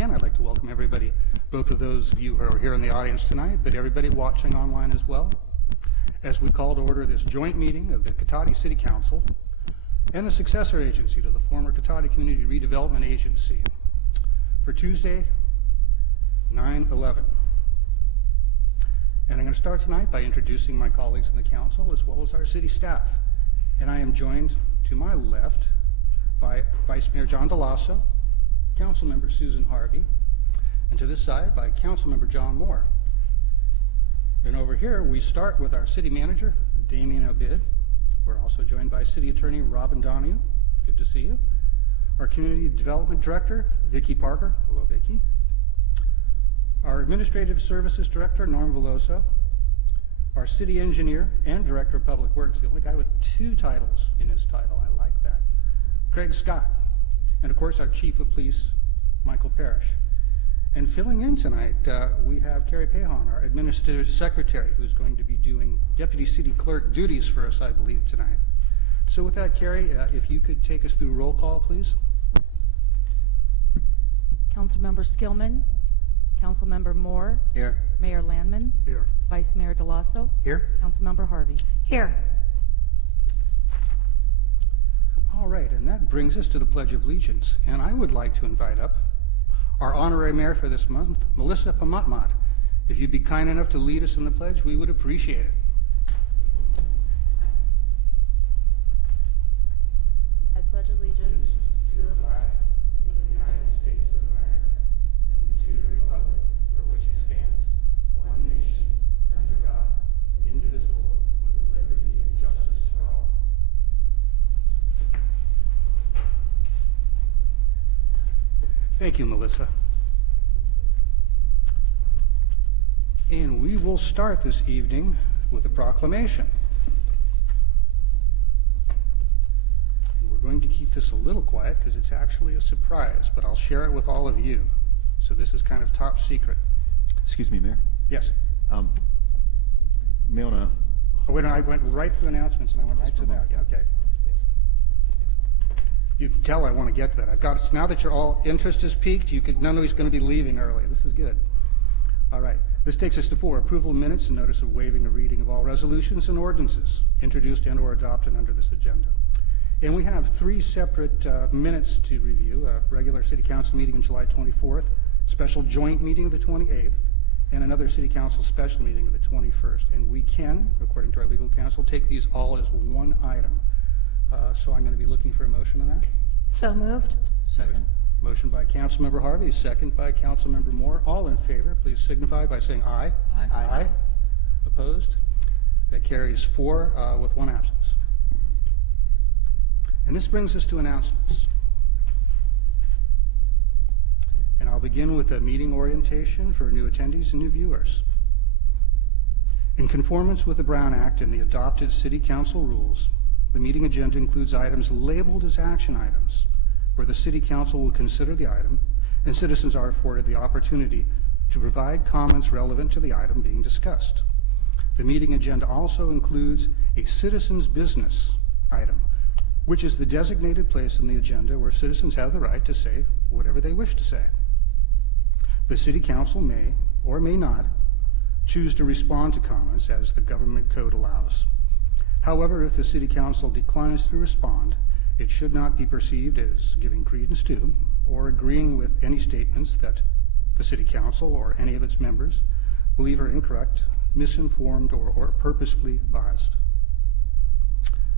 again, I'd like to welcome everybody, both of those of you who are here in the audience tonight, but everybody watching online as well, as we call to order this joint meeting of the Cotati City Council and the successor agency to the former Cotati Community Redevelopment Agency for Tuesday, 9/11. And I'm going to start tonight by introducing my colleagues in the council as well as our city staff. And I am joined to my left by Vice Mayor John Delasso, Councilmember Susan Harvey, and to this side by Councilmember John Moore. And over here we start with our city manager, Damien Obid. We're also joined by City Attorney Robin Donahue. Good to see you. Our Community Development Director, Vicki Parker. Hello, Vicki. Our Administrative Services Director, Norm Veloso. Our City Engineer and Director of Public Works, the only guy with 2 titles in his title. I like that. Craig Scott. And of course, our Chief of Police, Michael Parrish. And filling in tonight, we have Carrie Pahan, our Administrative Secretary, who's going to be doing Deputy City Clerk duties for us, I believe, tonight. So with that, Carrie, if you could take us through roll call, please. Councilmember Skillman, Councilmember Moore. Here. Mayor Landman. Here. Vice Mayor Delasso. Here. Councilmember Harvey. Here. All right, and that brings us to the Pledge of Allegiance. And I would like to invite up our honorary mayor for this month, Melissa Pamatmat. If you'd be kind enough to lead us in the pledge, we would appreciate it. I pledge allegiance to the flag of the United States of America and to the republic for which it stands, one nation, under God, indivisible, with liberty and justice for all. Thank you, Melissa. And we will start this evening with a proclamation. And we're going to keep this a little quiet because it's actually a surprise, but I'll share it with all of you. So this is kind of top secret. Excuse me, Mayor. Yes. May I wanna... Oh, wait, no, I went right through announcements and I went right to that. Okay. You can tell I want to get to that. I've got it. Now that your all interest is piqued, you could know he's going to be leaving early. This is good. All right. This takes us to 4, approval of minutes and notice of waiving a reading of all resolutions and ordinances introduced and or adopted under this agenda. And we have 3 separate minutes to review: a regular city council meeting on July 24th, special joint meeting of the 28th, and another city council special meeting of the 21st. And we can, according to our legal counsel, take these all as one item. So I'm going to be looking for a motion on that. So moved. Second. Motion by Councilmember Harvey, second by Councilmember Moore. All in favor, please signify by saying aye. Aye. Aye. Opposed? That carries 4 with 1 absence. And this brings us to announcements. And I'll begin with a meeting orientation for new attendees and new viewers. In conformance with the Brown Act and the adopted City Council rules, the meeting agenda includes items labeled as action items, where the City Council will consider the item, and citizens are afforded the opportunity to provide comments relevant to the item being discussed. The meeting agenda also includes a citizens' business item, which is the designated place in the agenda where citizens have the right to say whatever they wish to say. The City Council may or may not choose to respond to comments as the government code allows. However, if the City Council declines to respond, it should not be perceived as giving credence to or agreeing with any statements that the City Council or any of its members believe are incorrect, misinformed, or purposefully biased.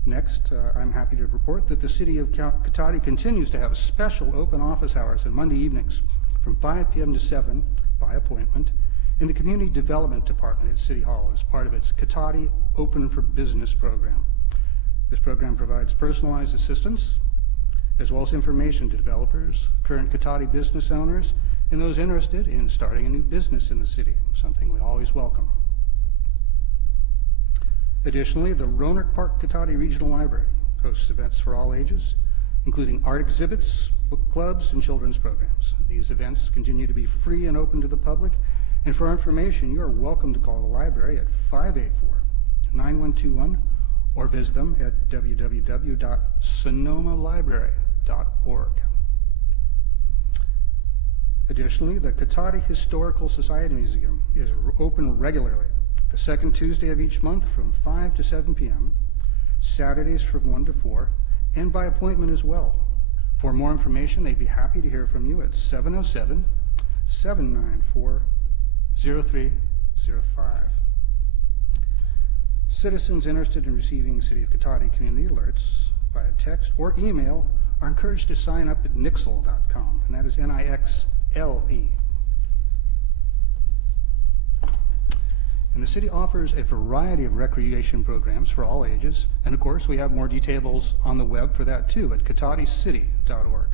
Next, I'm happy to report that the City of Cotati continues to have special open office hours on Monday evenings from 5 p.m. to 7 by appointment in the Community Development Department at City Hall as part of its Cotati Open for Business program. This program provides personalized assistance as well as information to developers, current Cotati business owners, and those interested in starting a new business in the city, something we always welcome. Additionally, the Roanoke Park Cotati Regional Library hosts events for all ages, including art exhibits, book clubs, and children's programs. These events continue to be free and open to the public, and for information, you are welcome to call the library at 584-9121 or visit them at www.sonomalibrary.org. Additionally, the Cotati Historical Society Museum is open regularly, the second Tuesday of each month from 5 to 7 p.m., Saturdays from 1 to 4, and by appointment as well. For more information, they'd be happy to hear from you at 707-794-0305. Citizens interested in receiving City of Cotati community alerts via text or email are encouraged to sign up at nixle.com, and that is Nixle. And the city offers a variety of recreation programs for all ages, and of course we have more details on the web for that too at cotaticity.org.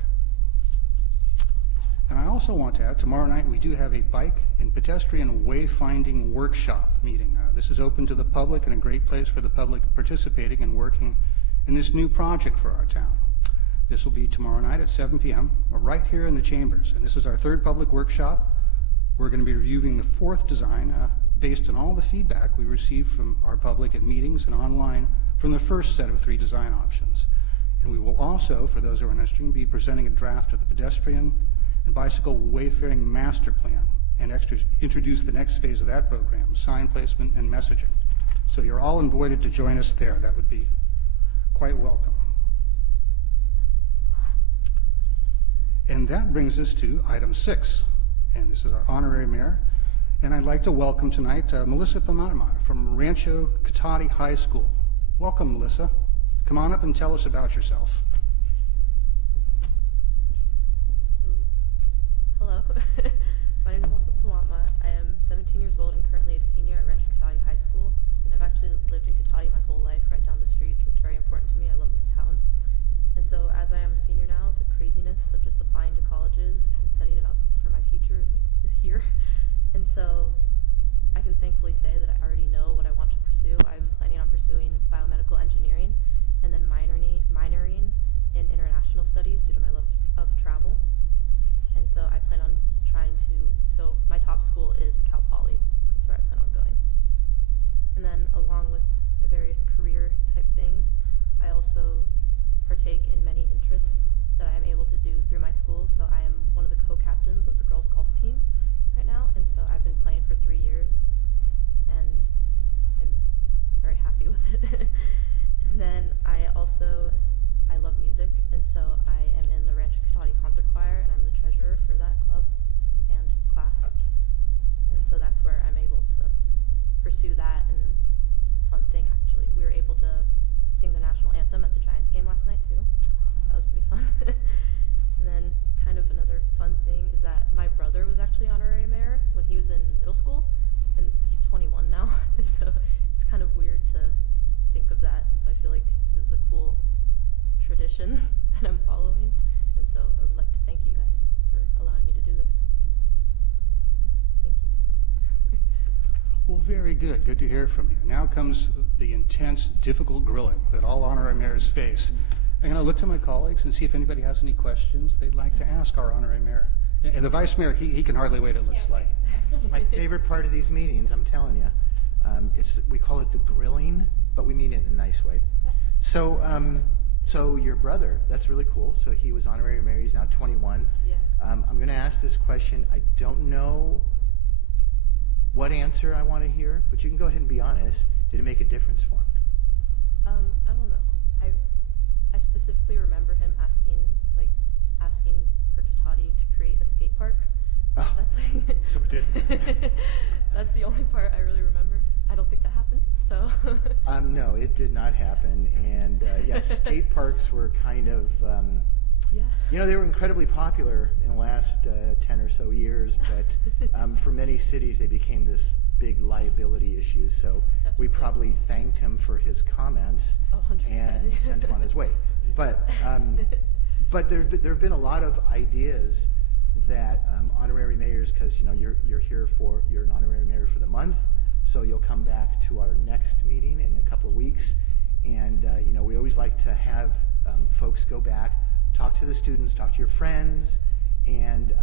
And I also want to add, tomorrow night we do have a bike and pedestrian wayfinding workshop meeting. This is open to the public and a great place for the public participating and working in this new project for our town. This will be tomorrow night at 7 p.m. right here in the chambers. And this is our third public workshop. We're going to be reviewing the fourth design based on all the feedback we received from our public at meetings and online from the first set of 3 design options. And we will also, for those who are interested, be presenting a draft of the pedestrian and bicycle wayfaring master plan and introduce the next phase of that program, sign placement and messaging. So you're all invited to join us there. That would be quite welcome. And that brings us to item 6, and this is our honorary mayor. And I'd like to welcome tonight Melissa Pamatma from Rancho Cotati High School. Welcome, Melissa. Come on up and tell us about yourself. Hello, my name is Melissa Pamatma. I am 17 years old and currently a senior at Rancho Cotati High School. I've actually lived in Cotati my whole life, right down the street, so it's very important to me. I love this town. And so as I am a senior now, the craziness of just applying to colleges and setting it up for my future is here. And so I can thankfully say that I already know what I want to pursue. I'm planning on pursuing biomedical engineering and then minoring in international studies due to my love of travel. And so I plan on so my top school is Cal Poly. That's where I plan on going. And then along with my various career type things, I also partake in many interests that I'm able to do through my school. So I am one of the co-captains of the girls golf team right now, and so I've been playing for 3 years, and I'm very happy with it. And then I love music, and so I am in the Rancho Cotati Concert Choir, and I'm the treasurer for that club and class. And so that's where I'm able to pursue that. And fun thing, actually, we were able to sing the national anthem at the Giants game last night too. That was pretty fun. And then kind of another fun thing is that my brother was actually honorary mayor when he was in middle school, and he's 21 now. And so it's kind of weird to think of that. And so I feel like this is a cool tradition that I'm following. And so I would like to thank you guys for allowing me to do this. Thank you. Well, very good. Good to hear from you. Now comes the intense, difficult grilling that all honorary mayors face. I'm going to look to my colleagues and see if anybody has any questions they'd like to ask our honorary mayor. And the vice mayor, he can hardly wait, it looks like. It's my favorite part of these meetings, I'm telling you. We call it the grilling, but we mean it in a nice way. So your brother, that's really cool. So he was honorary mayor, he's now 21. Yeah. I'm going to ask this question. I don't know what answer I want to hear, but you can go ahead and be honest. Did it make a difference for him? I don't know. I specifically remember him asking for Cotati to create a skate park. Oh, That's like so it did. That's the only part I really remember. I don't think that happened. So. No, it did not happen. And yes, skate parks were kind of, Yeah. they were incredibly popular in the last 10 or so years, but for many cities they became this big liability issue. So we Definitely. probably thanked him for his comments Oh, 100%. and sent him on his way. But there have been a lot of ideas that honorary mayors, because you're an honorary mayor for the month, so you'll come back to our next meeting in a couple of weeks, and we always like to have folks go back, talk to the students, talk to your friends, and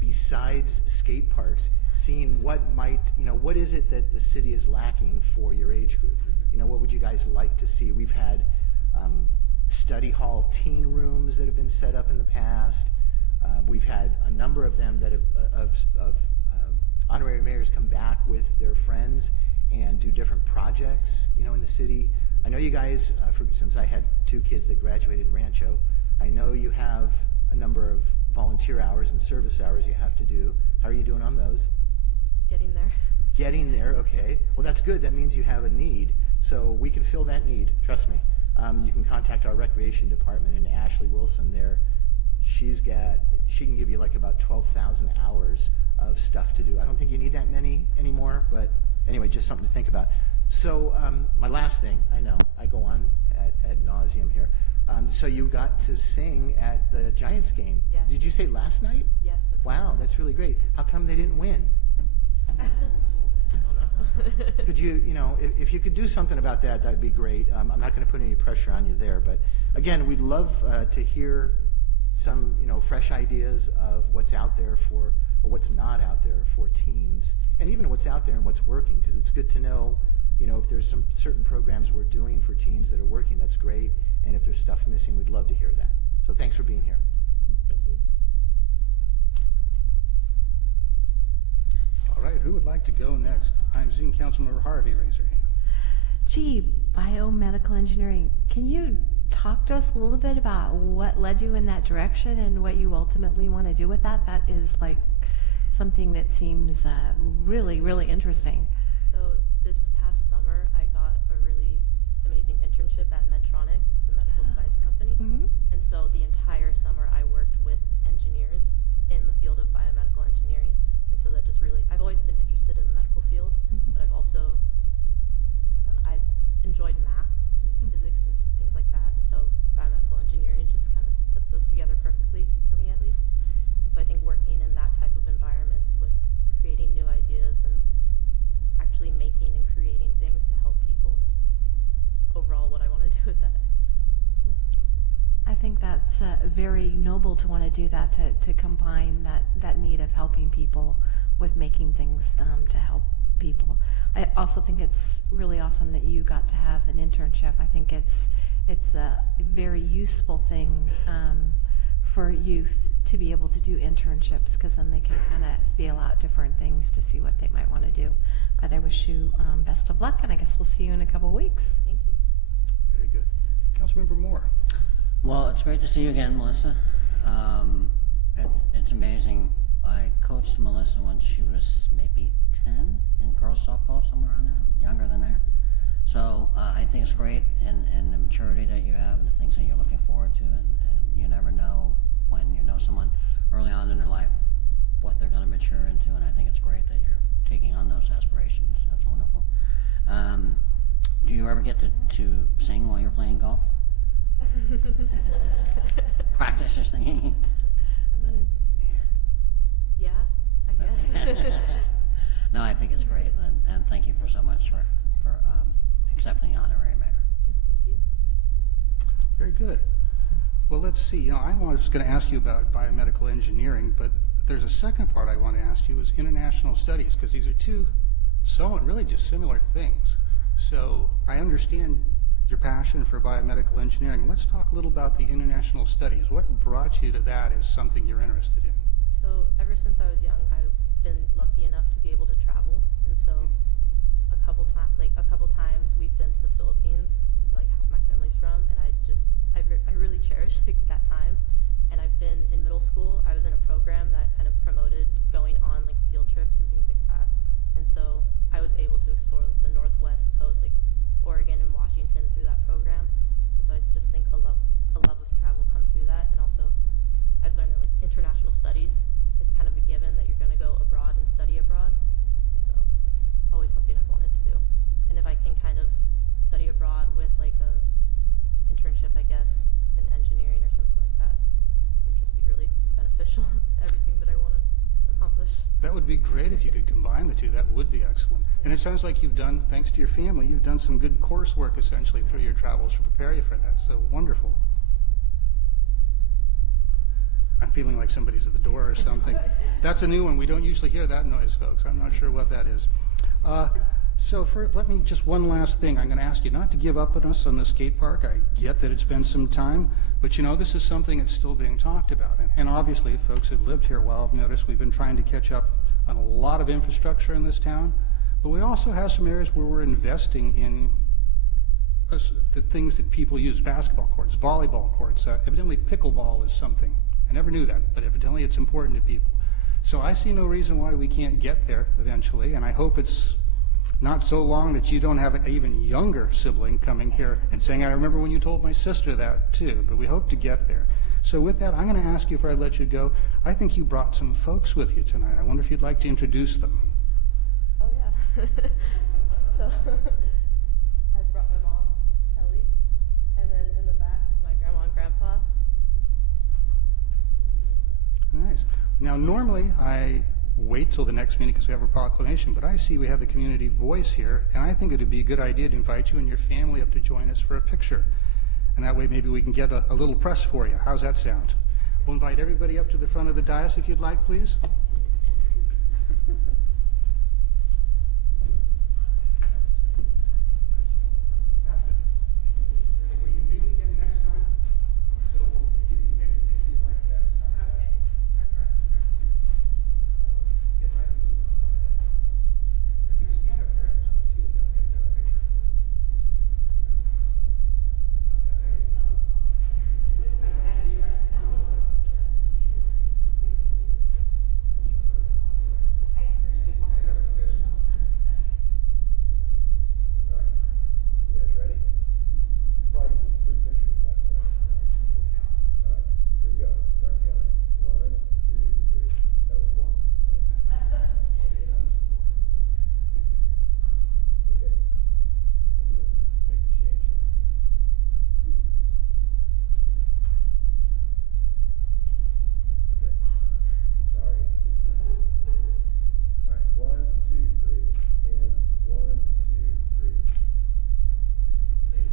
besides skate parks, seeing what is it that the city is lacking for your age group. Mm-hmm. What would you guys like to see? We've had study hall teen rooms that have been set up in the past. We've had a number of them that have, honorary mayors come back with their friends and do different projects, you know, in the city. I know you guys, since I had 2 kids that graduated Rancho, I know you have a number of volunteer hours and service hours you have to do. How are you doing on those? Getting there. Getting there, okay. Well, that's good. That means you have a need. So we can fill that need, trust me. You can contact our recreation department and Ashley Wilson there. She can give you like about 12,000 hours of stuff to do. I don't think you need that many anymore, but anyway, just something to think about. So my last thing, I know, I go on ad nauseum here. So you got to sing at the Giants game. Yeah. Did you say last night? Yeah. Wow, that's really great. How come they didn't win? I don't know. Could you, if you could do something about that, that'd be great. I'm not going to put any pressure on you there, but again, we'd love to hear some, fresh ideas of what's out there or what's not out there for teens, and even what's out there and what's working, because it's good to know, if there's some certain programs we're doing for teens that are working, that's great, and if there's stuff missing, we'd love to hear that. So thanks for being here. Thank you. All right, who would like to go next? I'm seeing Councilmember Harvey raise her hand. Gee, biomedical engineering. Can you talk to us a little bit about what led you in that direction and what you ultimately want to do with that? That is like something that seems really, really interesting. So this past summer, I got a really amazing internship at Medtronic, it's a medical device company. Mhm. And so the entire summer, I worked with engineers in the field of biomedical engineering. And so that just really, I've always been interested in the medical field, Mhm. but I've also, I've enjoyed math and physics and things like that. And so biomedical engineering just kind of puts those together perfectly, for me at least. And so I think working in that type of environment with creating new ideas and actually making and creating things to help people is overall what I want to do with that. Yeah. I think that's very noble to want to do that, to combine that need of helping people with making things to help people. I also think it's really awesome that you got to have an internship. I think it's a very useful thing for youth to be able to do internships, because then they can kind of feel out different things to see what they might want to do. But I wish you best of luck, and I guess we'll see you in a couple of weeks. Thank you. Very good. Councilmember Moore. Well, it's great to see you again, Melissa. It's amazing. I coached Melissa when she was maybe 10 in girls softball, somewhere around there, younger than that. So I think it's great, and the maturity that you have and the things that you're looking forward to, and you never know when you know someone early on in their life what they're going to mature into, and I think it's great that you're taking on those aspirations. That's wonderful. Do you ever get to sing while you're playing golf? Practice your singing. Yeah, I guess. No, I think it's great, and thank you for so much for accepting honorary mayor. Thank you. Very good. Well, let's see. I was going to ask you about biomedical engineering, but there's a second part I want to ask you is international studies, because these are two somewhat really just similar things. So I understand your passion for biomedical engineering. Let's talk a little about the international studies. What brought you to that as something you're interested in? So ever since I was young, I've been lucky enough to be able to travel, and so a couple times we've been to the Philippines, like half my family's from, and I really cherish that time. And I've been in middle school. I was in a program that kind of promoted going on like field trips and things like that, and so I was able to explore the Northwest coast, like Oregon and Washington, through that program. And so I just think a love of travel comes through that, and also I've learned that like international studies, it's kind of a given that you're going to go abroad and study abroad. And so it's always something I've wanted to do. And if I can kind of study abroad with like a internship, I guess, in engineering or something like that, it would just be really beneficial to everything that I want to accomplish. That would be great if you could combine the two. That would be excellent. And it sounds like you've done, thanks to your family, you've done some good coursework essentially through your travels to prepare you for that. So wonderful. I'm feeling like somebody's at the door or something. That's a new one. We don't usually hear that noise, folks. I'm not sure what that is. So let me, just one last thing. I'm going to ask you not to give up on us on the skate park. I get that it's been some time, but you know, this is something that's still being talked about. And obviously, folks who've lived here a while have noticed we've been trying to catch up on a lot of infrastructure in this town, but we also have some areas where we're investing in the things that people use: basketball courts, volleyball courts. Evidently, pickleball is something. I never knew that, but evidently it's important to people. So I see no reason why we can't get there eventually, and I hope it's not so long that you don't have an even younger sibling coming here and saying, I remember when you told my sister that too, but we hope to get there. So with that, I'm going to ask you, before I let you go, I think you brought some folks with you tonight. I wonder if you'd like to introduce them. Oh yeah. So I brought my mom, Kelly, and then in the back is my grandma and grandpa. Nice. Now, normally I wait till the next meeting because we have a proclamation, but I see we have the community voice here, and I think it would be a good idea to invite you and your family up to join us for a picture. And that way maybe we can get a little press for you. How's that sound? We'll invite everybody up to the front of the dais if you'd like, please. You guys ready? Probably gonna be 3 pictures if that's all right. All right, here we go. Start counting. 1, 2, 3. That was 1, right? Okay. Make a change here. Okay. Sorry. All right, 1, 2, 3. And 1, 2, 3. Thank you.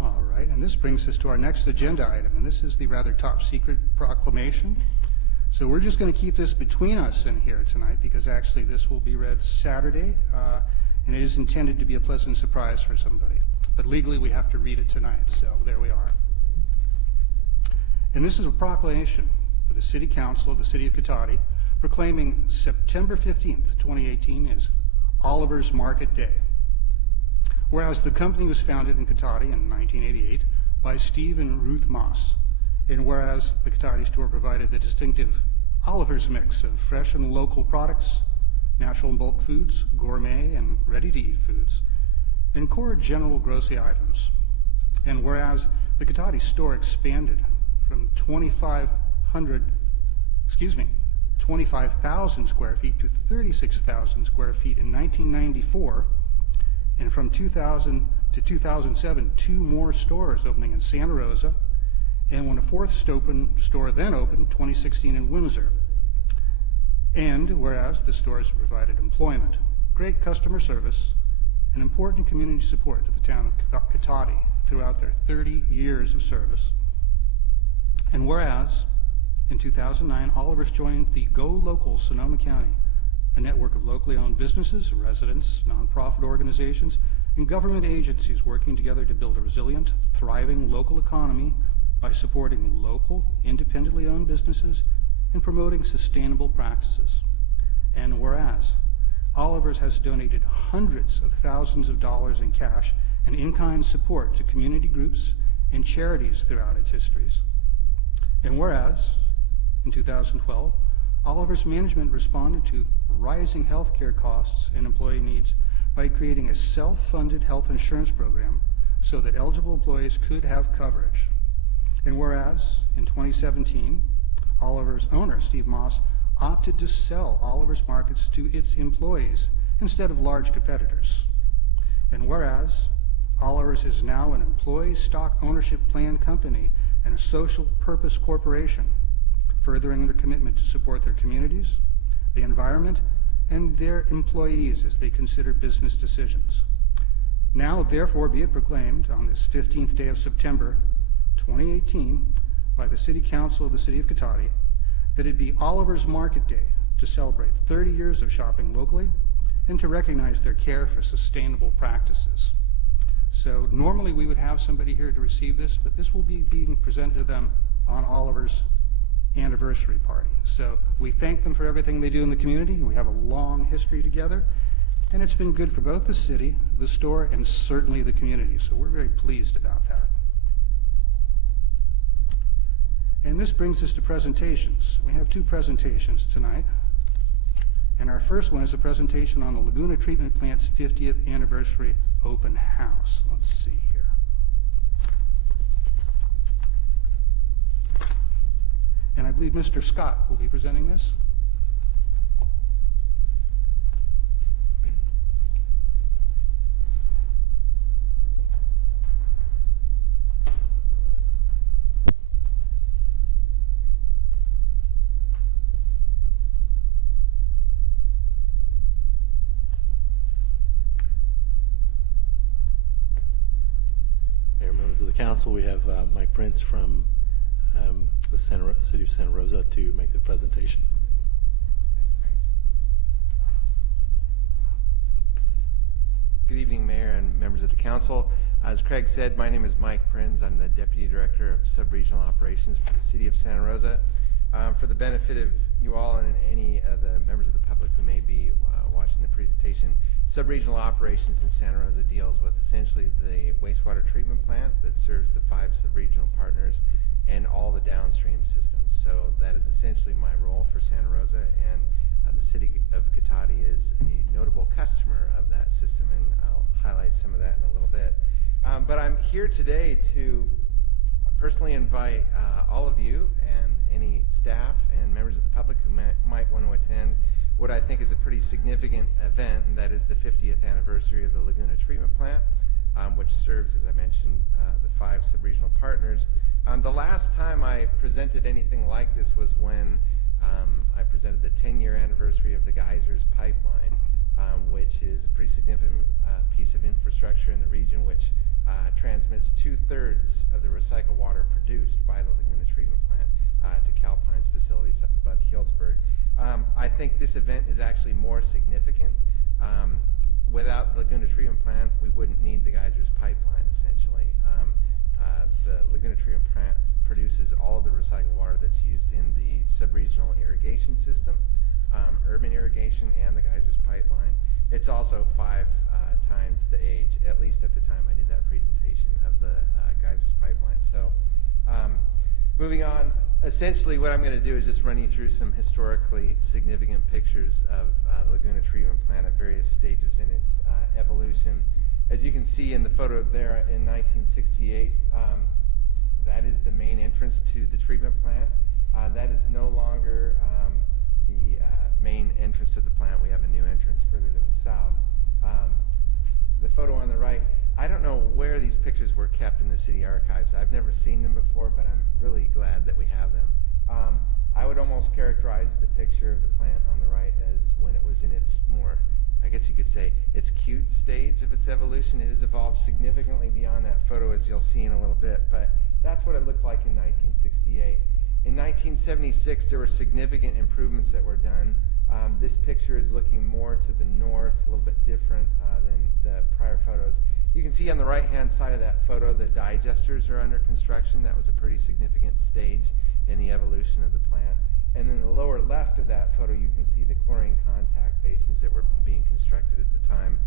All right, and this brings us to our next agenda item, and this is the rather top secret proclamation. So we're just going to keep this between us in here tonight because actually this will be read Saturday, and it is intended to be a pleasant surprise for somebody. But legally we have to read it tonight, so there we are. And this is a proclamation for the City Council of the City of Cotati proclaiming September 15th, 2018 is Oliver's Market Day. Whereas the company was founded in Cotati in 1988 by Steve and Ruth Moss, and whereas the Cotati store provided the distinctive Oliver's mix of fresh and local products, natural and bulk foods, gourmet and ready-to-eat foods, and core general grocery items. And whereas the Cotati store expanded from 25,000 square feet to 36,000 square feet in 1994, and from 2000 to 2007, 2 more stores opening in Santa Rosa, and when a 4th store then opened, 2016 in Windsor. And whereas the stores provided employment, great customer service, and important community support to the town of Cotati throughout their 30 years of service. And whereas in 2009, Oliver's joined the Go Local Sonoma County, a network of locally owned businesses, residents, nonprofit organizations, and government agencies working together to build a resilient, thriving local economy by supporting local, independently owned businesses and promoting sustainable practices. And whereas Oliver's has donated hundreds of thousands of dollars in cash and in-kind support to community groups and charities throughout its histories. And whereas in 2012, Oliver's management responded to rising healthcare costs and employee needs by creating a self-funded health insurance program so that eligible employees could have coverage. And whereas in 2017, Oliver's owner, Steve Moss, opted to sell Oliver's Markets to its employees instead of large competitors. And whereas Oliver's is now an employee stock ownership plan company and a social purpose corporation, furthering their commitment to support their communities, the environment, and their employees as they consider business decisions. Now, therefore, be it proclaimed on this 15th day of September 2018 by the City Council of the City of Cotati that it be Oliver's Market Day to celebrate 30 years of shopping locally and to recognize their care for sustainable practices. So normally we would have somebody here to receive this, but this will be being presented to them on Oliver's anniversary party. So we thank them for everything they do in the community. We have a long history together, and it's been good for both the city, the store, and certainly the community. So we're very pleased about that. And this brings us to presentations. We have two presentations tonight. And our first one is a presentation on the Laguna Treatment Plant's 50th anniversary open house. Let's see here. And I believe Mr. Scott will be presenting this. Mayor, members of the council, we have Mike Prince from the City of Santa Rosa to make the presentation. Good evening, Mayor and members of the council. As Craig said, my name is Mike Prinz. I'm the Deputy Director of Sub-Regional Operations for the City of Santa Rosa. For the benefit of you all and any of the members of the public who may be watching the presentation, Sub-Regional Operations in Santa Rosa deals with essentially the wastewater treatment plant that serves the 5 sub-regional partners and all the downstream systems. So that is essentially my role for Santa Rosa, and the City of Cotati is a notable customer of that system, and I'll highlight some of that in a little bit. But I'm here today to personally invite all of you and any staff and members of the public who might want to attend what I think is a pretty significant event, and that is the 50th anniversary of the Laguna Treatment Plant, which serves, as I mentioned, the 5 sub-regional partners. The last time I presented anything like this was when I presented the 10-year anniversary of the Geysers Pipeline, which is a pretty significant piece of infrastructure in the region, which transmits 2/3 of the recycled water produced by the Laguna Treatment Plant to Calpine's facilities up above Healdsburg. I think this event is actually more significant. Without the Laguna Treatment Plant, we wouldn't need the Geysers Pipeline, essentially. The Laguna Treatment Plant produces all of the recycled water that's used in the sub-regional irrigation system, urban irrigation, and the Geysers Pipeline. It's also 5 times the age, at least at the time I did that presentation, of the Geysers Pipeline. So moving on, essentially what I'm going to do is just run you through some historically significant pictures of the Laguna Treatment Plant at various stages in its evolution. As you can see in the photo there in 1968, that is the main entrance to the treatment plant. That is no longer the main entrance to the plant. We have a new entrance further to the south. The photo on the right, I don't know where these pictures were kept in the city archives. I've never seen them before, but I'm really glad that we have them. I would almost characterize the picture of the plant on the right as when it was in its more, I guess you could say, its cute stage of its evolution. It has evolved significantly beyond that photo, as you'll see in a little bit, but that's what it looked like in 1968. In 1976, there were significant improvements that were done. This picture is looking more to the north, a little bit different than the prior photos. You can see on the right-hand side of that photo that digesters are under construction. That was a pretty significant stage in the evolution of the plant. And in the lower left of that photo, you can see the chlorine contact basins that were being constructed at the time.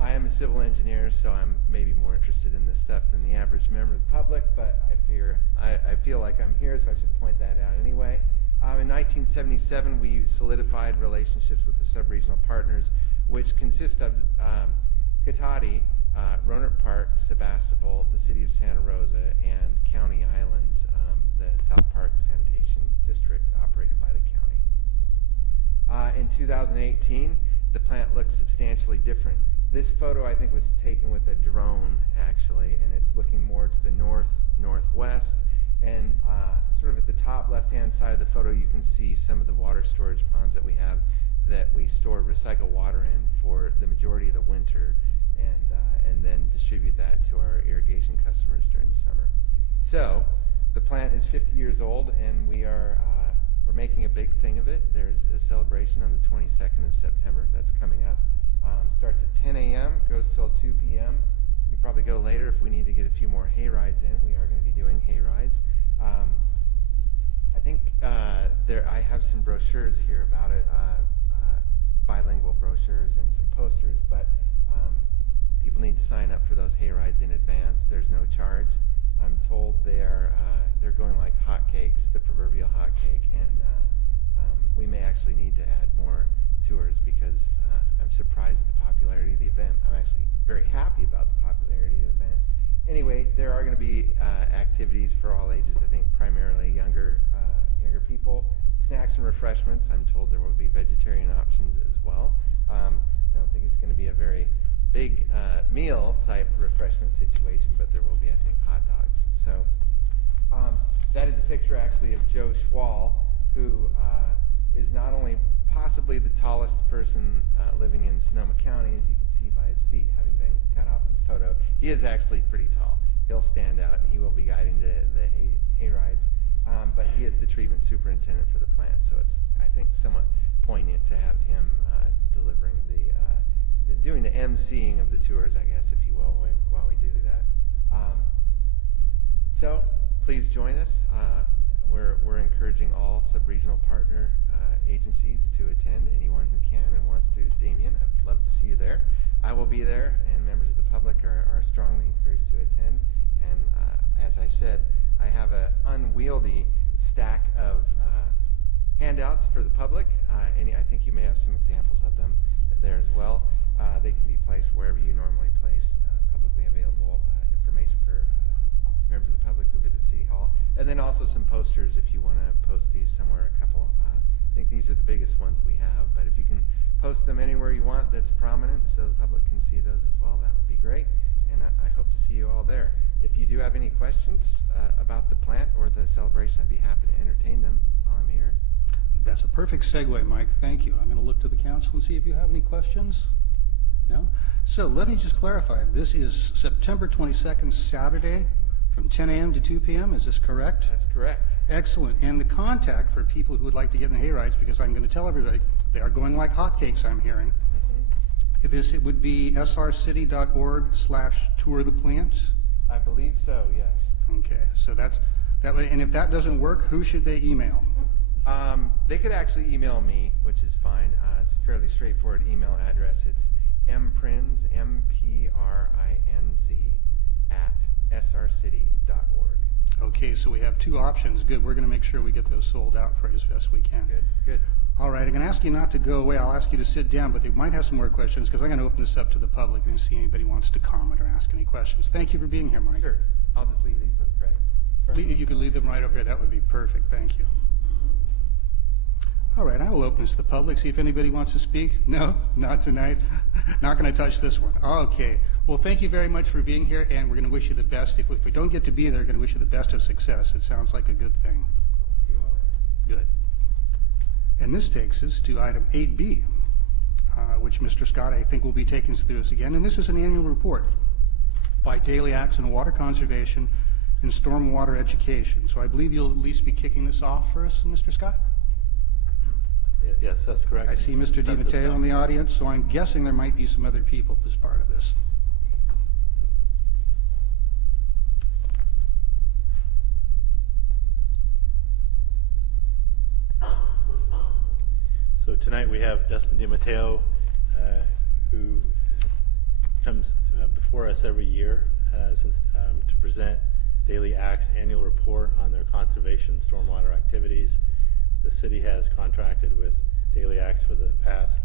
I am a civil engineer, so I'm maybe more interested in this stuff than the average member of the public, but I feel like I'm here, so I should point that out anyway. In 1977, we solidified relationships with the sub-regional partners, which consist of Cotati, Rohnert Park, Sebastopol, the City of Santa Rosa, and County Islands, the South Park Sanitation District operated by the county. In 2018, the plant looks substantially different. This photo, I think, was taken with a drone, actually, and it's looking more to the northwest. And sort of at the top left-hand side of the photo, you can see some of the water storage ponds that we have that we store recycled water in for the majority of the winter, and then distribute that to our irrigation customers during the summer. So the plant is 50 years old, and we're making a big thing of it. There's a celebration on the 22nd of September that's coming up. Starts at 10 a.m., goes till 2 p.m. We could probably go later if we need to get a few more hay rides in. We are going to be doing hay rides. I think I have some brochures here about it, bilingual brochures and some posters, but people need to sign up for those hay rides in advance. There's no charge. I'm told they're going like hotcakes, the proverbial hotcake, and we may actually need to add more tours because I'm surprised at the popularity of the event. I'm actually very happy about the popularity of the event. Anyway, there are going to be activities for all ages. I think primarily younger people. Snacks and refreshments. I'm told there will be vegetarian options as well. I don't think it's going to be a very big meal type refreshment situation, but there will be, I think, hot dogs. So that is a picture actually of Joe Schwall, who is not only possibly the tallest person living in Sonoma County, as you can see by his feet having been cut off in the photo. He is actually pretty tall. He'll stand out, and he will be guiding the hay rides. But he is the treatment superintendent for the plant, so it's, I think, somewhat poignant to have him delivering doing the emceeing of the tours, I guess, if you will, while we do that. So please join us. We're encouraging all sub-regional partner agencies to attend, anyone who can and wants to. Damien, I'd love to see you there. I will be there, and members of the public are strongly encouraged to attend. And as I said, I have an unwieldy stack of handouts for the public. I think you may have some examples of them there as well. They can be placed wherever you normally place publicly available information for members of the public who visit City Hall. And then also some posters if you want to post these somewhere, a couple. I think these are the biggest ones we have, but if you can post them anywhere you want that's prominent so the public can see those as well, that would be great. And I hope to see you all there. If you do have any questions about the plant or the celebration, I'd be happy to entertain them while I'm here. That's a perfect segue, Mike. Thank you. I'm going to look to the council and see if you have any questions. No? So let me just clarify. This is September 22nd, Saturday, from 10 a.m. to 2 p.m. Is this correct? That's correct. Excellent. And the contact for people who would like to get in the hay rides, because I'm going to tell everybody, they are going like hotcakes, I'm hearing. It would be srcity.org/tour the plant. I believe so, yes. Okay, so that way. And if that doesn't work, who should they email? They could actually email me, which is fine. It's a fairly straightforward email address. It's mprinz, M-P-R-I-N-Z, @srcity.org. Okay, so we have two options. Good. We're going to make sure we get those sold out for you as best we can. Good. All right, I'm going to ask you not to go away. I'll ask you to sit down, but they might have some more questions because I'm going to open this up to the public and see anybody wants to comment or ask any questions. Thank you for being here, Mike. Sure. I'll just leave these with Craig. If you could leave them right over here, that would be perfect. Thank you. All right, I will open this to the public, see if anybody wants to speak. No, not tonight. Not going to touch this one. Okay. Well, thank you very much for being here, and we're going to wish you the best. If we don't get to be there, we're going to wish you the best of success. It sounds like a good thing. See you all there. Good. And this takes us to item 8B, which Mr. Scott, I think, will be taking us through this again. And this is an annual report by Daily Acts on Water Conservation and Stormwater Education. So I believe you'll at least be kicking this off for us, Mr. Scott? Yes, that's correct. I see Mr. Start this DiMatteo out. in the audience, so I'm guessing there might be some other people as part of this. So tonight we have Dustin DiMatteo, who comes before us every year to present Daily Acts annual report on their conservation stormwater activities. The city has contracted with Daily Acts for the past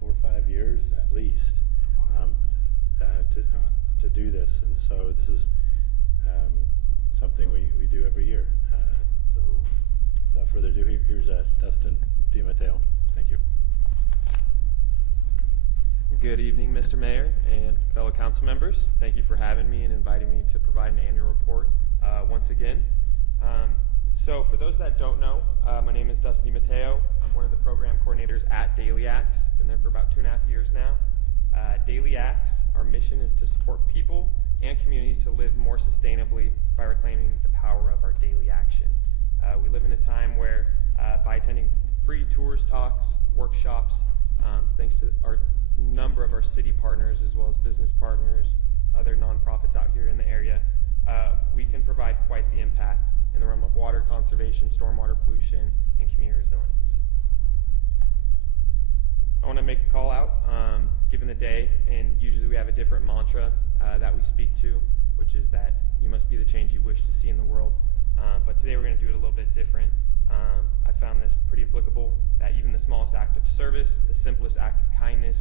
4 or 5 years at least to do this, and so this is something we do every year. So without further ado, here's Dustin DiMatteo. Thank you. Good evening, Mr. Mayor and fellow council members. Thank you for having me and inviting me to provide an annual report once again. So for those that don't know, my name is Dustin DiMatteo. I'm one of the program coordinators at Daily Acts. Been there for about 2.5 years now. Daily Acts, our mission is to support people and communities to live more sustainably by reclaiming the power of our daily action. We live in a time where by attending free tours, talks, workshops, thanks to our number of our city partners as well as business partners, other nonprofits out here in the area, we can provide quite the impact in the realm of water conservation, stormwater pollution, and community resilience. I want to make a call out, given the day, and usually we have a different mantra that we speak to, which is that you must be the change you wish to see in the world. But today we're going to do it a little bit different. I found this pretty applicable, that even the smallest act of service, the simplest act of kindness,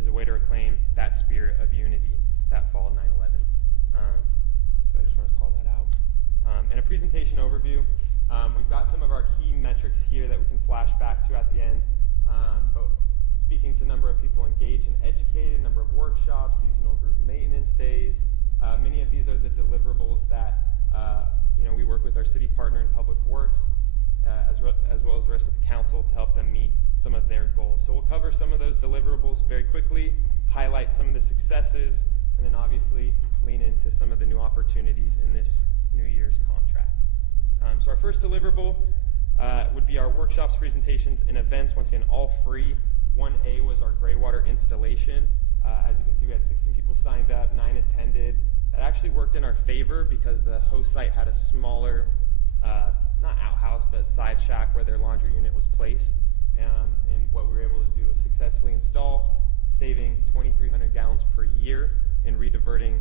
is a way to reclaim that spirit of unity that followed 9/11. So I just want to call that out. In a presentation overview, we've got some of our key metrics here that we can flash back to at the end. But speaking to number of people engaged and educated, number of workshops, seasonal group maintenance days, many of these are the deliverables that we work with our city partner in Public Works, as well as the rest of the council to help them meet some of their goals. So we'll cover some of those deliverables very quickly, highlight some of the successes, and then obviously lean into some of the new opportunities in this New Year's contract. So our first deliverable would be our workshops, presentations, and events, once again, all free. 1A was our gray water installation. As you can see, we had 16 people signed up, 9 attended. That actually worked in our favor because the host site had a smaller, not outhouse, but side shack where their laundry unit was placed. And what we were able to do was successfully install, saving 2,300 gallons per year and rediverting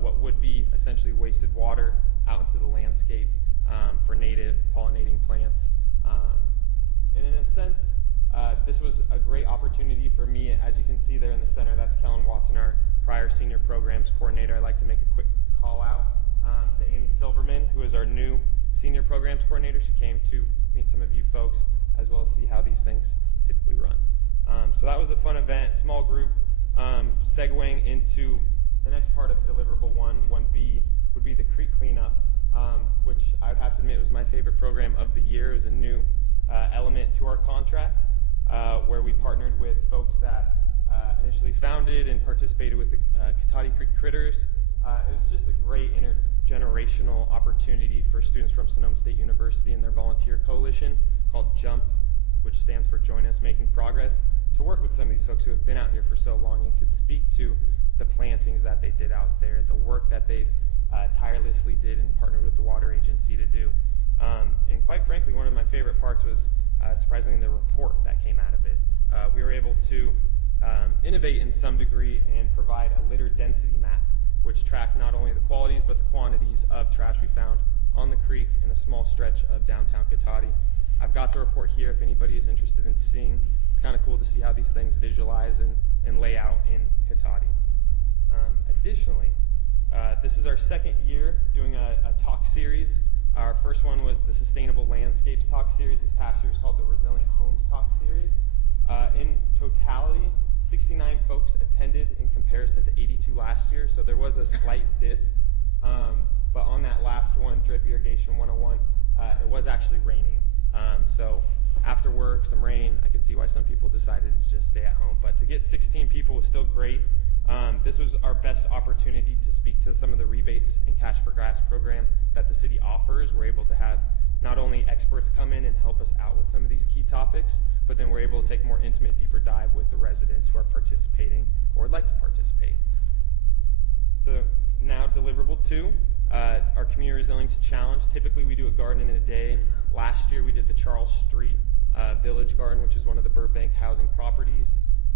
what would be essentially wasted water out into the landscape for native pollinating plants. And in a sense, this was a great opportunity for me. As you can see there in the center, that's Kellen Watson, our prior senior programs coordinator. I'd like to make a quick call out to Amy Silverman, who is our new senior programs coordinator. She came to meet some of you folks as well as see how these things typically run. So that was a fun event, small group. Segueing into the next part of deliverable 1B would be the creek cleanup, which I would have to admit was my favorite program of the year. It was a new element to our contract where we partnered with folks that initially founded and participated with the Cotati Creek Critters. It was just a great intergenerational opportunity for students from Sonoma State University and their volunteer coalition called JUMP, which stands for Join Us Making Progress, to work with some of these folks who have been out here for so long and could speak to the plantings that they did out there, the work that they've tirelessly did and partnered with the water agency to do. And quite frankly, one of my favorite parts was surprisingly the report that came out of it. We were able to innovate in some degree and provide a litter density map, which tracked not only the qualities but the quantities of trash we found on the creek in a small stretch of downtown Cotati. I've got the report here if anybody is interested in seeing. It's kind of cool to see how these things visualize and lay out in Cotati. Additionally, this is our second year doing a talk series. Our first one was the Sustainable Landscapes Talk Series. This past year was called the Resilient Homes Talk Series. In totality, 69 folks attended in comparison to 82 last year, so there was a slight dip. But on that last one, Drip Irrigation 101, it was actually raining. So after work, some rain, I could see why some people decided to just stay at home. But to get 16 people was still great. This was our best opportunity to speak to some of the rebates and Cash for Grass program that the city offers. We're able to have not only experts come in and help us out with some of these key topics, but then we're able to take a more intimate, deeper dive with the residents who are participating or would like to participate. So now deliverable 2, our Community Resilience Challenge. Typically we do a garden in a day. Last year we did the Charles Street Village Garden, which is one of the Burbank housing properties.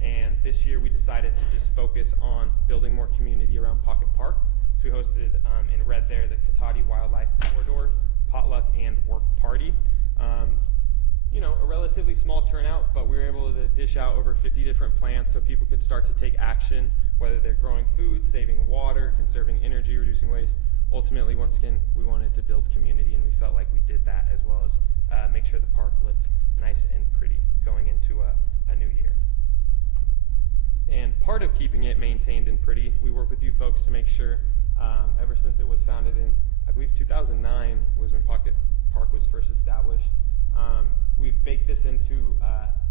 And this year we decided to just focus on building more community around Pocket Park. So we hosted, in red there, the Cotati Wildlife Corridor, Potluck, and Work Party. A relatively small turnout, but we were able to dish out over 50 different plants so people could start to take action, whether they're growing food, saving water, conserving energy, reducing waste, ultimately, once again, we wanted to build community, and we felt like we did that, as well as make sure the park looked nice and pretty going into a new year. And part of keeping it maintained and pretty, we work with you folks to make sure, ever since it was founded in, I believe 2009 was when Pocket Park was first established. We've baked this into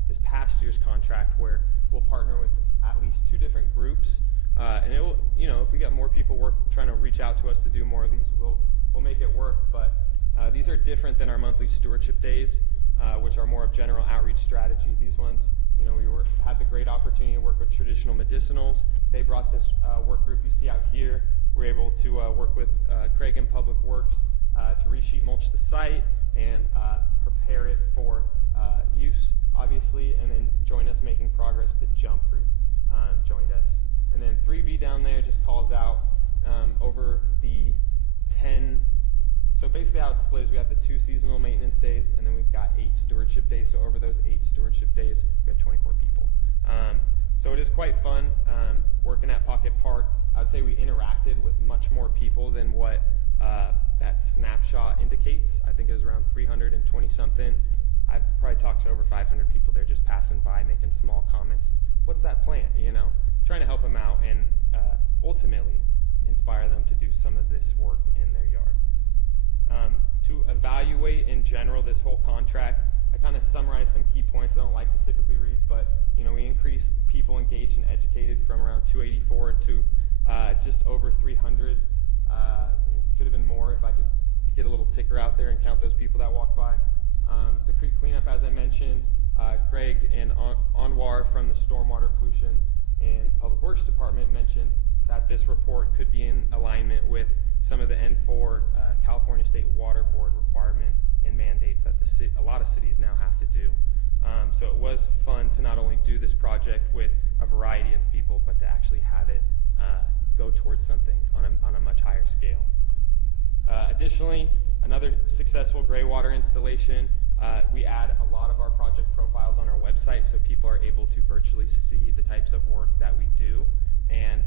this past year's contract, where we'll partner with at least 2 different groups, and it will, you know, if we got more people trying to reach out to us to do more of these, we'll make it work. But these are different than our monthly stewardship days, which are more of general outreach strategy. These ones, you know, we had the great opportunity to work with Traditional Medicinals. They brought this work group you see out here. We're able to work with Craig in Public Works to resheet mulch the site and prepare it for use, obviously, and then join us making progress. The Jump group joined us. And then 3B down there just calls out over the 10. So basically how it splits, we have the 2 seasonal maintenance days, and then we've got 8 stewardship days. So over those 8 stewardship days, we have 24 people. So it is quite fun working at Pocket Park. I would say we interacted with much more people than what that snapshot indicates. I think it was around 320 something. I've probably talked to over 500 people there just passing by, making small comments. What's that plant? You know, trying to help them out and ultimately inspire them to do some of this work in their yard. To evaluate in general this whole contract, I kind of summarized some key points I don't like to typically read, but you know, we increased people engaged and educated from around 284 to just over 300. Could have been more if I could get a little ticker out there and count those people that walked by. The creek cleanup, as I mentioned, Craig and Anwar from the Stormwater Pollution and Public Works Department mentioned that this report could be in alignment with some of the N4 California State Water Board requirement and mandates that a lot of cities now have to do. So it was fun to not only do this project with a variety of people, but to actually have it go towards something on a much higher scale. Additionally, another successful gray water installation. We add a lot of our project profiles on our website, so people are able to virtually see the types of work that we do, and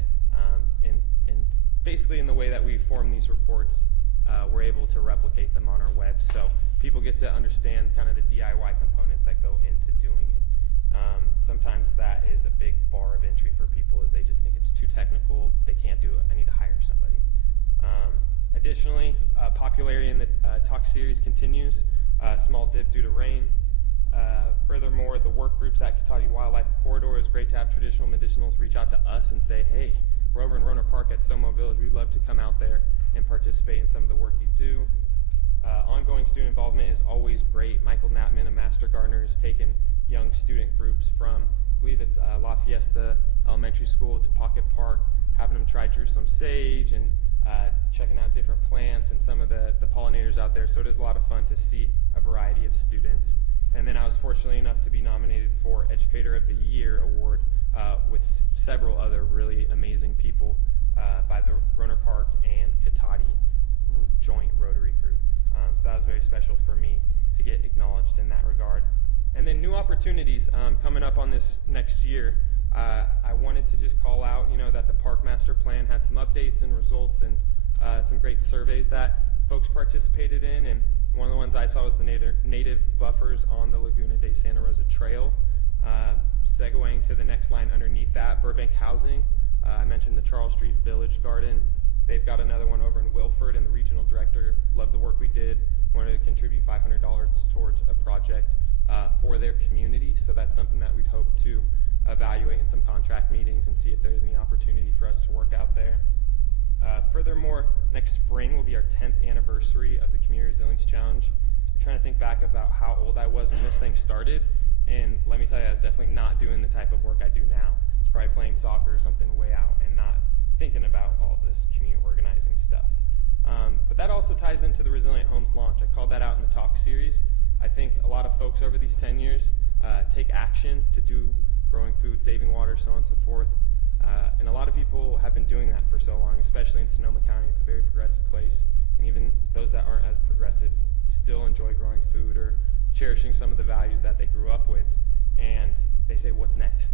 basically in the way that we form these reports, we're able to replicate them on our web, so people get to understand kind of the DIY components that go into doing it. Sometimes that is a big bar of entry for people, is they just think it's too technical, they can't do it, I need to hire somebody. Additionally, popularity in the talk series continues. Small dip due to rain. Furthermore, the work groups at Cotati Wildlife Corridor, is great to have Traditional Medicinals reach out to us and say, hey, we're over in Roner Park at Somo Village. We'd love to come out there and participate in some of the work you do. Ongoing student involvement is always great. Michael Knappman, a Master Gardener, has taken young student groups from, I believe it's La Fiesta Elementary School to Pocket Park, having them try Jerusalem sage and checking out different plants and some of the pollinators out there. So it is a lot of fun to see a variety of students. And then I was fortunate enough to be nominated for Educator of the Year award with several other really amazing people by the Roner Park and Cotati joint Rotary group. So that was very special for me to get acknowledged in that regard. And then new opportunities coming up on this next year. I wanted to just call out, you know, that the Park Master Plan had some updates and results and some great surveys that folks participated in. And one of the ones I saw was the native buffers on the Laguna de Santa Rosa Trail. Segueing to the next line underneath that, Burbank Housing. I mentioned the Charles Street Village Garden. They've got another one over in Wilford, and the regional director loved the work we did, wanted to contribute $500 towards a project for their community. So that's something that we'd hope to evaluate in some contract meetings and see if there's any opportunity for us to work out there. Furthermore, next spring will be our 10th anniversary of the Community Resilience Challenge. I'm trying to think back about how old I was when this thing started, and let me tell you, I was definitely not doing the type of work I do now. It's probably playing soccer or something way out and not thinking about all this community organizing stuff. But that also ties into the Resilient Homes launch. I called that out in the talk series. I think a lot of folks over these 10 years take action to do growing food, saving water, so on and so forth. And a lot of people have been doing that for so long, especially in Sonoma County. It's a very progressive place. And even those that aren't as progressive still enjoy growing food or cherishing some of the values that they grew up with. And they say, what's next?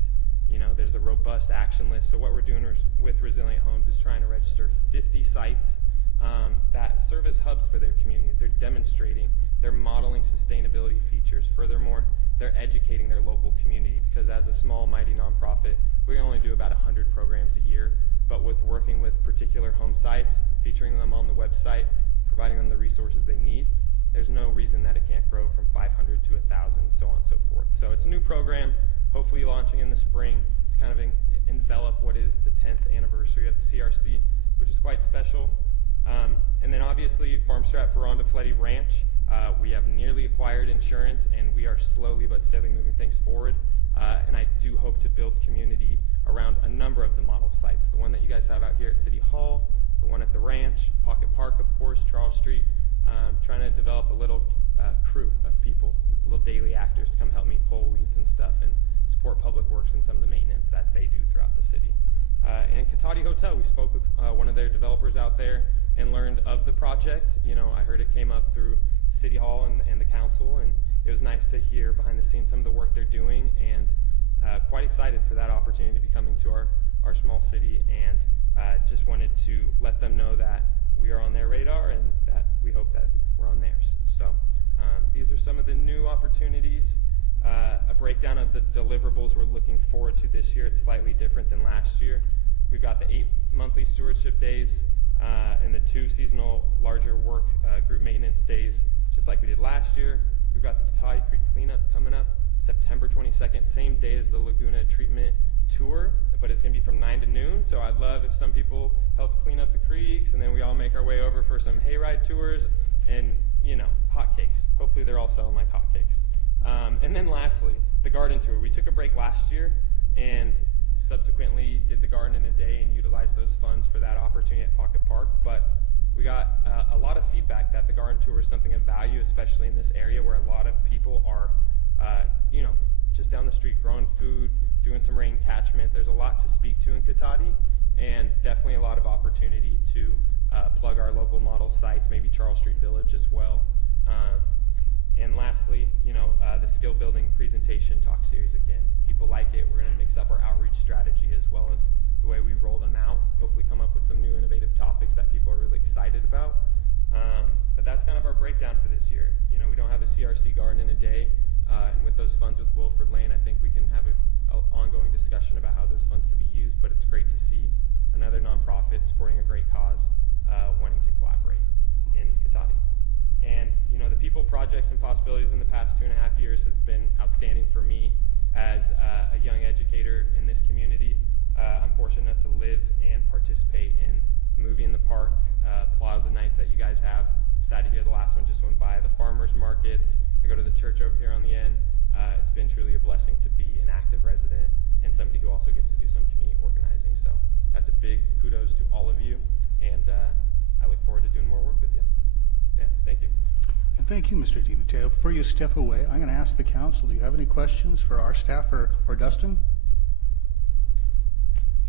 You know, there's a robust action list. So what we're doing with Resilient Homes is trying to register 50 sites that serve as hubs for their communities. They're demonstrating, they're modeling sustainability features. Furthermore, they're educating their local community, because as a small, mighty nonprofit, we only do about 100 programs a year. But with working with particular home sites, featuring them on the website, providing them the resources they need, there's no reason that it can't grow from 500 to 1,000, so on and so forth. So it's a new program, hopefully launching in the spring to kind of envelop what is the 10th anniversary of the CRC, which is quite special. And then obviously Farmstrat Veranda Fletty Ranch, we have nearly acquired insurance, and we are slowly but steadily moving things forward. And I do hope to build community around a number of the model sites. The one that you guys have out here at City Hall, the one at the ranch, Pocket Park, of course, Charles Street. Trying to develop a little crew of people, little daily actors to come help me pull weeds and stuff and support Public Works and some of the maintenance that they do throughout the city. And Cotati Hotel, we spoke with one of their developers out there and learned of the project. You know, I heard it came up through City Hall and the council, and it was nice to hear behind the scenes some of the work they're doing, and quite excited for that opportunity to be coming to our small city, and just wanted to let them know that we are on their radar and that we hope that we're on theirs. So these are some of the new opportunities. A breakdown of the deliverables we're looking forward to this year. It's slightly different than last year. We've got the 8 monthly stewardship days and the 2 seasonal larger work group maintenance days, just like we did last year. We've got the Cotati Creek cleanup coming up September 22nd, same day as the Laguna treatment tour, but it's going to be from 9 to noon. So I'd love if some people help clean up the creeks, and then we all make our way over for some hayride tours and, you know, hotcakes. Hopefully they're all selling like hotcakes. And then lastly, the garden tour. We took a break last year and subsequently did the garden in a day and utilized those funds for that opportunity at Pocket Park. But we got a lot of feedback that the garden tour is something of value, especially in this area where a lot of people are, you know, just down the street growing food, doing some rain catchment. There's a lot to speak to in Cotati, and definitely a lot of opportunity to plug our local model sites, maybe Charles Street Village as well. And lastly, you know, the skill building presentation talk series again. People like it. We're going to mix up our outreach strategy as well as the way we roll them out. Hopefully come up with some new innovative topics that people are really excited about. But that's kind of our breakdown for this year. You know, we don't have a CRC garden in a day. And with those funds with Wilford Lane, I think we can have an ongoing discussion about how those funds could be used. But it's great to see another nonprofit supporting a great cause, wanting to collaborate in Cotati. And, you know, the people, projects, and possibilities in the past 2.5 years has been outstanding for me as a young educator in this community. I'm fortunate enough to live and participate in the Movie in the Park Plaza nights that you guys have. Sad to hear the last one just went by. The farmers markets. I go to the church over here on the end. It's been truly a blessing to be an active resident and somebody who also gets to do some community organizing. So that's a big kudos to all of you, and I look forward to doing more work with you. Yeah, thank you. And thank you, Mr. DiMatteo. Before you step away, I'm going to ask the council, do you have any questions for our staff or Dustin?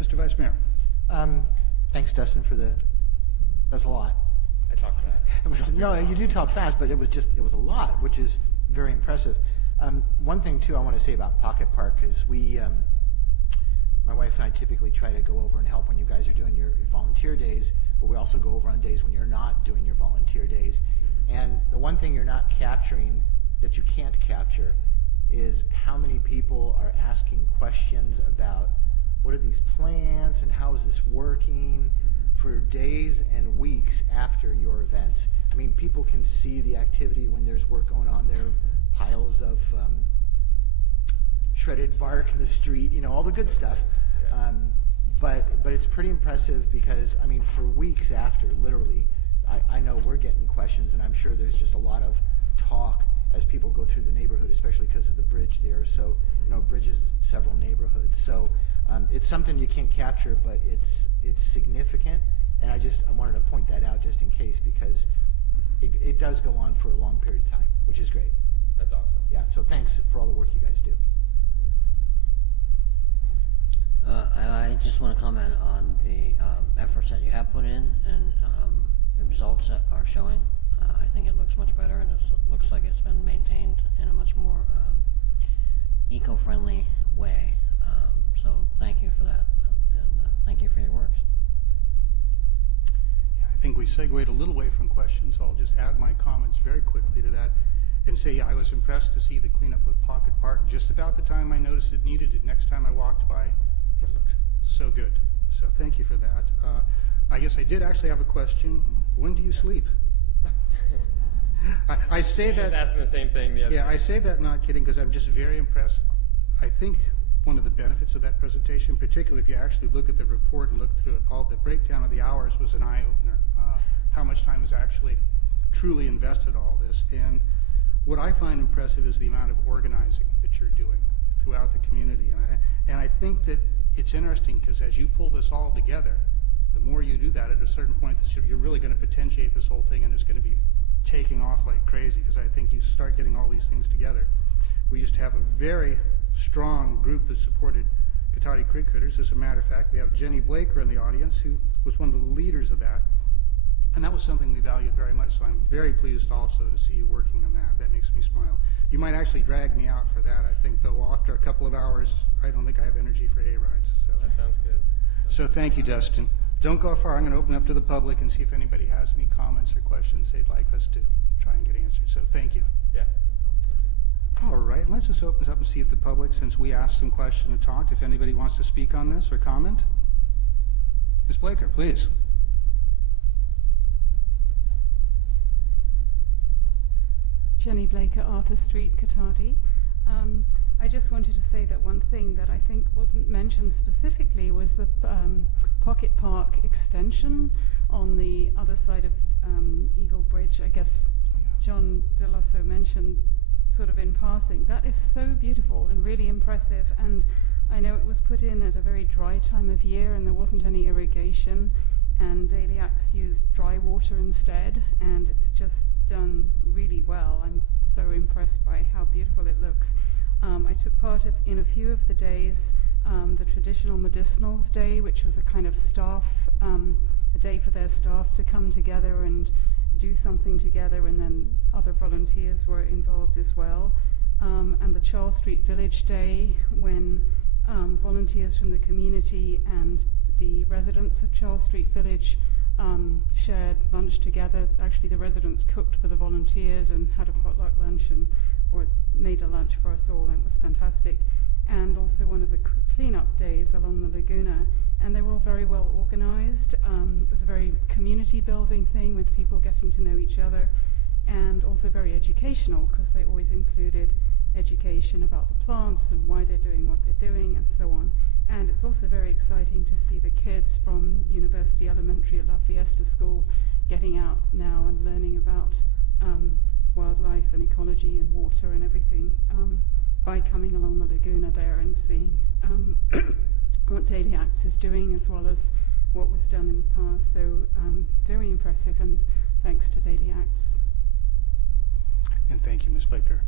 Mr. Vice Mayor. Thanks, Dustin, for that's a lot. I talk fast. No, you do talk fast, but it was a lot, which is very impressive. One thing, too, I want to say about Pocket Park is my wife and I typically try to go over and help when you guys are doing your volunteer days, but we also go over on days when you're not doing your volunteer days. Mm-hmm. And the one thing you're not capturing that you can't capture is how many people are asking questions about what are these plants and how is this working for days and weeks after your events. I mean, people can see the activity when there's work going on there, piles of shredded bark in the street, you know, all the good stuff. But it's pretty impressive because, I mean, for weeks after, literally, I know we're getting questions, and I'm sure there's just a lot of talk as people go through the neighborhood, especially because of the bridge there. So, you know, bridges several neighborhoods. So it's something you can't capture, but it's significant. And I wanted to point that out just in case, because it does go on for a long period of time, which is great. That's awesome. Yeah, so thanks for all the work you guys do. I just want to comment on the efforts that you have put in and the results that are showing. I think it looks much better, and it looks like it's been maintained in a much more eco-friendly way. So thank you for that, and thank you for your works. Yeah, I think we segued a little away from questions, so I'll just add my comments very quickly to that and say I was impressed to see the cleanup of Pocket Park just about the time I noticed it needed it. Next time I walked by, it looked so good. So thank you for that. I guess I did actually have a question. When do you sleep? I say I was that. asking the same thing the other Yeah, day. I say that not kidding because I'm just very impressed. I think one of the benefits of that presentation, particularly if you actually look at the report and look through it, all the breakdown of the hours was an eye-opener. How much time is actually truly invested in all this. And what I find impressive is the amount of organizing that you're doing throughout the community. And I think that it's interesting because as you pull this all together, the more you do that, at a certain point, you're really going to potentiate this whole thing and it's going to be taking off like crazy because I think you start getting all these things together. We used to have a very strong group that supported Cotati Creek Critters. As a matter of fact, we have Jenny Blaker in the audience who was one of the leaders of that. And that was something we valued very much, so I'm very pleased also to see you working on that. That makes me smile. You might actually drag me out for that, I think, though after a couple of hours, I don't think I have energy for hay rides. So. That sounds good. So thank you, Dustin. Don't go far. I'm going to open up to the public and see if anybody has any comments or questions they'd like us to try and get answered. So thank you. Yeah, no problem. Thank you. All right, let's just open this up and see if the public, since we asked some questions and talked, if anybody wants to speak on this or comment. Ms. Blaker, please. Jenny Blaker, Arthur Street, Cotati. I just wanted to say that one thing that I think wasn't mentioned specifically was the Pocket Park extension on the other side of Eagle Bridge. I guess John Delosso mentioned sort of in passing. That is so beautiful and really impressive, and I know it was put in at a very dry time of year and there wasn't any irrigation, and Daily Axe used dry water instead, and it's just done really well. I'm so impressed by how beautiful it looks. I took part in a few of the days, the traditional medicinals day, which was a kind of staff, a day for their staff to come together and do something together, and then other volunteers were involved as well. And the Charles Street Village Day, when volunteers from the community and the residents of Charles Street Village shared lunch together. Actually, the residents cooked for the volunteers and had a potluck lunch or made a lunch for us all. That was fantastic. And also one of the cleanup days along the Laguna, and they were all very well organized. It was a very community building thing with people getting to know each other, and also very educational because they always included education about the plants and why they're doing what they're doing and so on. And it's also very exciting to see the kids from University Elementary at La Fiesta School getting out now and learning about wildlife and ecology and water and everything by coming along the Laguna there and seeing what Daily Axe is doing as well as what was done in the past. So very impressive, and thanks to Daily Axe. And thank you, Ms. Blaker.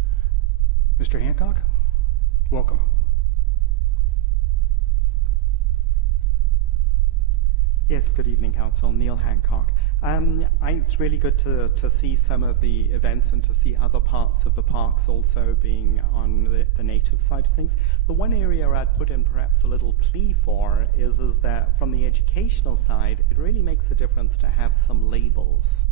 Mr. Hancock, welcome. Yes, good evening, Council. Neil Hancock. It's really good to see some of the events and to see other parts of the parks also being on the native side of things. The one area I'd put in perhaps a little plea for is that from the educational side, it really makes a difference to have some labels.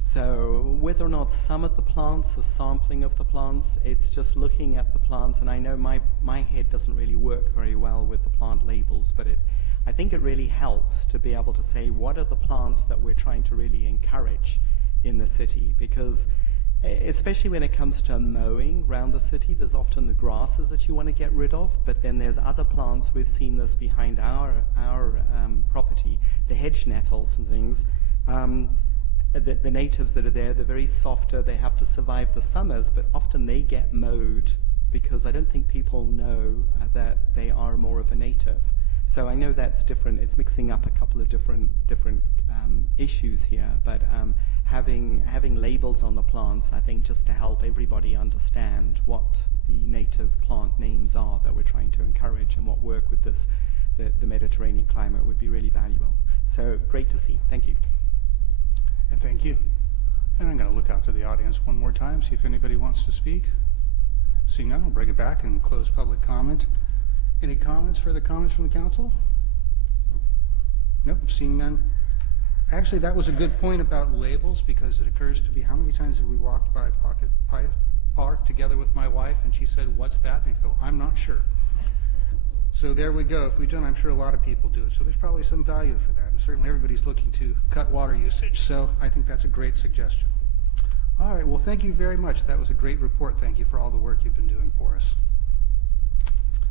So whether or not some of the plants, a sampling of the plants, it's just looking at the plants, and I know my head doesn't really work very well with the plant labels, but I think it really helps to be able to say what are the plants that we're trying to really encourage in the city, because especially when it comes to mowing around the city, there's often the grasses that you want to get rid of, but then there's other plants. We've seen this behind our property, the hedge nettles and things. The natives that are there, they're very softer, they have to survive the summers, but often they get mowed because I don't think people know that they are more of a native. So I know that's different. It's mixing up a couple of different issues here, but having labels on the plants, I think, just to help everybody understand what the native plant names are that we're trying to encourage and what work with the Mediterranean climate would be really valuable. So great to see. Thank you. And thank you. And I'm going to look out to the audience one more time, see if anybody wants to speak. Seeing none, I'll bring it back and close public comment. Any comments, further comments from the council? Nope, seeing none. Actually, that was a good point about labels, because it occurs to me, how many times have we walked by Pocket Park together with my wife, and she said, "What's that?" And I go, "I'm not sure." So there we go. If we don't, I'm sure a lot of people do it. So there's probably some value for that. And certainly everybody's looking to cut water usage. So I think that's a great suggestion. All right. Well, thank you very much. That was a great report. Thank you for all the work you've been doing for us.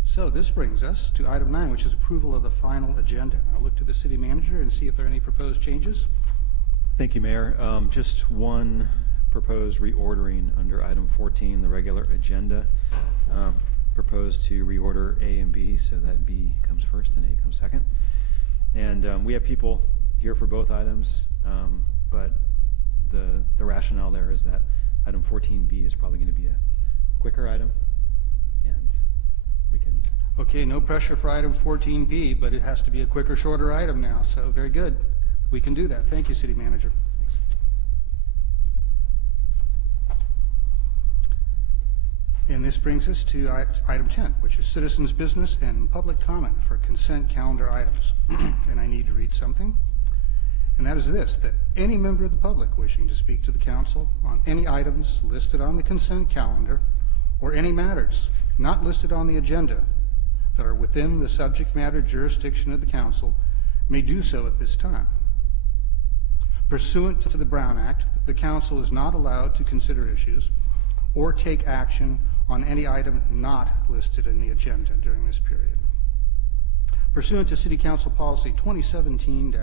So this brings us to item 9, which is approval of the final agenda. I'll look to the city manager and see if there are any proposed changes. Thank you, Mayor. Just one proposed reordering under item 14, the regular agenda. Proposed to reorder A and B, so that B comes first and A comes second. And we have people here for both items, but the rationale there is that item 14B is probably going to be a quicker item, and we can... Okay, no pressure for item 14B, but it has to be a quicker, shorter item now, so very good. We can do that. Thank you, City Manager. Thanks. And this brings us to item 10, which is citizens' business and public comment for consent calendar items. And I need to read something. And that is this, that any member of the public wishing to speak to the council on any items listed on the consent calendar or any matters not listed on the agenda that are within the subject matter jurisdiction of the council may do so at this time. Pursuant to the Brown Act, the council is not allowed to consider issues or take action on any item not listed in the agenda during this period. Pursuant to City Council Policy 2017-02,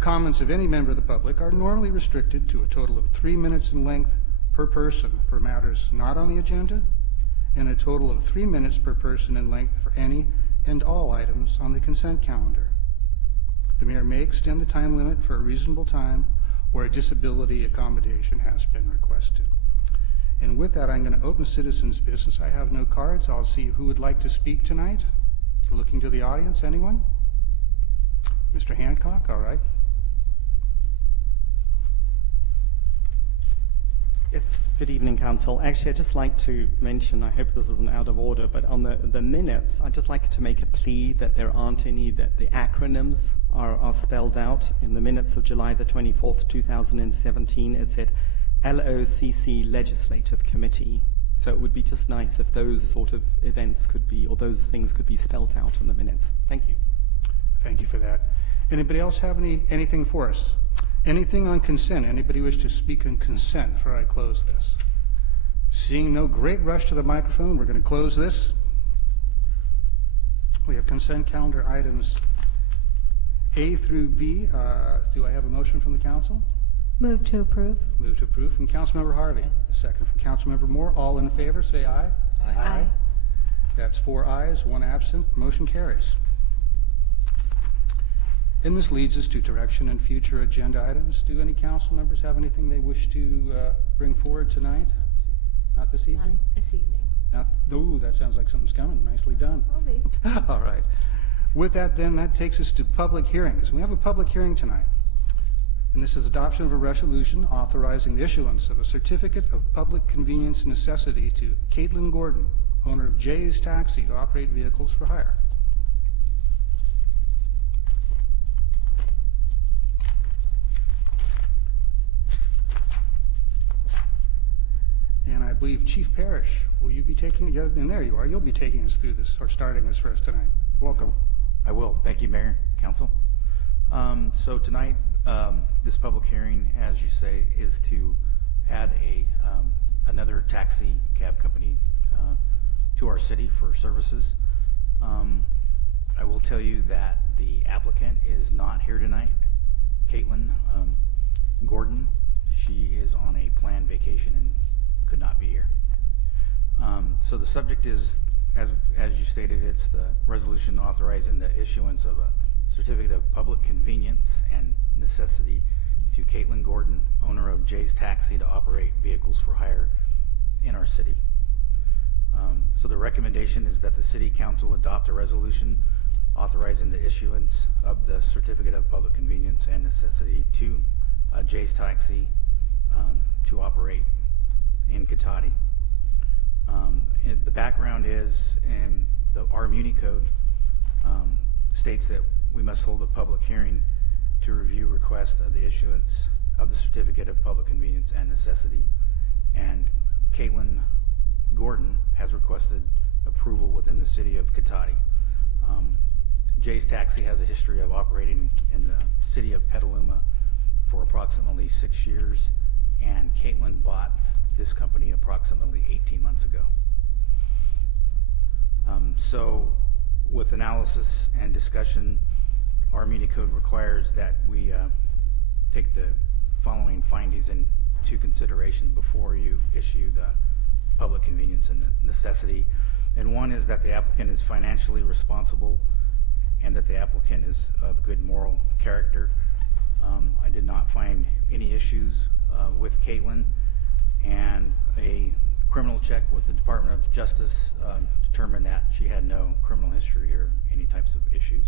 comments of any member of the public are normally restricted to a total of 3 minutes in length per person for matters not on the agenda, and a total of 3 minutes per person in length for any and all items on the consent calendar. The mayor may extend the time limit for a reasonable time where a disability accommodation has been requested. And with that, I'm going to open citizens' business. I have no cards. I'll see who would like to speak tonight. Looking to the audience, anyone? Mr. Hancock, all right. Yes, good evening, Council. Actually, I'd just like to mention, I hope this isn't out of order, but on the minutes, I'd just like to make a plea that there aren't any, that the acronyms are spelled out. In the minutes of July the 24th, 2017, it said LOCC Legislative Committee. So it would be just nice if those sort of events could be, or those things could be spelled out in the minutes. Thank you. Thank you for that. Anybody else have anything for us? Anything on consent? Anybody wish to speak on consent before I close this? Seeing no great rush to the microphone, we're going to close this. We have consent calendar items A through B. Do I have a motion from the council? Move to approve. Move to approve from Councilmember Harvey. A second from Councilmember Moore. All in favor, say aye. Aye. That's 4 ayes, 1 absent. Motion carries. And this leads us to direction and future agenda items. Do any council members have anything they wish to bring forward tonight? Not this evening? Not this evening. Ooh, that sounds like something's coming. Nicely done. Will be. All right. With that, then, that takes us to public hearings. We have a public hearing tonight. And this is adoption of a resolution authorizing the issuance of a certificate of public convenience necessity to Caitlin Gordon, owner of Jay's Taxi, to operate vehicles for hire. And I believe Chief Parrish, will you be taking, yeah, and there you are, you'll be taking us through this, or starting this for us tonight. Welcome. I will. Thank you, Mayor, Council. So tonight, this public hearing, as you say, is to add another taxi cab company to our city for services. I will tell you that the applicant is not here tonight, Caitlin Gordon. She is on a planned vacation and could not be here. So the subject is, as you stated, it's the resolution authorizing the issuance of a certificate of public convenience and necessity to Caitlin Gordon, owner of Jay's Taxi, to operate vehicles for hire in our city. So the recommendation is that the City Council adopt a resolution authorizing the issuance of the certificate of public convenience and necessity to Jay's Taxi to operate in Cotati. The background is, in our Muni Code states that we must hold a public hearing to review request of the issuance of the Certificate of Public Convenience and Necessity. And Caitlin Gordon has requested approval within the city of Cotati. Jay's Taxi has a history of operating in the city of Petaluma for approximately 6 years, and Caitlin bought this company approximately 18 months ago. So with analysis and discussion, our media code requires that we take the following findings into consideration before you issue the public convenience and necessity. And one is that the applicant is financially responsible and that the applicant is of good moral character. I did not find any issues with Caitlin, and a criminal check with the Department of Justice determined that she had no criminal history or any types of issues.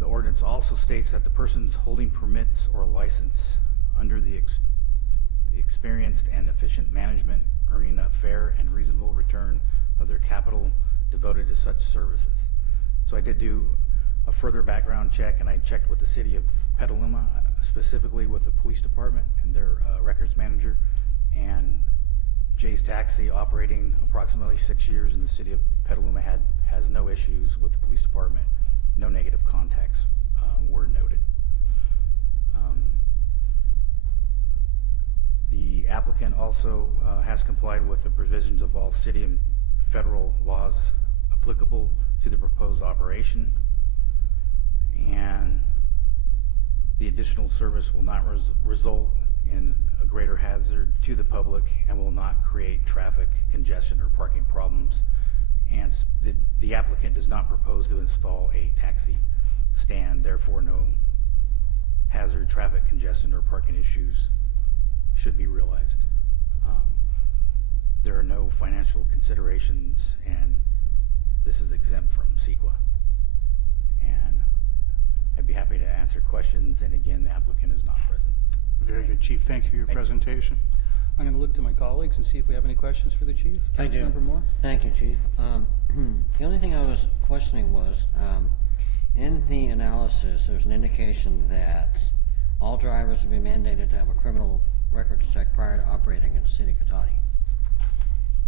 The ordinance also states that the persons holding permits or license under the experienced and efficient management earning a fair and reasonable return of their capital devoted to such services. So I did do a further background check, and I checked with the city of Petaluma, specifically with the police department and their records manager, and Jay's Taxi, operating approximately 6 years in the city of Petaluma, has no issues with the police department. No negative contacts were noted. The applicant also has complied with the provisions of all city and federal laws applicable to the proposed operation, and the additional service will not result in a greater hazard to the public and will not create traffic congestion or parking problems. And the applicant does not propose to install a taxi stand, therefore no hazard, traffic congestion, or parking issues should be realized. There are no financial considerations, and this is exempt from CEQA. And I'd be happy to answer questions, and again, the applicant is not present. Very good, Chief. Thank you for your presentation. I'm going to look to my colleagues and see if we have any questions for the Chief. I do. Councilmember Moore? Thank you, Chief. The only thing I was questioning was, in the analysis, there's an indication that all drivers will be mandated to have a criminal records check prior to operating in the city of Cotati.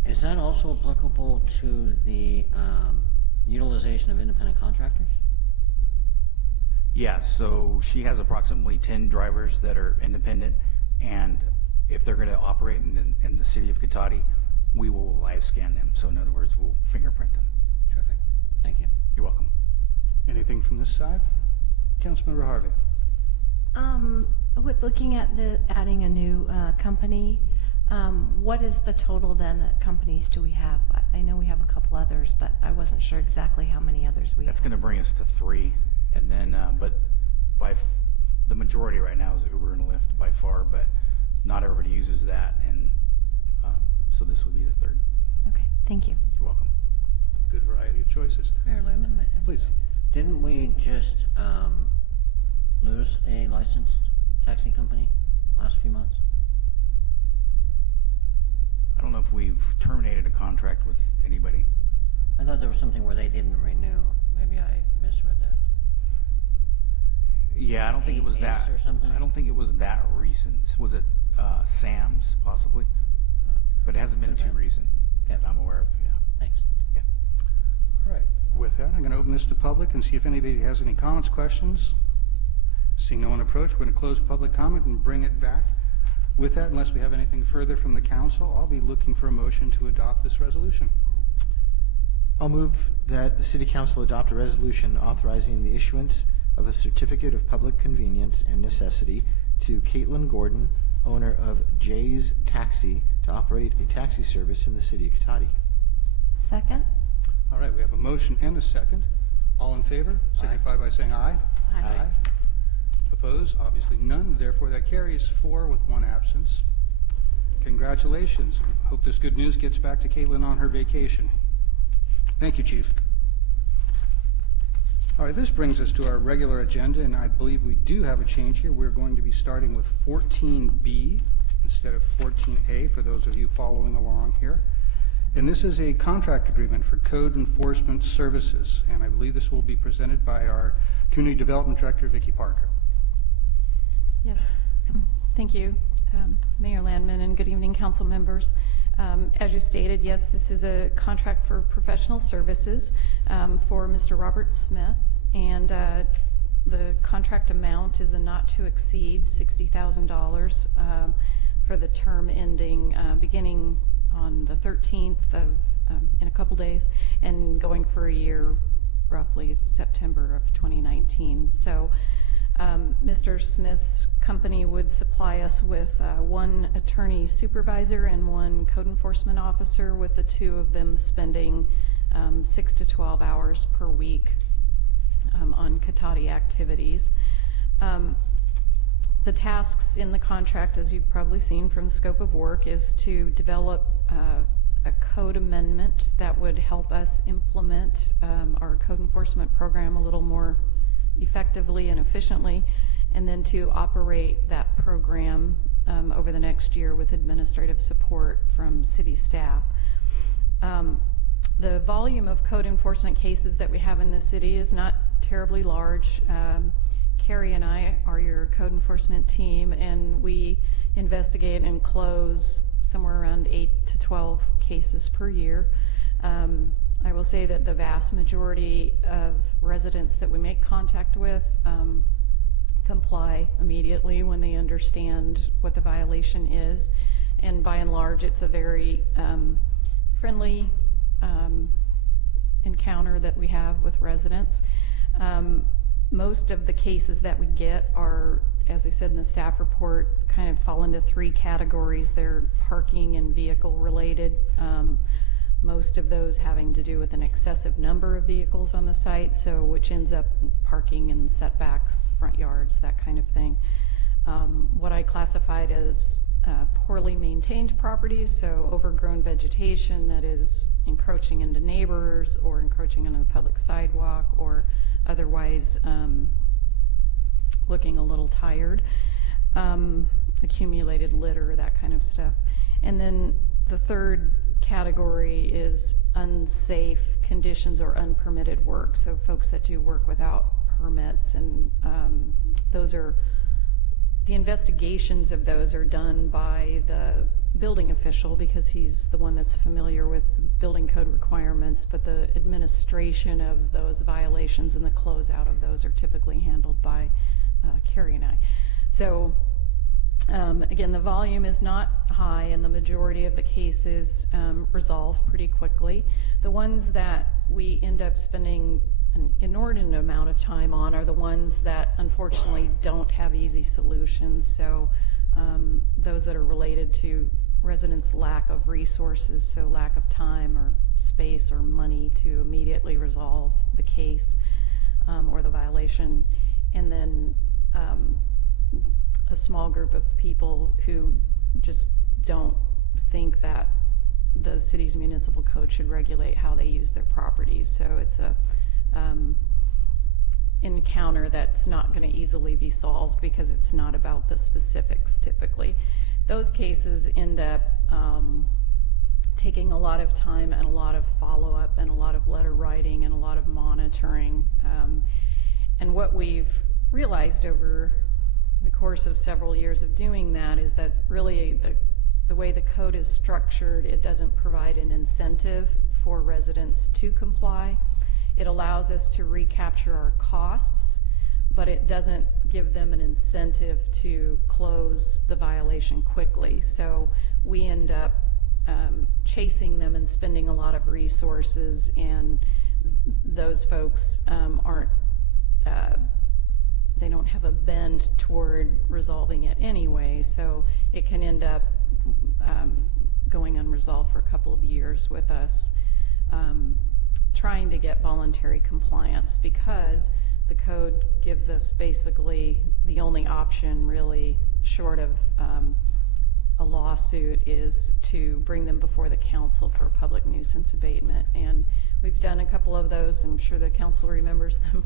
Is that also applicable to the utilization of independent contractors? Yes, so she has approximately 10 drivers that are independent, and if they're going to operate in the city of Cotati, we will live scan them. So in other words, we'll fingerprint them. Terrific. Thank you. You're welcome. Anything from this side? Councilmember Harvey. With looking at adding a new company, what is the total then companies do we have? I know we have a couple others, but I wasn't sure exactly how many others we have. That's going to bring us to 3, and then but the majority right now is Uber and Lyft by far, but not everybody uses that, and so this would be the 3rd. Okay, thank you. You're welcome. Good variety of choices. Mayor Lehman, please. Didn't we just lose a licensed taxi company last few months? I don't know if we've terminated a contract with anybody. I thought there was something where they didn't renew. Maybe I misread that. Yeah, I don't think it was Ace that. or something? I don't think it was that recent. Was it Sam's possibly? But it hasn't been Okay. too recent that I'm aware of. Yeah. Thanks. Yeah. All right. With that, I'm going to open this to public and see if anybody has any comments, questions. Seeing no one approach, we're going to close public comment and bring it back. With that, unless we have anything further from the council, I'll be looking for a motion to adopt this resolution. I'll move that the City Council adopt a resolution authorizing the issuance of a Certificate of Public Convenience and Necessity to Caitlin Gordon, owner of Jay's Taxi, to operate a taxi service in the City of Cotati. Second? All right, we have a motion and a second. All in favor, signify by saying aye. Aye. Opposed? Obviously none. Therefore, that carries 4 with 1 absence. Congratulations. Hope this good news gets back to Caitlin on her vacation. Thank you, Chief. All right, this brings us to our regular agenda, and I believe we do have a change here. We're going to be starting with 14B instead of 14A for those of you following along here. And this is a contract agreement for code enforcement services. And I believe this will be presented by our Community Development Director, Vicki Parker. Yes, thank you, Mayor Landman, and good evening, council members. As you stated, yes, this is a contract for professional services for Mr. Robert Smith, and the contract amount is a not to exceed $60,000 for the term ending beginning on the 13th of in a couple days and going for a year, roughly September of 2019. So Mr. Smith's company would supply us with one attorney supervisor and one code enforcement officer, with the two of them spending 6 to 12 hours per week on Cotati activities. The tasks in the contract, as you've probably seen from the scope of work, is to develop a code amendment that would help us implement our code enforcement program a little more effectively and efficiently, and then to operate that program over the next year with administrative support from city staff. The volume of code enforcement cases that we have in this city is not terribly large. Carrie and I are your code enforcement team, and we investigate and close somewhere around 8 to 12 cases per year. I will say that the vast majority of residents that we make contact with comply immediately when they understand what the violation is, and by and large it's a very friendly encounter that we have with residents. Most of the cases that we get are, as I said in the staff report, kind of fall into 3 categories. They're parking and vehicle related. Most of those having to do with an excessive number of vehicles on the site, so which ends up parking and setbacks, front yards, that kind of thing. What I classified as poorly maintained properties, so overgrown vegetation that is encroaching into neighbors or encroaching on a public sidewalk or otherwise looking a little tired, accumulated litter, that kind of stuff. And then the third category is unsafe conditions or unpermitted work, so folks that do work without permits, and those are, the investigations of those are done by the building official because he's the one that's familiar with building code requirements, but the administration of those violations and the closeout of those are typically handled by Carrie and I. So again, the volume is not high, and the majority of the cases resolve pretty quickly. The ones that we end up spending an inordinate amount of time on are the ones that unfortunately don't have easy solutions. So those that are related to residents' lack of resources, so lack of time or space or money to immediately resolve the case or the violation. And then a small group of people who just don't think that the city's municipal code should regulate how they use their properties. So it's a encounter that's not going to easily be solved because it's not about the specifics typically. Those cases end up taking a lot of time and a lot of follow-up and a lot of letter writing and a lot of monitoring. And what we've realized over the course of several years of doing that is that really the way the code is structured, it doesn't provide an incentive for residents to comply. It allows us to recapture our costs, but it doesn't give them an incentive to close the violation quickly. So we end up chasing them and spending a lot of resources, and those folks aren't they don't have a bend toward resolving it anyway, so it can end up going unresolved for a couple of years with us trying to get voluntary compliance, because the code gives us basically the only option really short of a lawsuit is to bring them before the council for public nuisance abatement. And we've done a couple of those. I'm sure the council remembers them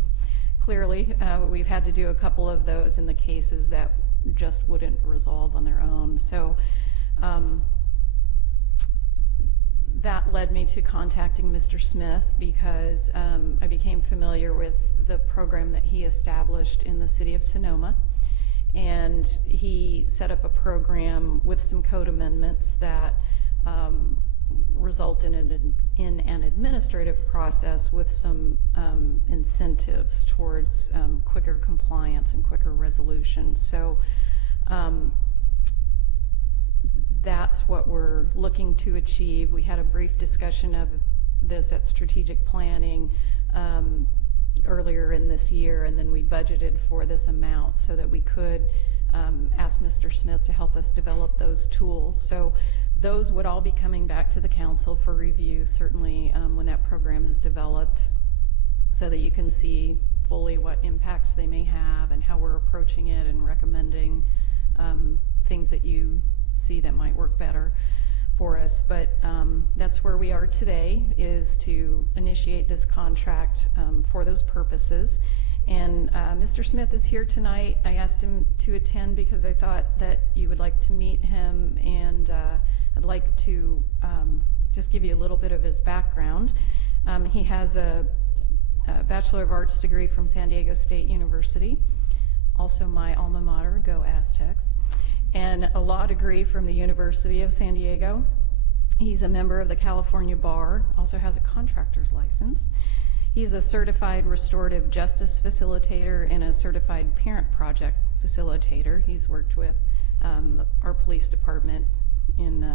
clearly. We've had to do a couple of those in the cases that just wouldn't resolve on their own. So that led me to contacting Mr. Smith because I became familiar with the program that he established in the city of Sonoma. And he set up a program with some code amendments that result in an administrative process with some incentives towards quicker compliance and quicker resolution. So that's what we're looking to achieve. We had a brief discussion of this at strategic planning earlier in this year, and then we budgeted for this amount so that we could ask Mr. Smith to help us develop those tools. So those would all be coming back to the council for review, certainly when that program is developed, so that you can see fully what impacts they may have and how we're approaching it and recommending things that you see that might work better for us. But that's where we are today, is to initiate this contract for those purposes. And Mr. Smith is here tonight. I asked him to attend because I thought that you would like to meet him, and I'd like to just give you a little bit of his background. He has a Bachelor of Arts degree from San Diego State University, also my alma mater, go Aztecs, and a law degree from the University of San Diego. He's a member of the California Bar, also has a contractor's license. He's a certified restorative justice facilitator and a certified parent project facilitator. He's worked with our police department in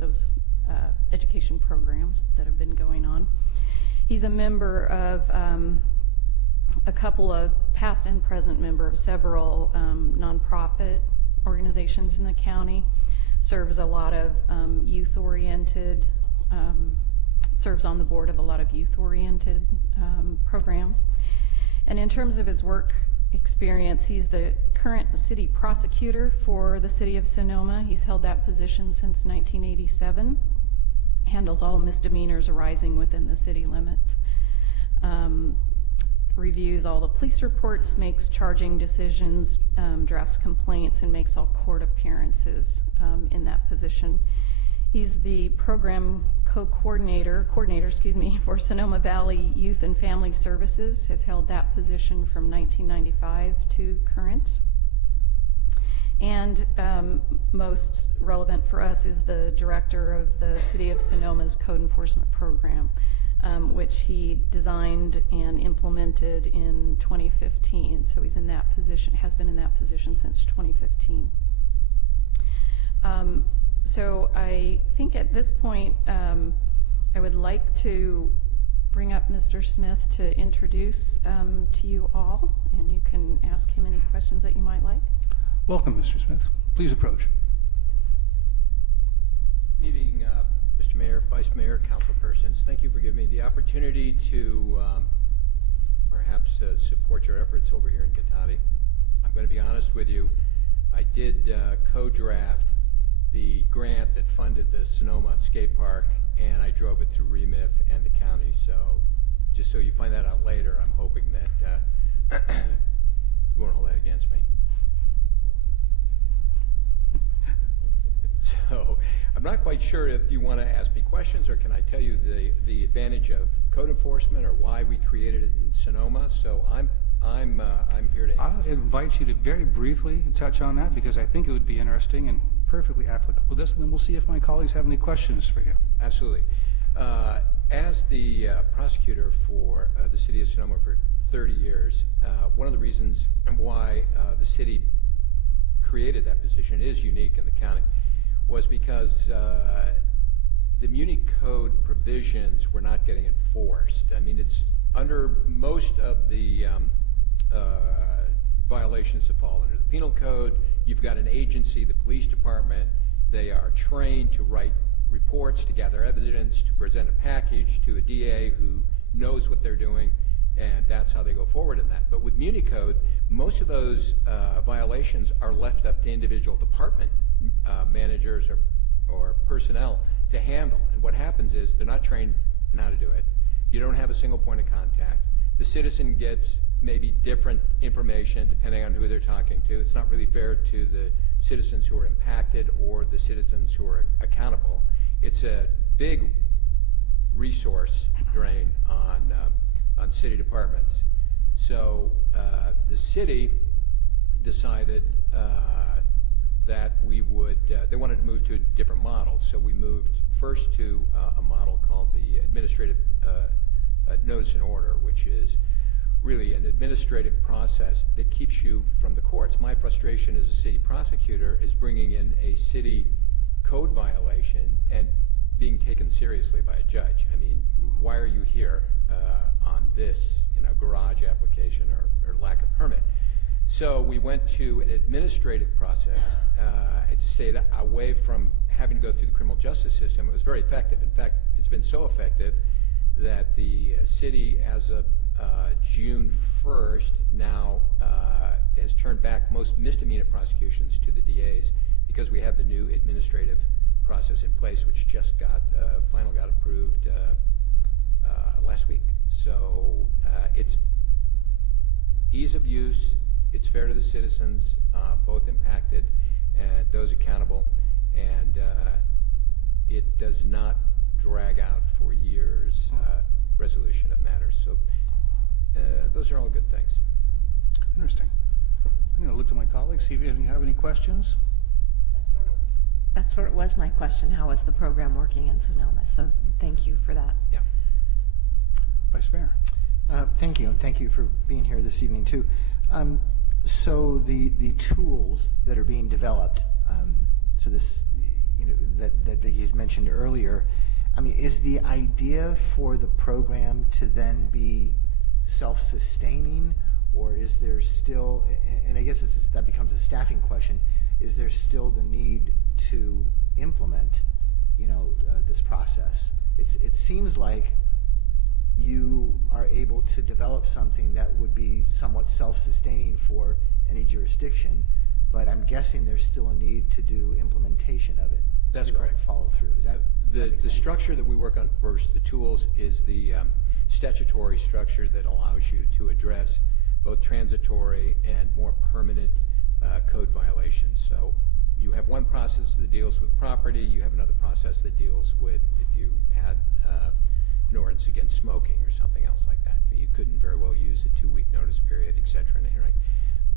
those education programs that have been going on. He's a member of a couple of past and present member of several nonprofit organizations in the county, serves a lot of youth-oriented, serves on the board of a lot of youth-oriented programs. And in terms of his work experience, he's the current city prosecutor for the city of Sonoma. He's held that position since 1987, handles all misdemeanors arising within the city limits, reviews all the police reports, makes charging decisions, drafts complaints, and makes all court appearances in that position. He's the program coordinator for Sonoma Valley Youth and Family Services, has held that position from 1995 to current. And most relevant for us is the director of the City of Sonoma's Code Enforcement Program, which he designed and implemented in 2015. So he's in that position, has been in that position since 2015. So I think at this point, I would like to bring up Mr. Smith to introduce to you all, and you can ask him any questions that you might like. Welcome, Mr. Smith. Please approach. Good evening, Mr. Mayor, Vice Mayor, council persons. Thank you for giving me the opportunity to perhaps support your efforts over here in Cotati. I'm going to be honest with you. I did co-draft the grant that funded the Sonoma Skate Park, and I drove it through REMIF and the county. So just so you find that out later, I'm hoping that you won't hold that against me. So I'm not quite sure if you want to ask me questions, or can I tell you the advantage of code enforcement or why we created it in Sonoma. So I'm here to. I'll invite you to very briefly touch on that, because I think it would be interesting and perfectly applicable to this, and then we'll see if my colleagues have any questions for you. Absolutely. As the prosecutor for the city of Sonoma for 30 years, one of the reasons why the city created that position is unique in the county was because the Muni Code provisions were not getting enforced. I mean, it's under most of the violations that fall under the penal code. You've got an agency, the police department. They are trained to write reports, to gather evidence, to present a package to a DA who knows what they're doing, and that's how they go forward in that. But with Muni Code, most of those violations are left up to individual department managers or personnel to handle. And what happens is they're not trained in how to do it. You don't have a single point of contact. The citizen gets maybe different information depending on who they're talking to. It's not really fair to the citizens who are impacted or the citizens who are accountable. It's a big resource drain on city departments. So the city decided that we would, they wanted to move to a different model. So we moved first to a model called the administrative notice and order, which is really an administrative process that keeps you from the courts. My frustration as a city prosecutor is bringing in a city code violation and being taken seriously by a judge. I mean, why are you here on this, garage application or lack of permit? So we went to an administrative process. It stayed away from having to go through the criminal justice system. It was very effective. In fact, it's been so effective that the city, as of June 1st, now has turned back most misdemeanor prosecutions to the DAs because we have the new administrative process in place, which just got approved last week. So it's ease of use, it's fair to the citizens, both impacted and those accountable, and it does not drag out for years resolution of matters. So those are all good things. Interesting. I'm going to look to my colleagues, see if you have any questions. That sort of was my question. How is the program working in Sonoma? So thank you for that. Yeah. Vice Mayor. Thank you, and thank you for being here this evening too. So the tools that are being developed, so this, that Vicki had mentioned earlier, I mean, is the idea for the program to then be self-sustaining, or is there still, and I guess that becomes a staffing question, is there still the need to implement, this process? It seems like you are able to develop something that would be somewhat self-sustaining for any jurisdiction, but I'm guessing there's still a need to do implementation of it. That's correct. Follow through. Is that the structure that we work on first, the tools, is the statutory structure that allows you to address both transitory and more permanent code violations. So you have one process that deals with property, you have another process that deals with if you had an ordinance against smoking or something else like that. You couldn't very well use a 2-week notice period, et cetera, in a hearing.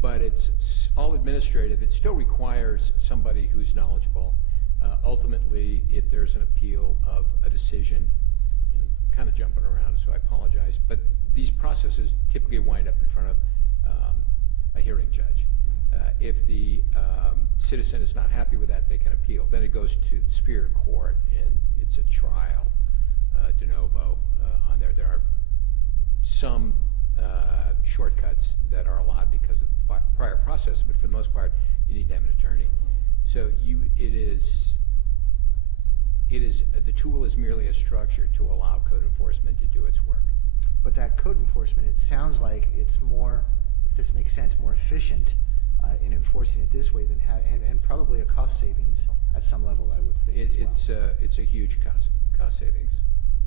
But it's all administrative. It still requires somebody who's knowledgeable. Ultimately, if there's an appeal of a decision, and kind of jumping around, so I apologize, but these processes typically wind up in front of a hearing judge. If the citizen is not happy with that, they can appeal. Then it goes to Superior Court, and it's a trial de novo on there. There are some shortcuts that are allowed because of the prior process, but for the most part, you need to have an attorney. So the tool is merely a structure to allow code enforcement to do its work. But that code enforcement, it sounds like it's more, if this makes sense, more efficient in enforcing it this way than and probably a cost savings at some level, I would think. It's a huge cost savings.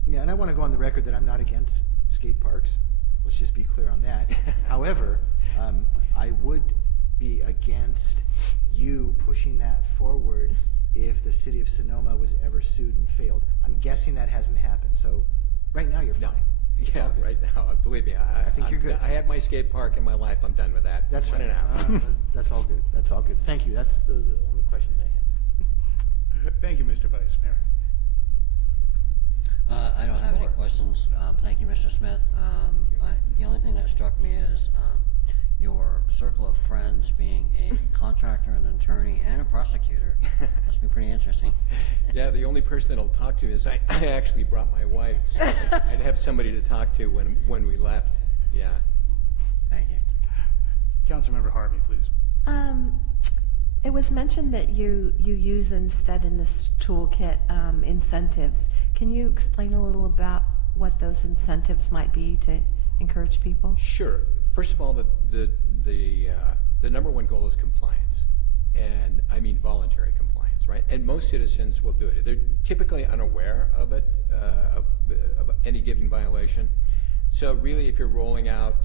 Yeah, and I want to go on the record that I'm not against skate parks. Let's just be clear on that. However, I would be against you pushing that forward if the city of Sonoma was ever sued and failed. I'm guessing that hasn't happened. So right now you're fine. Yeah, right now, believe me, I think you're good. I had my skate park in my life. I'm done with that. That's One right. and out. That's all good. That's all good. Thank you. Those are the only questions I had. Thank you, Mr. Vice Mayor. I don't have any questions. Thank you, Mr. Smith. The only thing that struck me is your circle of friends being a contractor, an attorney, and a prosecutor. Must be pretty interesting. Yeah, the only person that'll talk to me is I actually brought my wife. So I'd have somebody to talk to when we left. Yeah. Thank you. Councilmember Harvey, please. It was mentioned that you use instead in this toolkit incentives. Can you explain a little about what those incentives might be to encourage people? Sure. First of all, the number one goal is compliance, and I mean voluntary compliance, right? And most citizens will do it. They're typically unaware of it, of any given violation. So really, if you're rolling out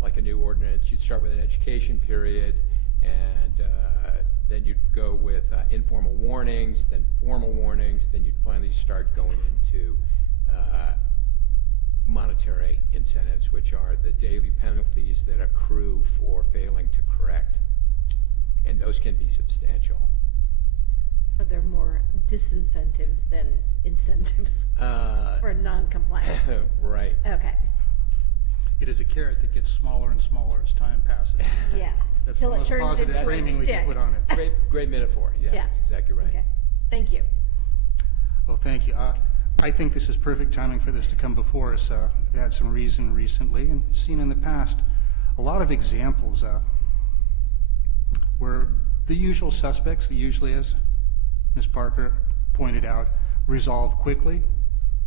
like a new ordinance, you'd start with an education period, and Then you'd go with informal warnings, then formal warnings, then you'd finally start going into monetary incentives, which are the daily penalties that accrue for failing to correct. And those can be substantial. So they're more disincentives than incentives for non-compliance. Right. Okay. It is a carrot that gets smaller and smaller as time passes. Yeah. That's Till the it most turns positive into a framing we can stick. put on it. Great metaphor. Yeah, Yeah. that's exactly right. Okay. Thank you. Well, thank you. I think this is perfect timing for this to come before us. We've had some reason recently and seen in the past a lot of examples where the usual suspects, usually as Ms. Parker pointed out, resolve quickly,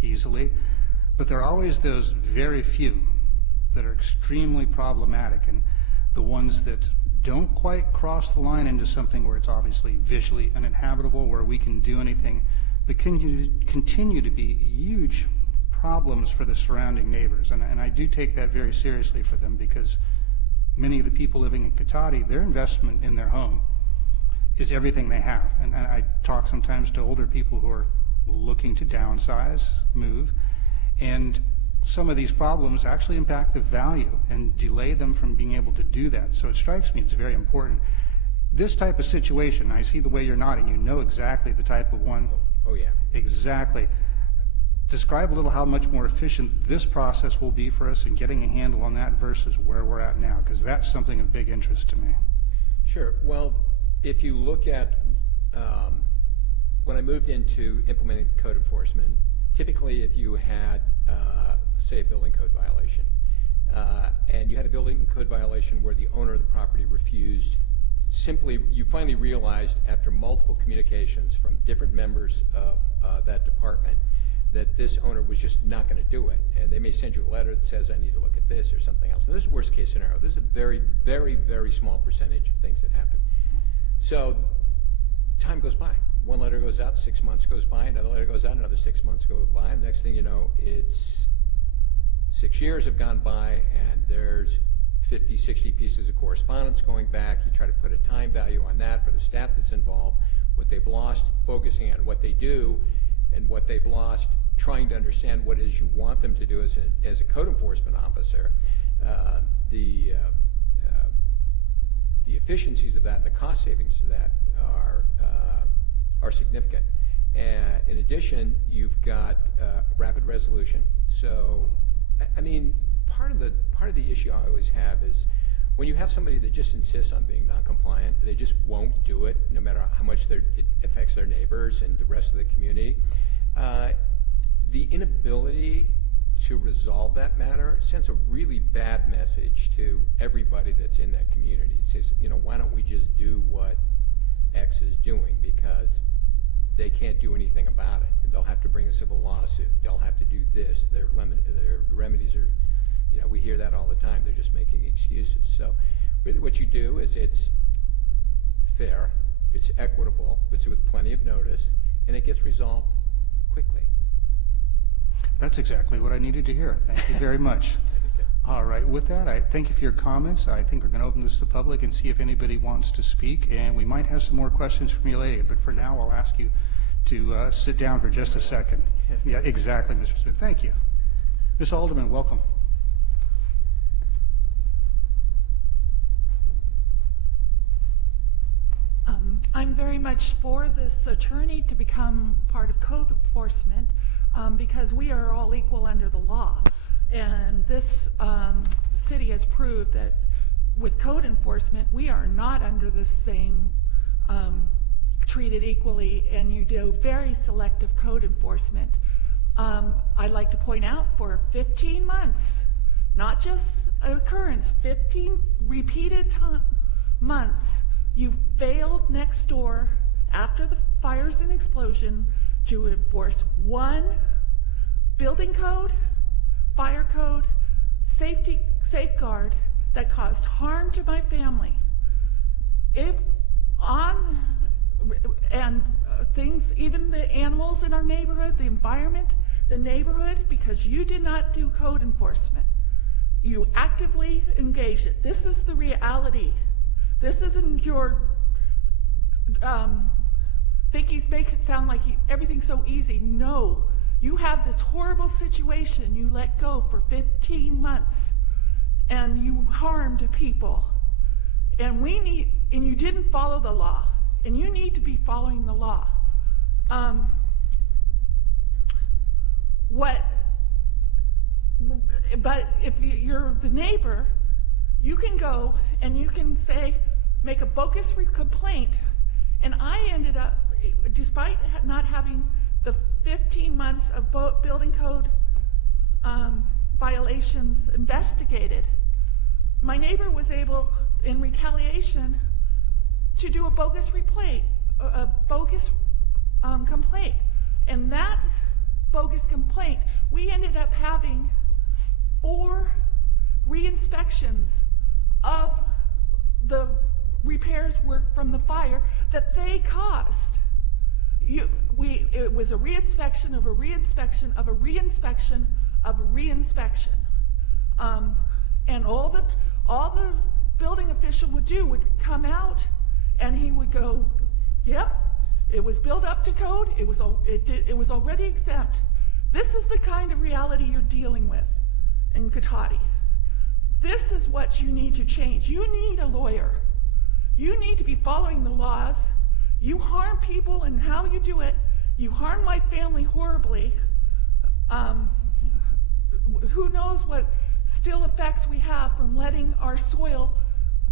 easily, but there are always those very few that are extremely problematic, and the ones that don't quite cross the line into something where it's obviously visually uninhabitable, where we can do anything, but continue to be huge problems for the surrounding neighbors. And I do take that very seriously for them, because many of the people living in Cotati, their investment in their home is everything they have. And I talk sometimes to older people who are looking to downsize, move, and some of these problems actually impact the value and delay them from being able to do that. So it strikes me it's very important. This type of situation, I see the way you're nodding, you know exactly the type of one. Oh, yeah. Exactly. Describe a little how much more efficient this process will be for us in getting a handle on that versus where we're at now, because that's something of big interest to me. Sure. Well, if you look at when I moved into implementing code enforcement, typically if you had, say, a building code violation, and you had a building code violation where the owner of the property refused, simply, you finally realized after multiple communications from different members of that department that this owner was just not going to do it. And they may send you a letter that says, I need to look at this or something else. And this is a worst case scenario. This is a very, very, very small percentage of things that happen. So time goes by. One letter goes out, 6 months goes by, another letter goes out, another 6 months goes by. Next thing you know, it's 6 years have gone by, and there's 50, 60 pieces of correspondence going back. You try to put a time value on that for the staff that's involved, what they've lost focusing on what they do, and what they've lost trying to understand what it is you want them to do as a code enforcement officer. The efficiencies of that and the cost savings of that are significant. And in addition, you've got rapid resolution. So, I mean, part of the issue I always have is when you have somebody that just insists on being non-compliant, they just won't do it, no matter how much it affects their neighbors and the rest of the community. The inability to resolve that matter sends a really bad message to everybody that's in that community. It says, you know, why don't we just do what X is doing, because they can't do anything about it. And they'll have to bring a civil lawsuit. They'll have to do this. Their remedies are, you know, we hear that all the time. They're just making excuses. So really what you do is it's fair, it's equitable, it's with plenty of notice, and it gets resolved quickly. That's exactly what I needed to hear. Thank you very much. All right, with that, I thank you for your comments. I think we're going to open this to the public and see if anybody wants to speak, and we might have some more questions from you later, but for now, I'll ask you to sit down for just a second. Yeah, exactly, Mr. Smith. Thank you. Ms. Alderman, welcome. I'm very much for this attorney to become part of code enforcement because we are all equal under the law. And this city has proved that with code enforcement, we are not under the same, treated equally, and you do very selective code enforcement. I'd like to point out for 15 months, not just an occurrence, 15 repeated months, you failed next door after the fires and explosion to enforce one building code, fire code, safeguard that caused harm to my family. Things, even the animals in our neighborhood, the environment, the neighborhood, because you did not do code enforcement. You actively engaged it. This is the reality. This isn't your Vicki makes it sound like everything's so easy. No, you have this horrible situation you let go for 15 months, and you harmed people, and you didn't follow the law, and you need to be following the law. But if you're the neighbor, you can go and you can say, make a bogus complaint. And I ended up, despite not having the 15 months of building code violations investigated, my neighbor was able, in retaliation, to do a bogus complaint. And that bogus complaint, we ended up having 4 re-inspections of the repairs work from the fire that they caused. It was a re-inspection of a re-inspection of a re-inspection of a re-inspection. And all the building official would do would come out and he would go, yep, it was built up to code, it was already exempt. This is the kind of reality you're dealing with in Cotati. This is what you need to change. You need a lawyer. You need to be following the laws. You harm people, and how you do it, you harm my family horribly. Who knows what still effects we have from letting our soil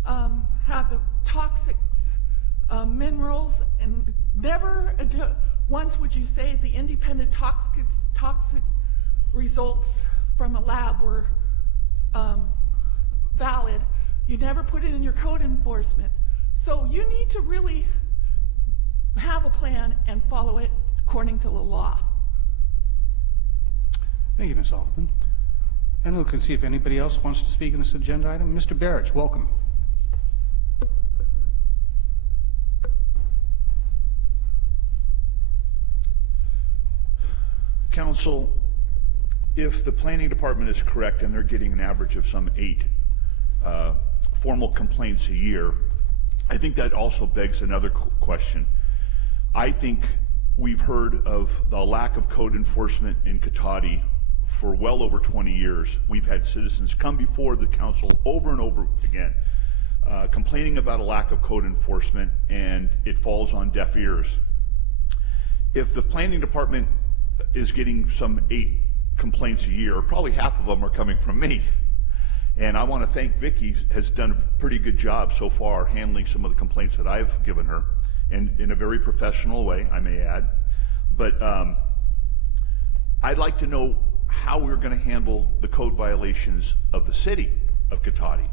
have the toxic minerals, and never once would you say the independent toxic results from a lab were valid. You never put it in your code enforcement. So you need to really have a plan and follow it according to the law. Thank you, Ms. Alderman. And look and see if anybody else wants to speak in this agenda item. Mr. Barrett, welcome. Council, if the planning department is correct and they're getting an average of some 8 formal complaints a year, I think that also begs another question. I think we've heard of the lack of code enforcement in Cotati for well over 20 years. We've had citizens come before the council over and over again complaining about a lack of code enforcement, and it falls on deaf ears. If the planning department is getting some 8 complaints a year, probably half of them are coming from me. And I want to thank Vicki, has done a pretty good job so far handling some of the complaints that I've given her, and in a very professional way, I may add. But I'd like to know how we're going to handle the code violations of the city of Cotati.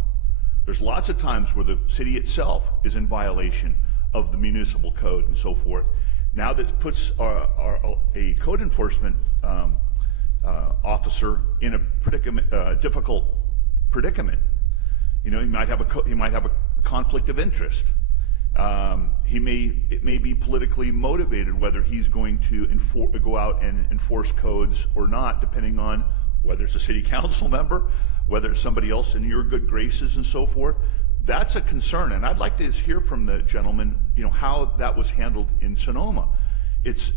There's lots of times where the city itself is in violation of the municipal code and so forth. Now that puts a code enforcement officer in a difficult predicament. You know, he might have a conflict of interest. It may be politically motivated whether he's going to go out and enforce codes or not, depending on whether it's a city council member, whether it's somebody else in your good graces and so forth. That's a concern, and I'd like to hear from the gentleman, you know, how that was handled in Sonoma. It's,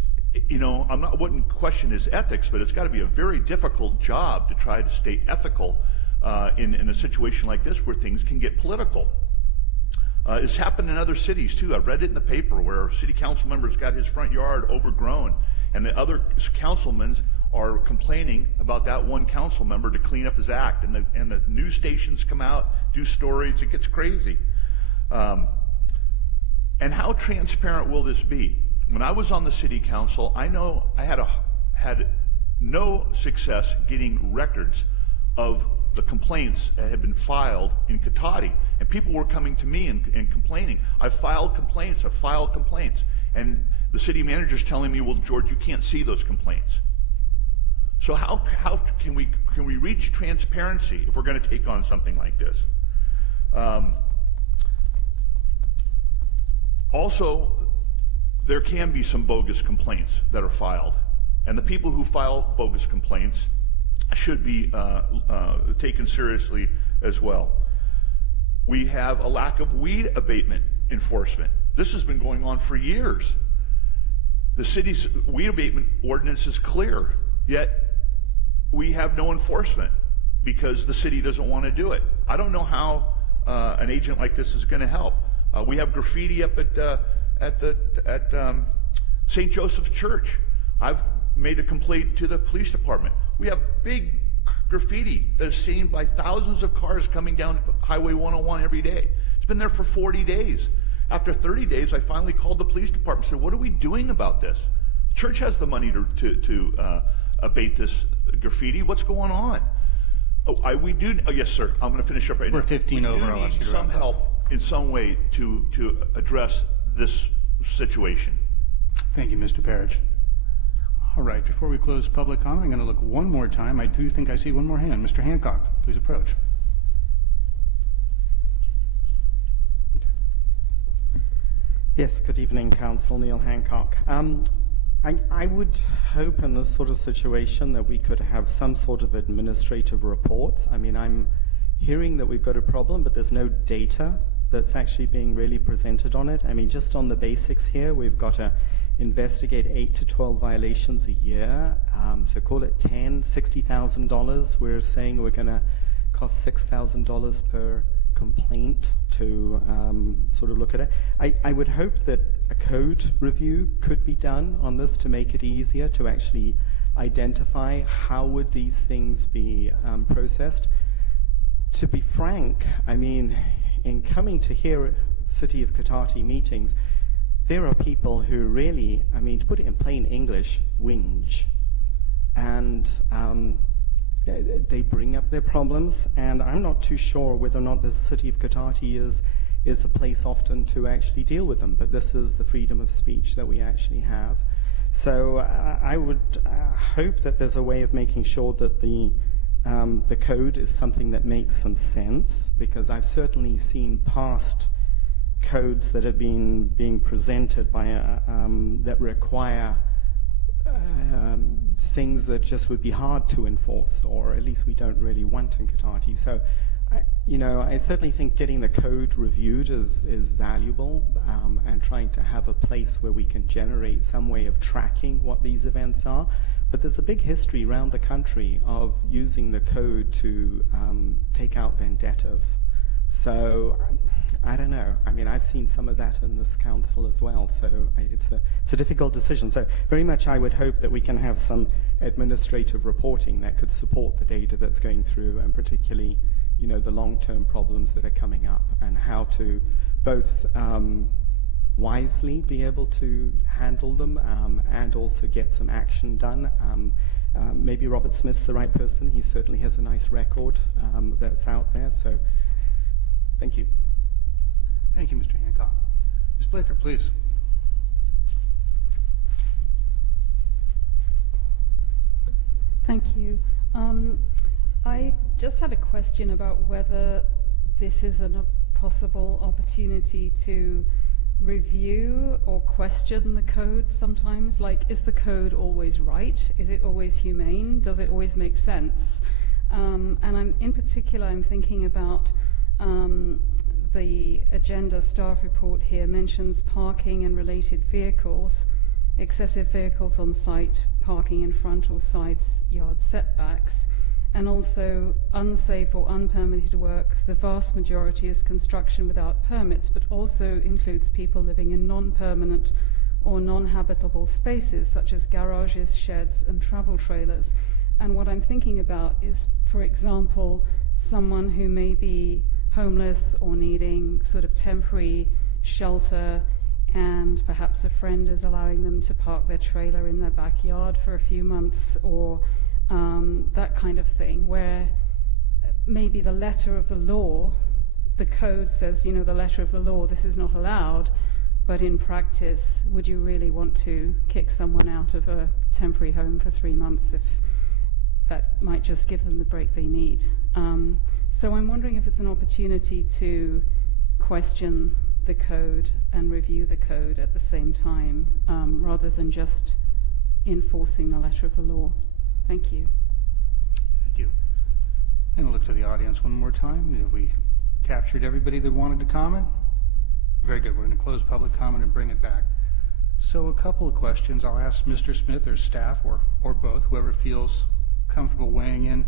you know, wouldn't question his ethics, but it's got to be a very difficult job to try to stay ethical in a situation like this where things can get political. It's happened in other cities too. I read it in the paper where a city council member's got his front yard overgrown, and the other councilmen are complaining about that one council member to clean up his act, and the news stations come out, do stories. It gets crazy. And how transparent will this be? When I was on the city council, I know I had no success getting records of the complaints that had been filed in Cotati, and people were coming to me and complaining. I've filed complaints, and the city manager's telling me, well, George, you can't see those complaints. So how can we reach transparency if we're going to take on something like this? Also, there can be some bogus complaints that are filed, and the people who file bogus complaints should be taken seriously as well. We have a lack of weed abatement enforcement. This has been going on for years. The city's weed abatement ordinance is clear, yet we have no enforcement because the city doesn't want to do it. I don't know how an agent like this is going to help. We have graffiti up at St. Joseph's Church. I've made a complaint to the police department. We have big graffiti that is seen by thousands of cars coming down Highway 101 every day. It's been there for 40 days. After 30 days, I finally called the police department and said, what are we doing about this? The church has the money to abate this graffiti. What's going on? Yes, sir. I'm going to finish up right now. We're 15 over. I'll ask you We need to some wrap up. help in some way to address this situation. Thank you, Mr. Parrish. All right, before we close public comment, I'm going to look one more time. I do think I see one more hand. Mr. Hancock, please approach. Yes, good evening, Council. Neil Hancock. I would hope in this sort of situation that we could have some sort of administrative reports. I mean, I'm hearing that we've got a problem, but there's no data that's actually being really presented on it. I mean, just on the basics here, we've got to investigate 8 to 12 violations a year. So call it 10, $60,000. We're saying we're going to cost $6,000 per complaint to sort of look at it. I would hope that a code review could be done on this to make it easier to actually identify how would these things be processed. To be frank, I mean, in coming to hear City of Cotati meetings, there are people who really, I mean, to put it in plain English, whinge. And they bring up their problems, and I'm not too sure whether or not the City of Cotati is a place often to actually deal with them, but this is the freedom of speech that we actually have. So I would hope that there's a way of making sure that the code is something that makes some sense, because I've certainly seen past codes that have been being presented by that require things that just would be hard to enforce, or at least we don't really want in Cotati. So, I certainly think getting the code reviewed is valuable, and trying to have a place where we can generate some way of tracking what these events are. But there's a big history around the country of using the code to take out vendettas. So, I don't know. I mean, I've seen some of that in this council as well, so it's a difficult decision. So very much I would hope that we can have some administrative reporting that could support the data that's going through, and particularly, the long-term problems that are coming up, and how to both wisely be able to handle them, and also get some action done. Maybe Robert Smith's the right person. He certainly has a nice record that's out there. So thank you. Thank you, Mr. Hancock. Ms. Blaker, please. Thank you. I just had a question about whether this is a possible opportunity to review or question the code sometimes. Like, is the code always right? Is it always humane? Does it always make sense? And in particular, I'm thinking about the agenda staff report here mentions parking and related vehicles, excessive vehicles on site, parking in front or side yard setbacks, and also unsafe or unpermitted work. The vast majority is construction without permits, but also includes people living in non-permanent or non-habitable spaces, such as garages, sheds, and travel trailers. And what I'm thinking about is, for example, someone who may be homeless or needing sort of temporary shelter, and perhaps a friend is allowing them to park their trailer in their backyard for a few months, or that kind of thing, where maybe the letter of the law, the code says, the letter of the law, this is not allowed, but in practice, would you really want to kick someone out of a temporary home for 3 months if that might just give them the break they need? So I'm wondering if it's an opportunity to question the code and review the code at the same time, rather than just enforcing the letter of the law. Thank you. Thank you. And I'll look to the audience one more time. Have we captured everybody that wanted to comment? Very good. We're going to close public comment and bring it back. So a couple of questions. I'll ask Mr. Smith or staff or both, whoever feels comfortable weighing in.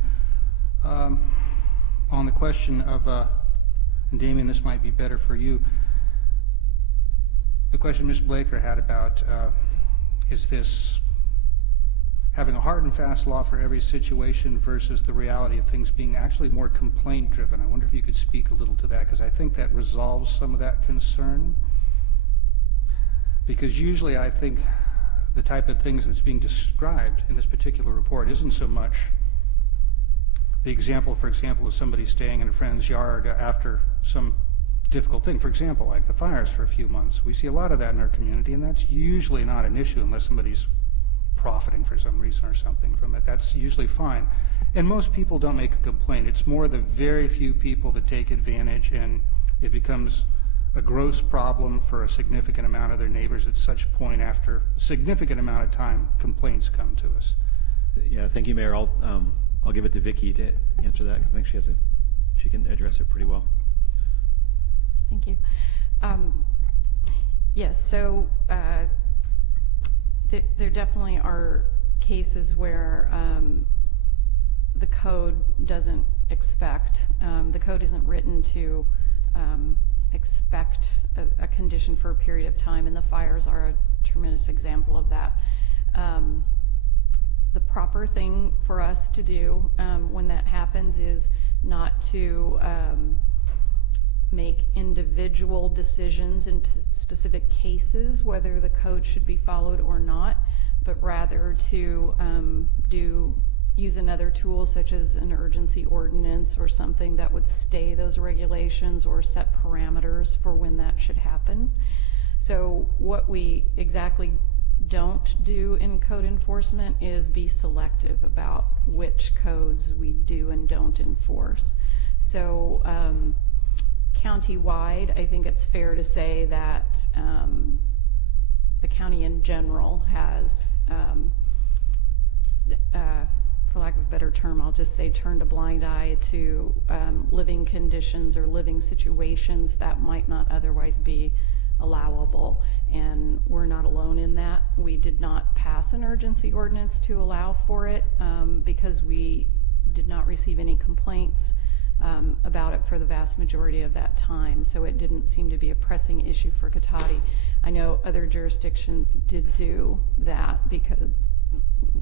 On the question of, and Damien, this might be better for you, the question Ms. Blaker had about, is this having a hard and fast law for every situation versus the reality of things being actually more complaint driven? I wonder if you could speak a little to that, because I think that resolves some of that concern. Because usually I think the type of things that's being described in this particular report isn't so much the example, for example, of somebody staying in a friend's yard after some difficult thing. For example, like the fires for a few months. We see a lot of that in our community, and that's usually not an issue unless somebody's profiting for some reason or something from it. That's usually fine. And most people don't make a complaint. It's more the very few people that take advantage, and it becomes a gross problem for a significant amount of their neighbors at such point after a significant amount of time complaints come to us. Yeah, thank you, Mayor. I'll give it to Vicki to answer that. I think she can address it pretty well. Thank you. Yes, so there definitely are cases where the code doesn't expect, the code isn't written to expect a condition for a period of time, and the fires are a tremendous example of that. The proper thing for us to do when that happens is not to make individual decisions in specific cases whether the code should be followed or not, but rather to use another tool such as an urgency ordinance or something that would stay those regulations or set parameters for when that should happen. So what we exactly don't do in code enforcement is be selective about which codes we do and don't enforce. So county-wide, I think it's fair to say that the county in general has, for lack of a better term, I'll just say turned a blind eye to living conditions or living situations that might not otherwise be allowable, and we're not alone in that. We did not pass an urgency ordinance to allow for it because we did not receive any complaints about it for the vast majority of that time, so it didn't seem to be a pressing issue for Cotati. I know other jurisdictions did do that, because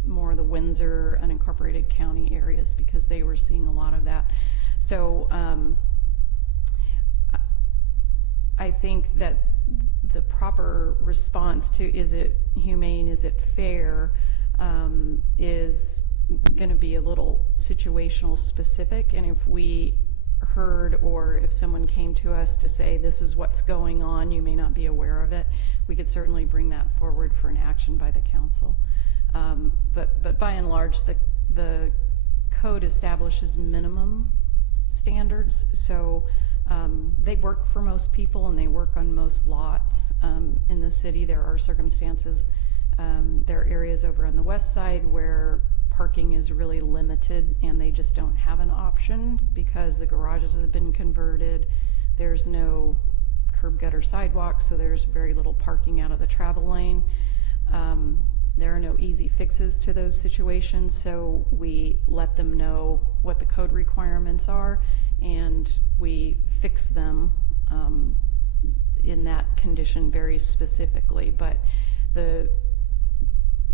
more the Windsor unincorporated county areas, because they were seeing a lot of that. So I think that the proper response to is it humane, is it fair, is going to be a little situational specific, and if we heard or if someone came to us to say this is what's going on, you may not be aware of it, we could certainly bring that forward for an action by the council. But by and large, the code establishes minimum standards, so they work for most people and they work on most lots in the city. There are circumstances, there are areas over on the west side where parking is really limited and they just don't have an option because the garages have been converted. There's no curb gutter sidewalk, so there's very little parking out of the travel lane. There are no easy fixes to those situations, so we let them know what the code requirements are and we fix them in that condition very specifically, but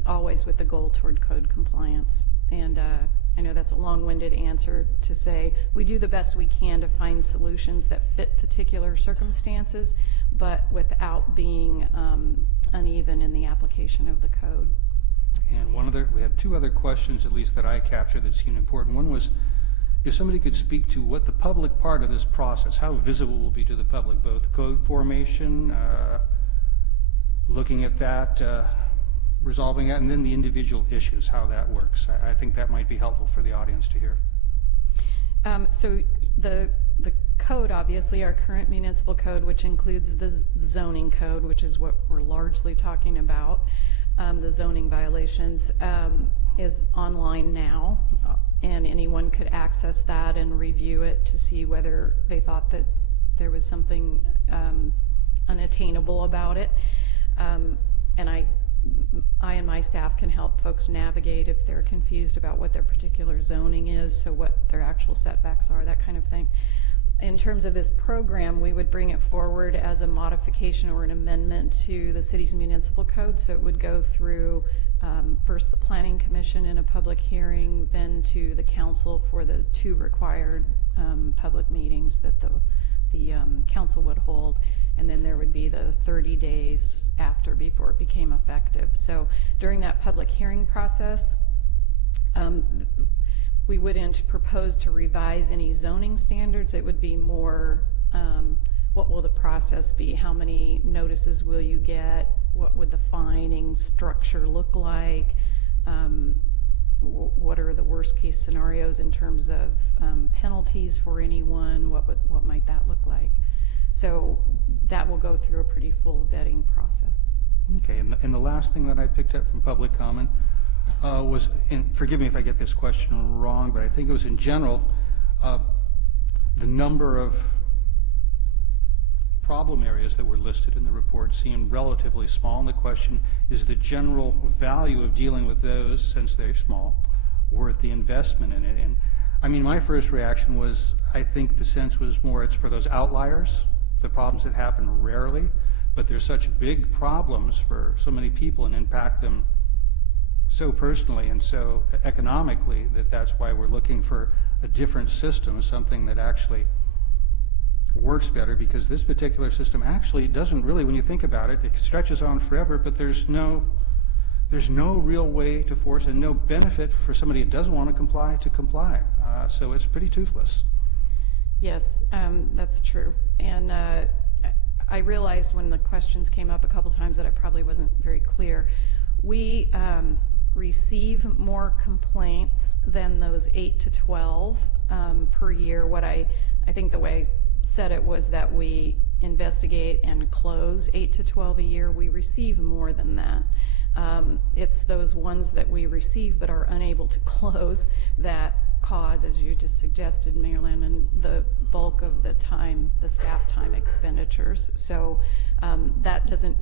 always with the goal toward code compliance. And I know that's a long-winded answer to say we do the best we can to find solutions that fit particular circumstances, but without being uneven in the application of the code. And we had two other questions, at least that I captured, that seemed important. One was if somebody could speak to what the public part of this process, how visible will be to the public, both code formation, looking at that, resolving that, and then the individual issues, how that works. I think that might be helpful for the audience to hear. So the code, obviously, our current municipal code, which includes the zoning code, which is what we're largely talking about, the zoning violations, is online now, and anyone could access that and review it to see whether they thought that there was something unattainable about it. And I and my staff can help folks navigate if they're confused about what their particular zoning is, so what their actual setbacks are, that kind of thing. In terms of this program, we would bring it forward as a modification or an amendment to the city's municipal code. So it would go through first the Planning Commission in a public hearing, then to the council for the 2 required public meetings that the council would hold, and then there would be the 30 days after before it became effective. So during that public hearing process, we wouldn't propose to revise any zoning standards. It would be more, what will the process be? How many notices will you get? What would the fining structure look like? What are the worst case scenarios in terms of penalties for anyone? What might that look like? So that will go through a pretty full vetting process. Okay, and the last thing that I picked up from public comment was, and forgive me if I get this question wrong, but I think it was in general, the number of problem areas that were listed in the report seemed relatively small, and the question is the general value of dealing with those, since they're small, worth the investment in it? And I mean, my first reaction was, I think the sense was more it's for those outliers, the problems that happen rarely, but they're such big problems for so many people and impact them so personally and so economically that's why we're looking for a different system, something that actually works better, because this particular system actually doesn't really, when you think about it, it stretches on forever, but there's no real way to force and no benefit for somebody who doesn't want to comply to comply. So it's pretty toothless. Yes, that's true. And I realized when the questions came up a couple times that I probably wasn't very clear. We receive more complaints than those 8 to 12 per year. What I think the way I said it was that we investigate and close 8 to 12 a year. We receive more than that. It's those ones that we receive but are unable to close that cause, as you just suggested, Mayor Landman, the bulk of the time, the staff time expenditures. So that doesn't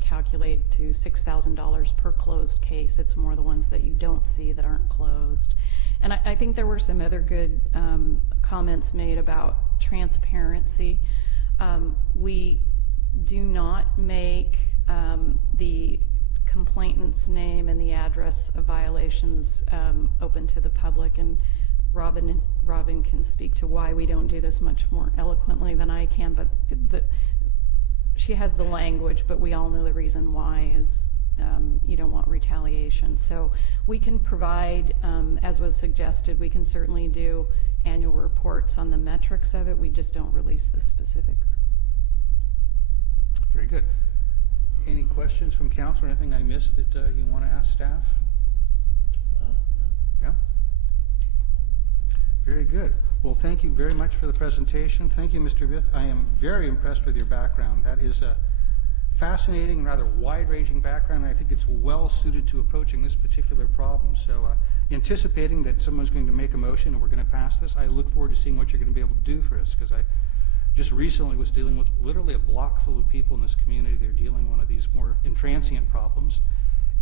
calculate to $6,000 per closed case. It's more the ones that you don't see that aren't closed. And I think there were some other good comments made about transparency. We do not make the complainant's name and the address of violations open to the public, and Robin can speak to why we don't do this much more eloquently than I can, but she has the language, but we all know the reason why is you don't want retaliation. So we can provide, as was suggested, we can certainly do annual reports on the metrics of it. We just don't release the specifics. Very good. Any questions from council or anything I missed that you want to ask staff? Yeah? Very good. Well, thank you very much for the presentation. Thank you, Mr. Vith. I am very impressed with your background. That is a fascinating, rather wide-ranging background. I think it's well suited to approaching this particular problem. So anticipating that someone's going to make a motion and we're going to pass this, I look forward to seeing what you're going to be able to do for us, because I just recently was dealing with literally a block full of people in this community. They're dealing with one of these more intransient problems,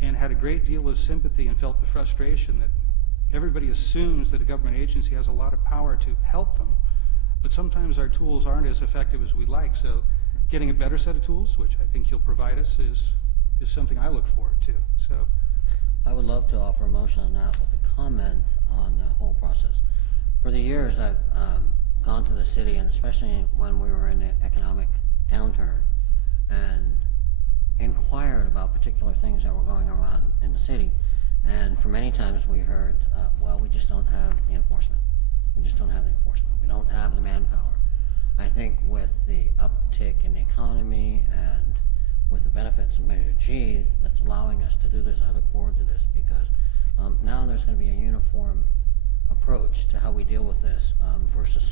and had a great deal of sympathy and felt the frustration that everybody assumes that a government agency has a lot of power to help them, but sometimes our tools aren't as effective as we'd like. So getting a better set of tools, which I think you'll provide us, is something I look forward to. So I would love to offer a motion on that with a comment on the whole process. For the years I've gone to the city, and especially when we were in the economic downturn, and inquired about particular things that were going around in the city. And for many times we heard, well, we just don't have the enforcement. We just don't have the enforcement. We don't have the manpower. I think with the uptick in the economy and with the benefits of Measure G that's allowing us to do this, I look forward to this, because now there's going to be a uniform approach to how we deal with this versus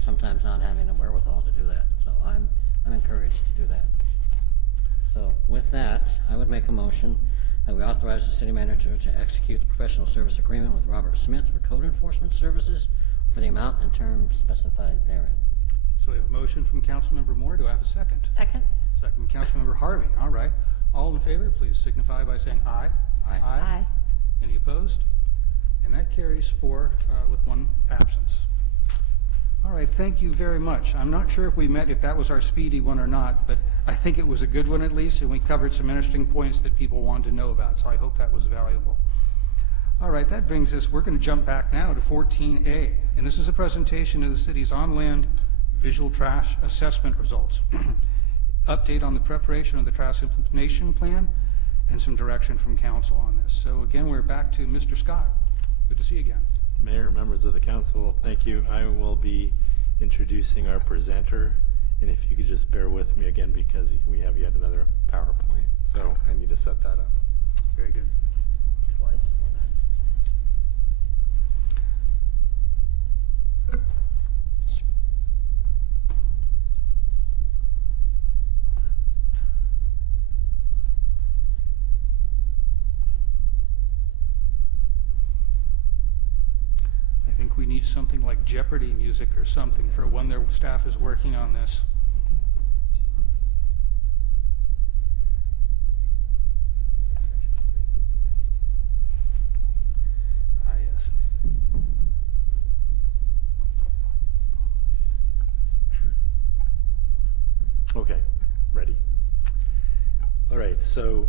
sometimes not having the wherewithal to do that. So I'm encouraged to do that. So with that, I would make a motion that we authorize the city manager to execute the professional service agreement with Robert Smith for code enforcement services for the amount and terms specified therein. So we have a motion from Councilmember Moore. Do I have a second? Second? Second from Councilmember Harvey. All right. All in favor, please signify by saying aye. Aye. Aye. Any opposed? And that carries 4 with 1 absence. All right, thank you very much. I'm not sure if that was our speedy one or not, but I think it was a good one at least, and we covered some interesting points that people wanted to know about, so I hope that was valuable. All right, that brings us, we're going to jump back now to 14A, and this is a presentation of the city's on-land visual trash assessment results. Update on the preparation of the trash implementation plan, and some direction from council on this. So again, we're back to Mr. Scott. Good to see you again. Mayor, members of the council, thank you. I will be introducing our presenter, and if you could just bear with me again because we have yet another PowerPoint, so I need to set that up. Very good. Twice in one night. I think we need something like Jeopardy music or something for when their staff is working on this. Ah, yes. Okay, ready. All right, so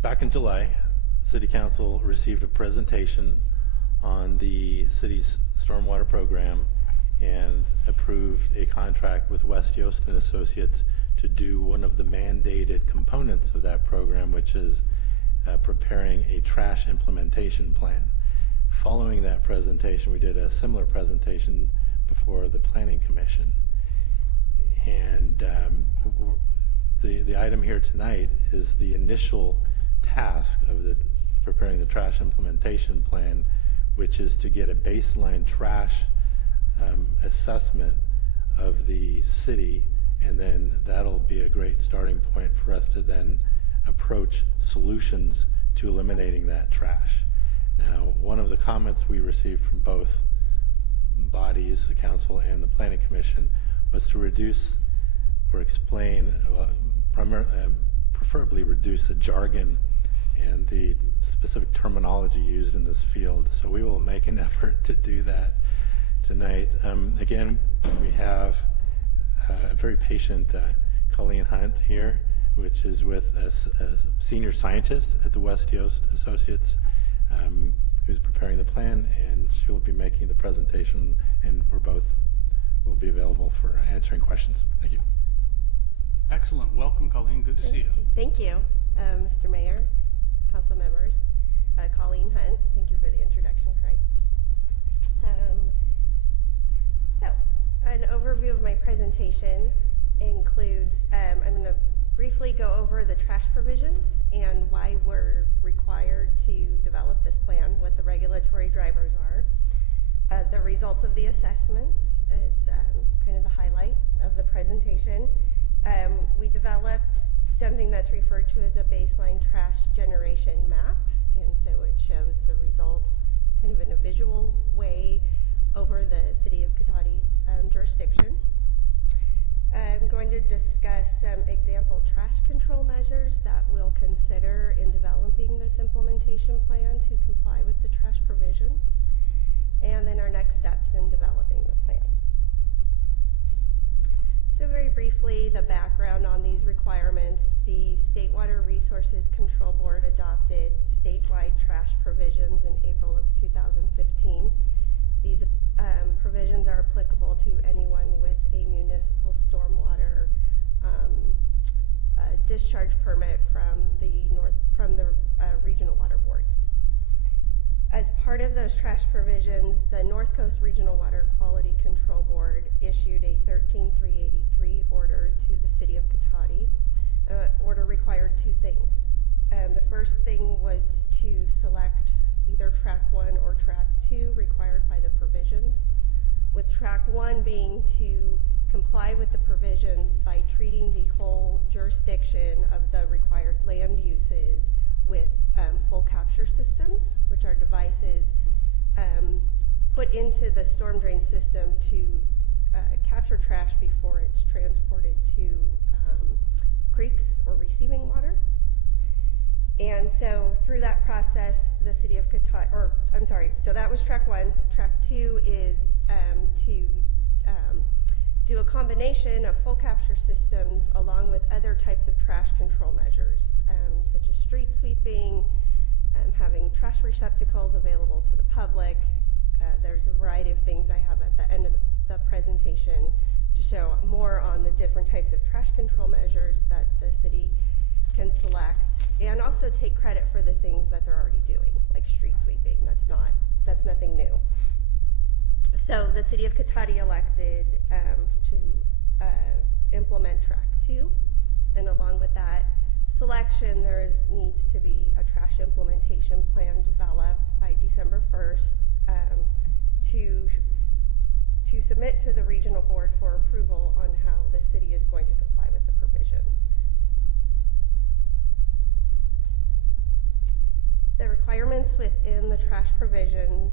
back in July, City Council received a presentation on the city's stormwater program and approved a contract with West Yost and Associates to do one of the mandated components of that program, which is preparing a trash implementation plan. Following that presentation, we did a similar presentation before the Planning Commission. And the item here tonight is the initial task of preparing the trash implementation plan, which is to get a baseline trash assessment of the city, and then that'll be a great starting point for us to then approach solutions to eliminating that trash. Now, one of the comments we received from both bodies, the council and the Planning Commission, was to reduce or explain, preferably reduce the jargon and the specific terminology used in this field. So we will make an effort to do that tonight. Again, we have a very patient Colleen Hunt here, which is with a senior scientist at the West Yost Associates, who's preparing the plan, and she will be making the presentation, and we're both will be available for answering questions. Thank you. Excellent. Welcome, Colleen. Good to see you. Thank you, Mr. Mayor, council members. Colleen Hunt, thank you for the introduction, Craig. So, an overview of my presentation includes, I'm going to briefly go over the trash provisions and why we're required to develop this plan, what the regulatory drivers are. The results of the assessments is kind of the highlight of the presentation. We developed something that's referred to as a baseline trash generation map, and so it shows the results kind of in a visual way over the City of Cotati's jurisdiction. I'm going to discuss some example trash control measures that we'll consider in developing this implementation plan to comply with the trash provisions, and then our next steps in developing the plan. So very briefly, the background on these requirements. The State Water Resources Control Board adopted statewide trash provisions in April of 2015. These provisions are applicable to anyone with a municipal stormwater discharge permit from the regional water boards. As part of those trash provisions, the North Coast Regional Water Quality Control Board issued a 13383 order to the City of Cotati. Order required two things. The first thing was to select either track 1 or track 2 required by the provisions, with track 1 being to comply with the provisions by treating the whole jurisdiction of the required land uses with full capture systems, which are devices put into the storm drain system to capture trash before it's transported to creeks or receiving water. And so through that process, the city of so that was track one. Track two is to do a combination of full capture systems along with other types of trash control measures, such as street sweeping, having trash receptacles available to the public. There's a variety of things I have at the end of the presentation to show more on the different types of trash control measures that the city can select, and also take credit for the things that they're already doing, like street sweeping. That's nothing new. So the city of Cotati elected to implement track two, and along with that selection, there needs to be a trash implementation plan developed by December 1st to submit to the regional board for approval on how the city is going to comply with the provisions. The requirements within the trash provisions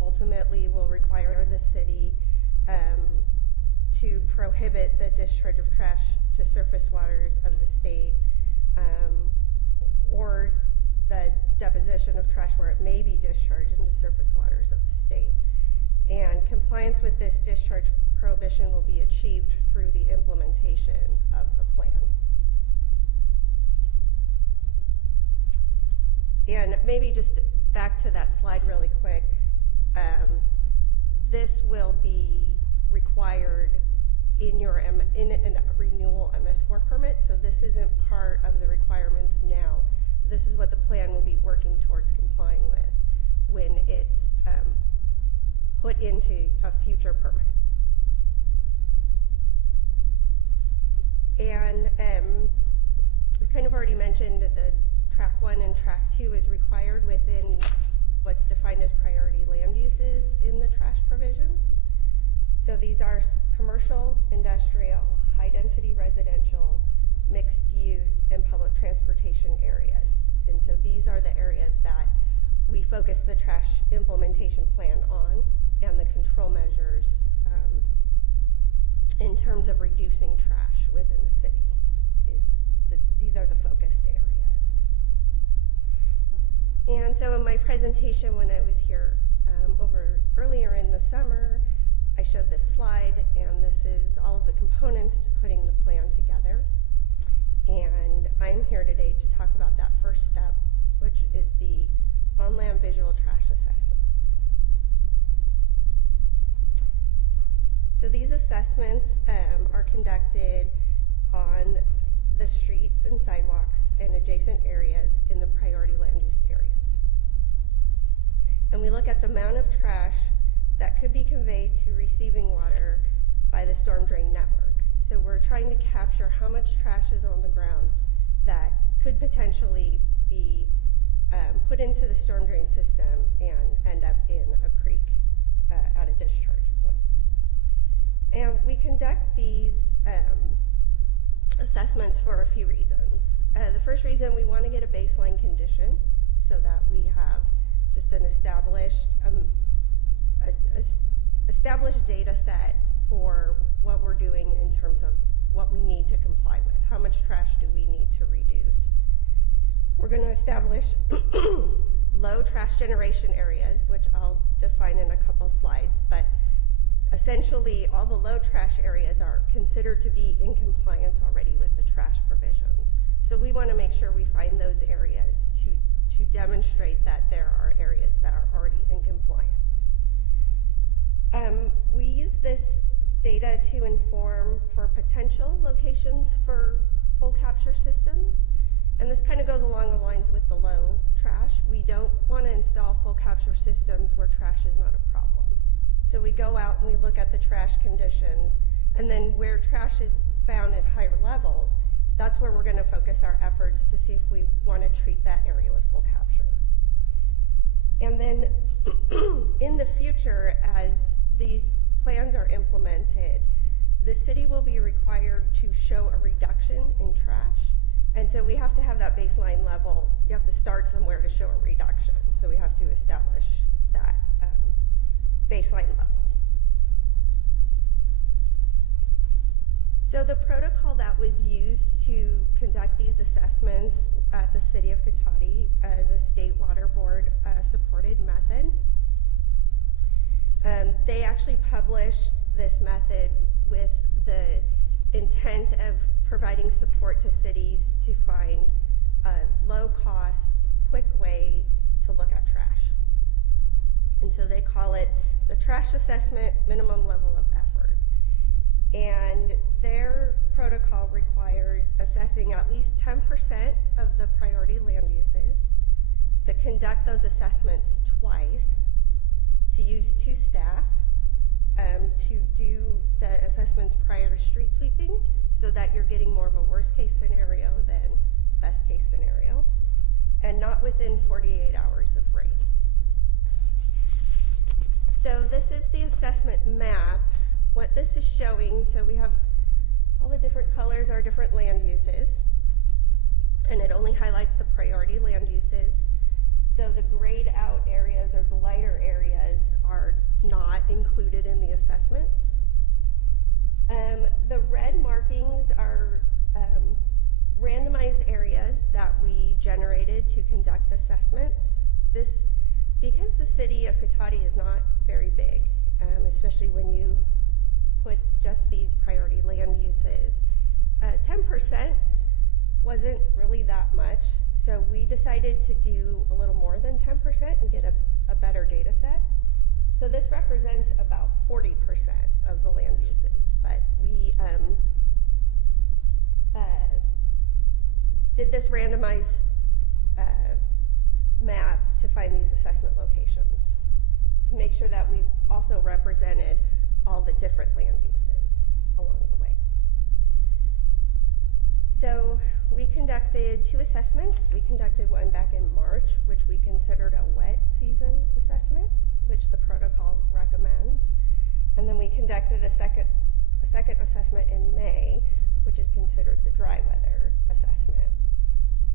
ultimately will require the city to prohibit the discharge of trash to surface waters of the state, or the deposition of trash where it may be discharged into surface waters of the state. And compliance with this discharge prohibition will be achieved through the implementation of the plan. And maybe just back to that slide really quick, this will be required in a renewal MS4 permit, so this isn't part of the requirements now. This is what the plan will be working towards complying with when it's put into a future permit. And we've kind of already mentioned that the track one and track two is required within what's defined as priority land uses in the trash provisions. So these are commercial, industrial, high-density residential, mixed use, and public transportation areas. And so these are the areas that we focus the trash implementation plan on, and the control measures in terms of reducing trash within the city. These are the focused areas. And so in my presentation when I was here earlier in the summer, I showed this slide, and this is all of the components to putting the plan together. And I'm here today to talk about that first step, which is the on-land visual trash assessments. So these assessments are conducted on the streets and sidewalks and adjacent areas in the priority land use areas. And we look at the amount of trash that could be conveyed to receiving water by the storm drain network. So we're trying to capture how much trash is on the ground that could potentially be put into the storm drain system and end up in a creek at a discharge point. And we conduct these assessments for a few reasons. The first reason, we want to get a baseline condition so that we have just an established data set for what we're doing in terms of what we need to comply with. How much trash do we need to reduce? We're going to establish low trash generation areas, which I'll define in a couple slides, but essentially all the low trash areas are considered to be in compliance already with the trash provisions. So we want to make sure we find those areas to demonstrate that there are areas that are already in compliance. We use this data to inform for potential locations for full capture systems. And this kind of goes along the lines with the low trash. We don't want to install full capture systems where trash is not a problem. So we go out and we look at the trash conditions, and then where trash is found at higher levels, that's where we're going to focus our efforts to see if we want to treat that area with full capture. And then in the future, as these plans are implemented, the city will be required to show a reduction in trash. And so we have to have that baseline level. You have to start somewhere to show a reduction. So we have to establish that baseline level. So the protocol that was used to conduct these assessments at the City of Cotati as a State Water Board supported method. They actually published this method with the intent of providing support to cities to find a low-cost, quick way to look at trash. And so they call it the Trash Assessment Minimum Level of Effort. And their protocol requires assessing at least 10% of the priority land uses, to conduct those assessments twice, to use 2 staff, to do the assessments prior to street sweeping, so that you're getting more of a worst case scenario than best case scenario, and not within 48 hours of rain. So this is the assessment map. What this is showing, so we have all the different colors are different land uses, and it only highlights the priority land uses. So the grayed out areas or the lighter areas are not included in the assessments. The red markings are randomized areas that we generated to conduct assessments. This, because the City of Cotati is not very big, especially when you put just these priority land uses, 10% wasn't really that much. So we decided to do a little more than 10% and get a better data set. So this represents about 40% of the land uses, but we did this randomized map to find these assessment locations to make sure that we also represented all the different land uses along the way. So we conducted 2 assessments. We conducted one back in March, which we considered a wet season assessment, which the protocol recommends. And then we conducted a second assessment in May, which is considered the dry weather assessment.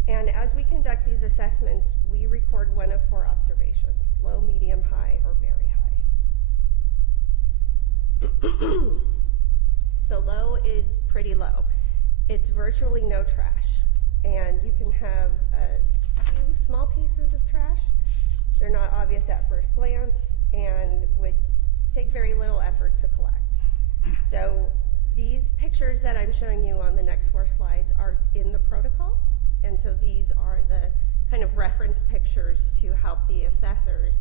And as we conduct these assessments, we record one of 4 observations: low, medium, high, or very high. So low is pretty low. It's virtually no trash. And you can have a few small pieces of trash. They're not obvious at first glance and would take very little effort to collect. So these pictures that I'm showing you on the next 4 slides are in the protocol. And so these are the kind of reference pictures to help the assessors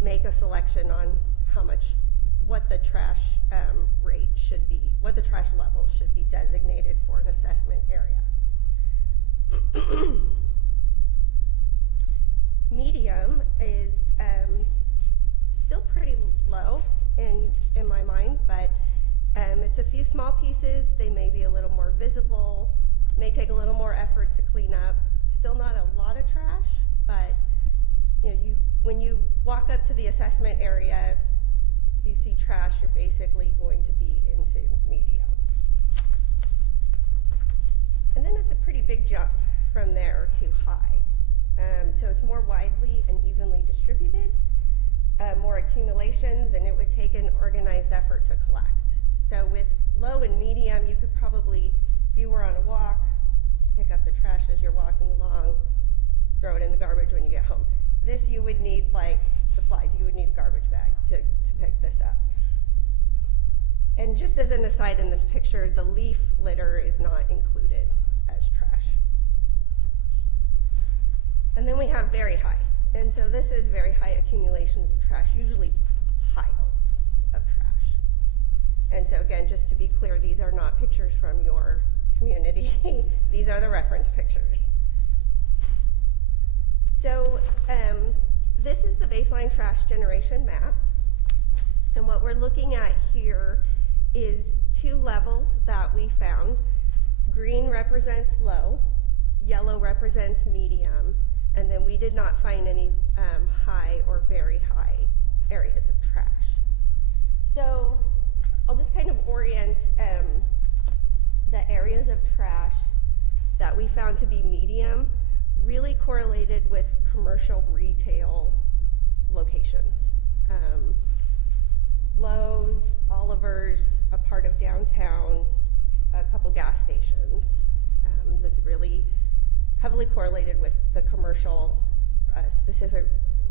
make a selection on what the trash rate should be, what the trash level should be designated for an assessment area. Medium is still pretty low in my mind, but it's a few small pieces. They may be a little more visible, may take a little more effort to clean up. Still not a lot of trash, but when you walk up to the assessment area, if you see trash, you're basically going to be into medium. And then it's a pretty big jump from there to high. So it's more widely and evenly distributed, more accumulations, and it would take an organized effort to collect. So with low and medium, you could probably, if you were on a walk, pick up the trash as you're walking along, throw it in the garbage when you get home. This you would need like supplies. You would need a garbage bag to pick this up. And just as an aside in this picture, the leaf litter is not included as trash. And then we have very high. And so this is very high accumulations of trash, usually piles of trash. And so again, just to be clear, these are not pictures from your community. These are the reference pictures. So this is the baseline trash generation map. And what we're looking at here is 2 levels that we found. Green represents low, yellow represents medium, and then we did not find any high or very high areas of trash. So I'll just kind of orient the areas of trash that we found to be medium really correlated with commercial retail locations. Lowe's, Oliver's, a part of downtown, a couple gas stations. That's really heavily correlated with the commercial specific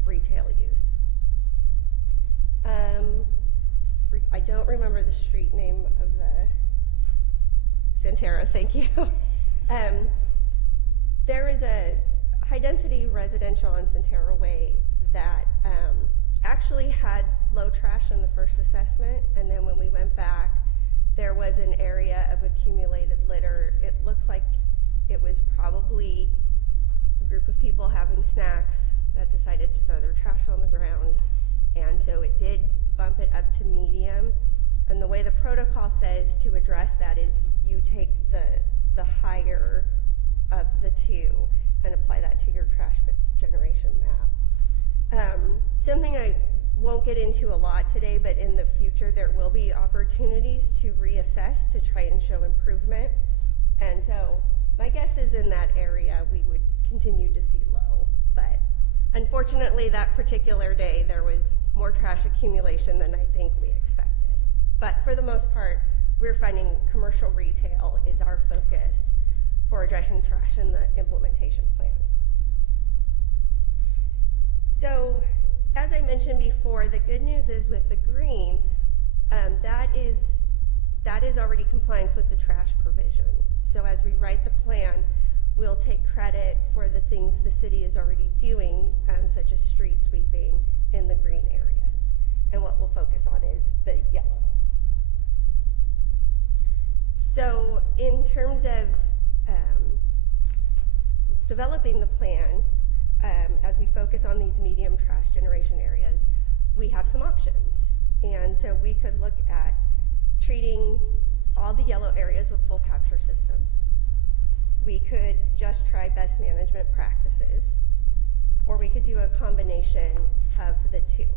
retail use. I don't remember the street name of the Santero, thank you. There is a high-density residential on Santero Way that actually had low trash in the first assessment, and then when we went back, there was an area of accumulated litter. It looks like it was probably a group of people having snacks that decided to throw their trash on the ground, and so it did bump it up to medium. And the way the protocol says to address that is you take the higher of the two and apply that to your trash generation map. Something I won't get into a lot today, but in the future there will be opportunities to reassess to try and show improvement. And so my guess is in that area we would continue to see low. But unfortunately that particular day there was more trash accumulation than I think we expected. But for the most part, we're finding commercial retail is our focus for addressing trash in the implementation plan. So, as I mentioned before, the good news is with the green, that is already compliance with the trash provisions. So as we write the plan, we'll take credit for the things the city is already doing, such as street sweeping in the green areas. And what we'll focus on is the yellow. So in terms of developing the plan, as we focus on these medium trash generation areas, we have some options. And so we could look at treating all the yellow areas with full capture systems. We could just try best management practices, or we could do a combination of the two.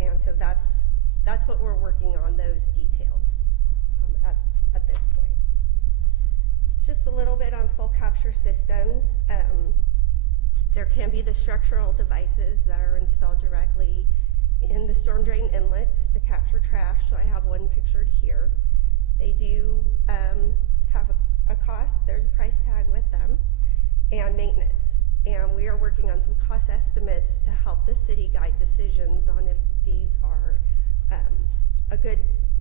And so that's what we're working on, those details at this point. Just a little bit on full capture systems. There can be the structural devices that are installed directly in the storm drain inlets to capture trash. So I have one pictured here. They do have a cost. There's a price tag with them, and maintenance. And we are working on some cost estimates to help the city guide decisions on if these are a good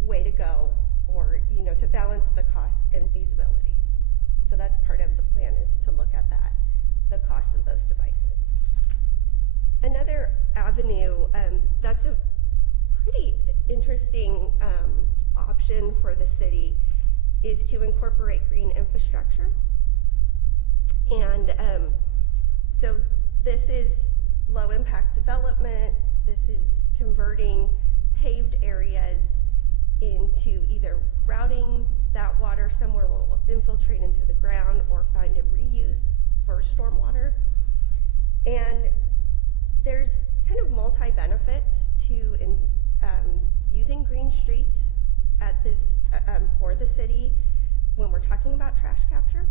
way to go, or to balance the cost and feasibility. So that's part of the plan, is to look at that, the cost of those devices. Another avenue that's a pretty interesting option for the city is to incorporate green infrastructure. And so this is low impact development. This is converting paved areas into either routing that water somewhere where it will infiltrate into the ground, or find a reuse for stormwater. And there's kind of multi-benefits to using green streets at this for the city when we're talking about trash capture.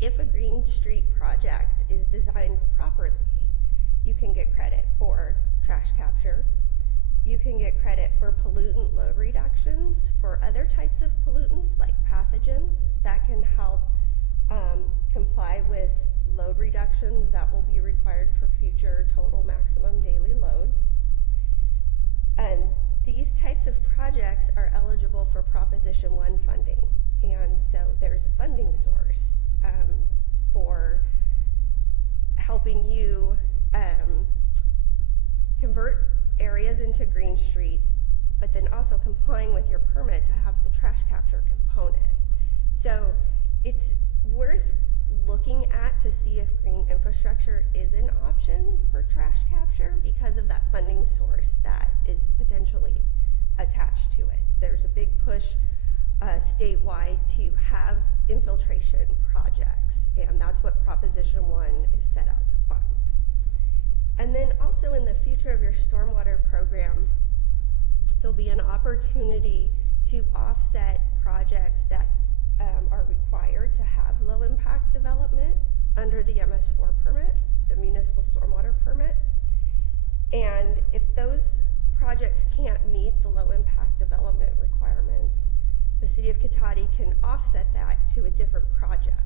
If a green street project is designed properly, you can get credit for trash capture. You can get credit for pollutant load reductions for other types of pollutants like pathogens that can help comply with load reductions that will be required for future total maximum daily loads. And these types of projects are eligible for Proposition 1 funding. And so there's a funding source for helping you convert areas into green streets, but then also complying with your permit to have the trash capture component. So it's worth looking at to see if green infrastructure is an option for trash capture because of that funding source that is potentially attached to it. There's a big push statewide to have infiltration projects, and that's what Proposition 1 is set out to fund. And then also in the future of your stormwater program, there'll be an opportunity to offset projects that are required to have low impact development under the MS4 permit, the municipal stormwater permit. And if those projects can't meet the low impact development requirements, the City of Cotati can offset that to a different project.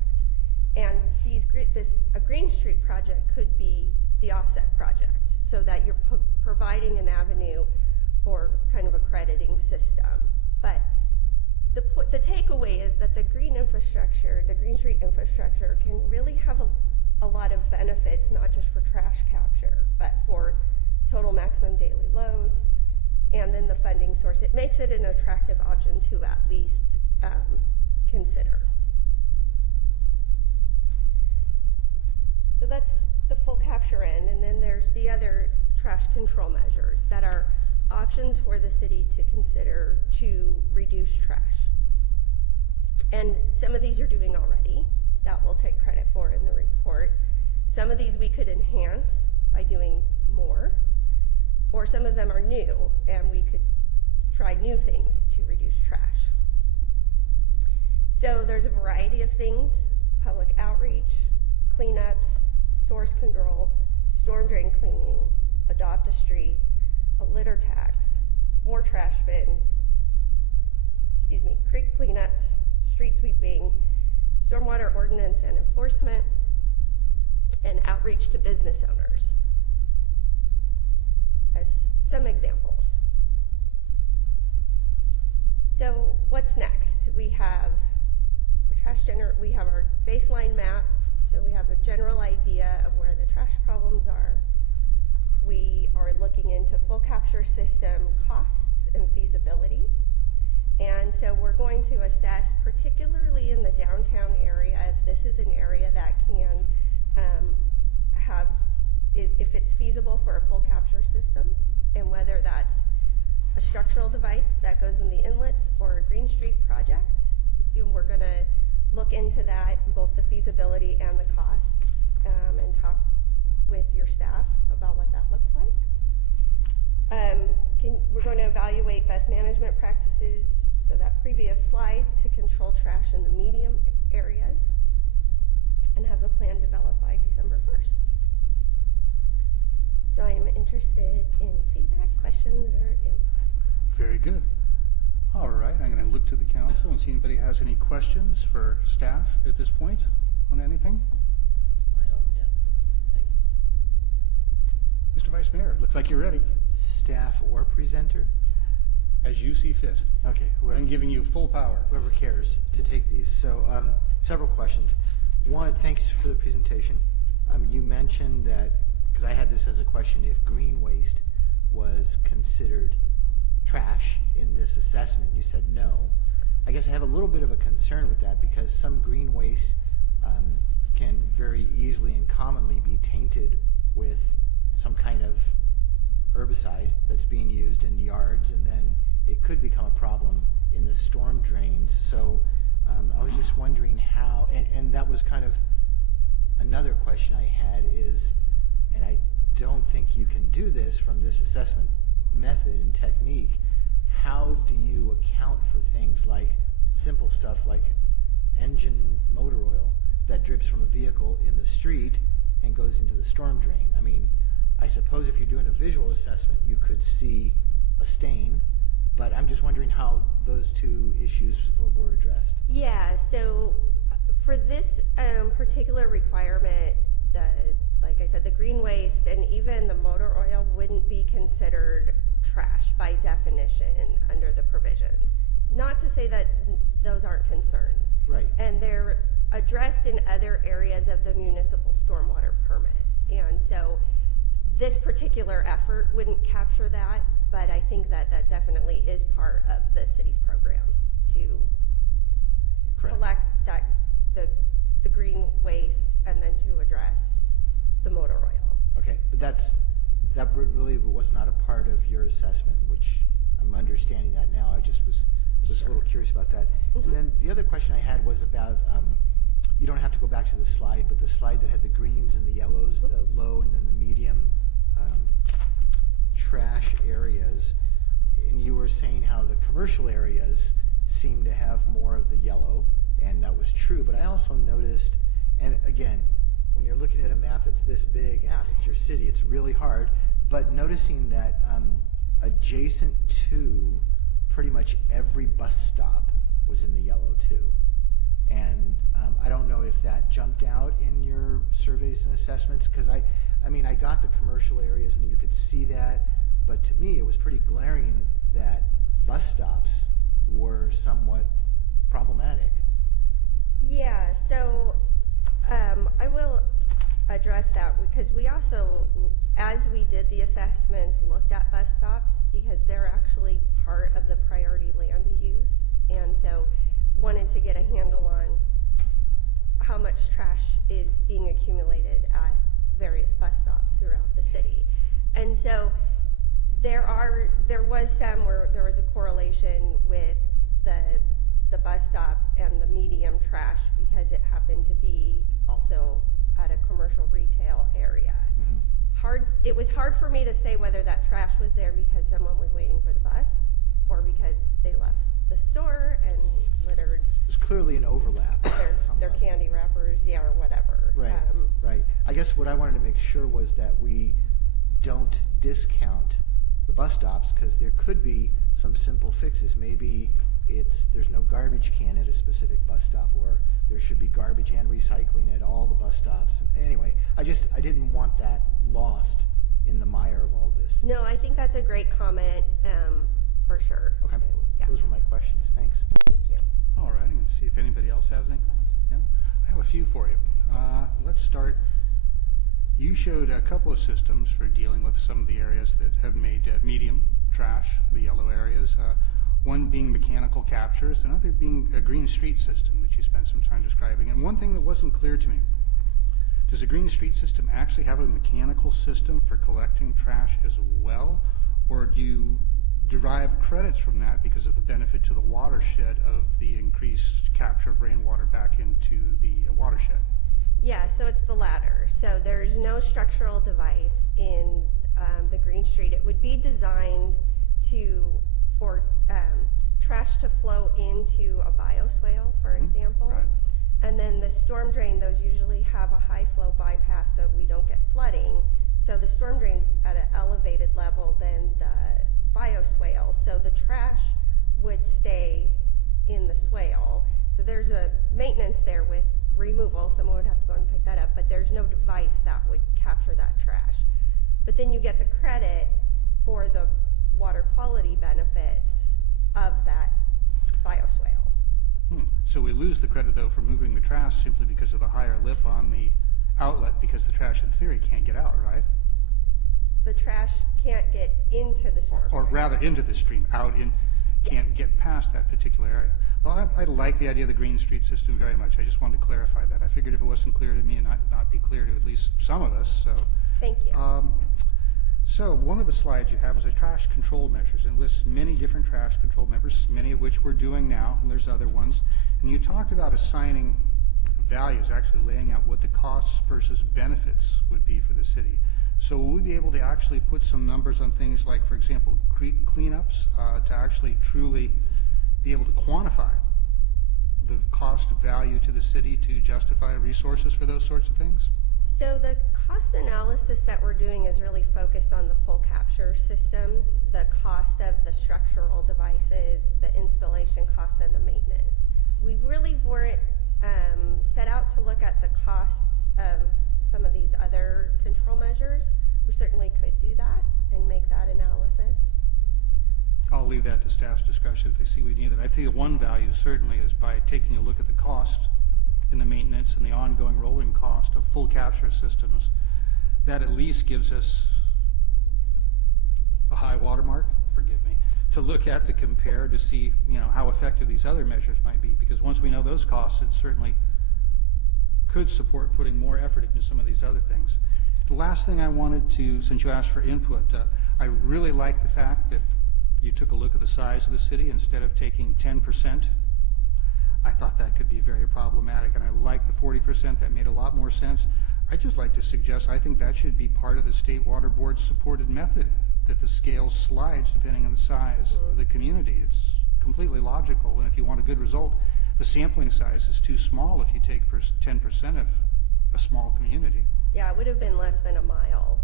And a Green Street project could be the offset project, so that you're providing an avenue for kind of a crediting system. But the takeaway is that the green street infrastructure can really have a lot of benefits, not just for trash capture, but for total maximum daily loads, and then the funding source. It makes it an attractive option to at least consider. So that's the full capture end, and then there's the other trash control measures that are options for the city to consider to reduce trash. And some of these you're doing already, that we'll take credit for in the report. Some of these we could enhance by doing more, or some of them are new, and we could try new things to reduce trash. So there's a variety of things: public outreach, cleanups, source control, storm drain cleaning, adopt a street, a litter tax, more trash bins, creek cleanups, street sweeping, stormwater ordinance and enforcement, and outreach to business owners as some examples. So what's next? We have our baseline map, so we have a general idea of where the trash problems are. We are looking into full capture system costs and feasibility. And so we're going to assess, particularly in the downtown area, if this is an area that can if it's feasible for a full capture system, and whether that's a structural device that goes in the inlets or a Green Street project. And we're going to look into that, both the feasibility and the costs, and talk with your staff about what that looks like. We're going to evaluate best management practices, so that previous slide, to control trash in the medium areas, and have the plan developed by December 1st. So I am interested in feedback, questions, or input. Very good. All right, I'm going to look to the council and see if anybody has any questions for staff at this point on anything. I don't yet. Thank you. Mr. Vice Mayor, looks like you're ready. Staff or presenter? As you see fit. Okay. I'm giving you full power. Whoever cares to take these. So several questions. One, thanks for the presentation. You mentioned that, because I had this as a question, if green waste was considered trash in this assessment. You said no. I guess I have a little bit of a concern with that, because some green waste can very easily and commonly be tainted with some kind of herbicide that's being used in yards, and then it could become a problem in the storm drains. So I was just wondering how, and that was kind of another question I had is, and I don't think you can do this from this assessment method and technique, how do you account for things like simple stuff like engine motor oil that drips from a vehicle in the street and goes into the storm drain? I mean, I suppose if you're doing a visual assessment, you could see a stain, but I'm just wondering how those two issues were addressed. Yeah, so for this particular requirement, like I said, the green waste and even the motor oil wouldn't be considered trash by definition under the provisions. Not to say that those aren't concerns. Right. And they're addressed in other areas of the municipal stormwater permit. And so this particular effort wouldn't capture that, but I think that that definitely is part of the city's program to collect the green waste and then to address the motor oil. Okay, but that really was not a part of your assessment, which I'm understanding that now. I just was a little curious about that. And then the other question I had was about, you don't have to go back to the slide, but the slide that had the greens and the yellows, the low and then the medium trash areas, and you were saying how the commercial areas seem to have more of the yellow, and that was true. But I also noticed, and again, when you're looking at a map that's this big and it's your city, it's really hard, but noticing that adjacent to pretty much every bus stop was in the yellow too. And I don't know if that jumped out in your surveys and assessments, because I mean, I got the commercial areas and you could see that, but to me it was pretty glaring that bus stops were somewhat problematic. Yeah, so I will address that because we also, as we did the assessments, looked at bus stops because they're actually part of the priority land use, and so wanted to get a handle on how much trash is being accumulated at various bus stops throughout the city. And so there was some where there was a correlation with the bus stop and the medium trash because it happened to be also at a commercial retail area. It was hard for me to say whether that trash was there because someone was waiting for the bus or because they left the store and littered There's clearly an overlap. their candy wrappers, yeah, or whatever. Right, right. I guess what I wanted to make sure was that we don't discount the bus stops because there could be some simple fixes. Maybe there's no garbage can at a specific bus stop, or there should be garbage and recycling at all the bus stops. Anyway, I didn't want that lost in the mire of all this. No, I think that's a great comment, for sure. Okay, those were my questions. Thanks. Thank you. All right, I'm going to see if anybody else has any. No? I have a few for you. Let's start. You showed a couple of systems for dealing with some of the areas that have made medium trash, the yellow areas. One being mechanical captures, another being a green street system that you spent some time describing. And one thing that wasn't clear to me, does a green street system actually have a mechanical system for collecting trash as well? Or do you derive credits from that because of the benefit to the watershed of the increased capture of rainwater back into the watershed? Yeah, so it's the latter. So there's no structural device in the Green Street. It would be designed for trash to flow into a bioswale, for example. Right. And then the storm drain, those usually have a high flow bypass so we don't get flooding. So the storm drain's at an elevated level than the bioswale. So the trash would stay in the swale. So there's a maintenance there with removal. Someone would have to go and pick that up, but there's no device that would capture that trash. But then you get the credit for the water quality benefits of that bioswale. So we lose the credit, though, for moving the trash simply because of the higher lip on the outlet, because the trash, in theory, can't get out, right? The trash can't get into the storm Or drain. rather, into the stream, can't get past that particular area. Well, I like the idea of the green street system very much. I just wanted to clarify that. I figured if it wasn't clear to me, it might not be clear to at least some of us. So, Thank you. So one of the slides you have is a trash control measures and lists many different trash control measures, many of which we're doing now, and there's other ones. And you talked about assigning values, actually laying out what the costs versus benefits would be for the city. So will we be able to actually put some numbers on things like, for example, creek cleanups, to actually truly be able to quantify the cost value to the city to justify resources for those sorts of things? So the cost analysis that we're doing is really focused on the full capture systems, the cost of the structural devices, the installation costs, and the maintenance. We really weren't set out to look at the costs of some of these other control measures. We certainly could do that and make that analysis. I'll leave that to staff's discussion if they see we need it. I think one value certainly is by taking a look at the cost and the maintenance and the ongoing rolling cost of full capture systems. That at least gives us a high watermark, forgive me, to look at, to compare, to see, how effective these other measures might be. Because once we know those costs, it certainly could support putting more effort into some of these other things. The last thing I wanted to, since you asked for input, I really like the fact that you took a look at the size of the city instead of taking 10%. I thought that could be very problematic, and I like the 40%. That made a lot more sense. I'd just like to suggest, I think that should be part of the State Water Board supported method, that the scale slides depending on the size of the community. It's completely logical, and if you want a good result, the sampling size is too small if you take 10% of a small community. Yeah, it would have been less than a mile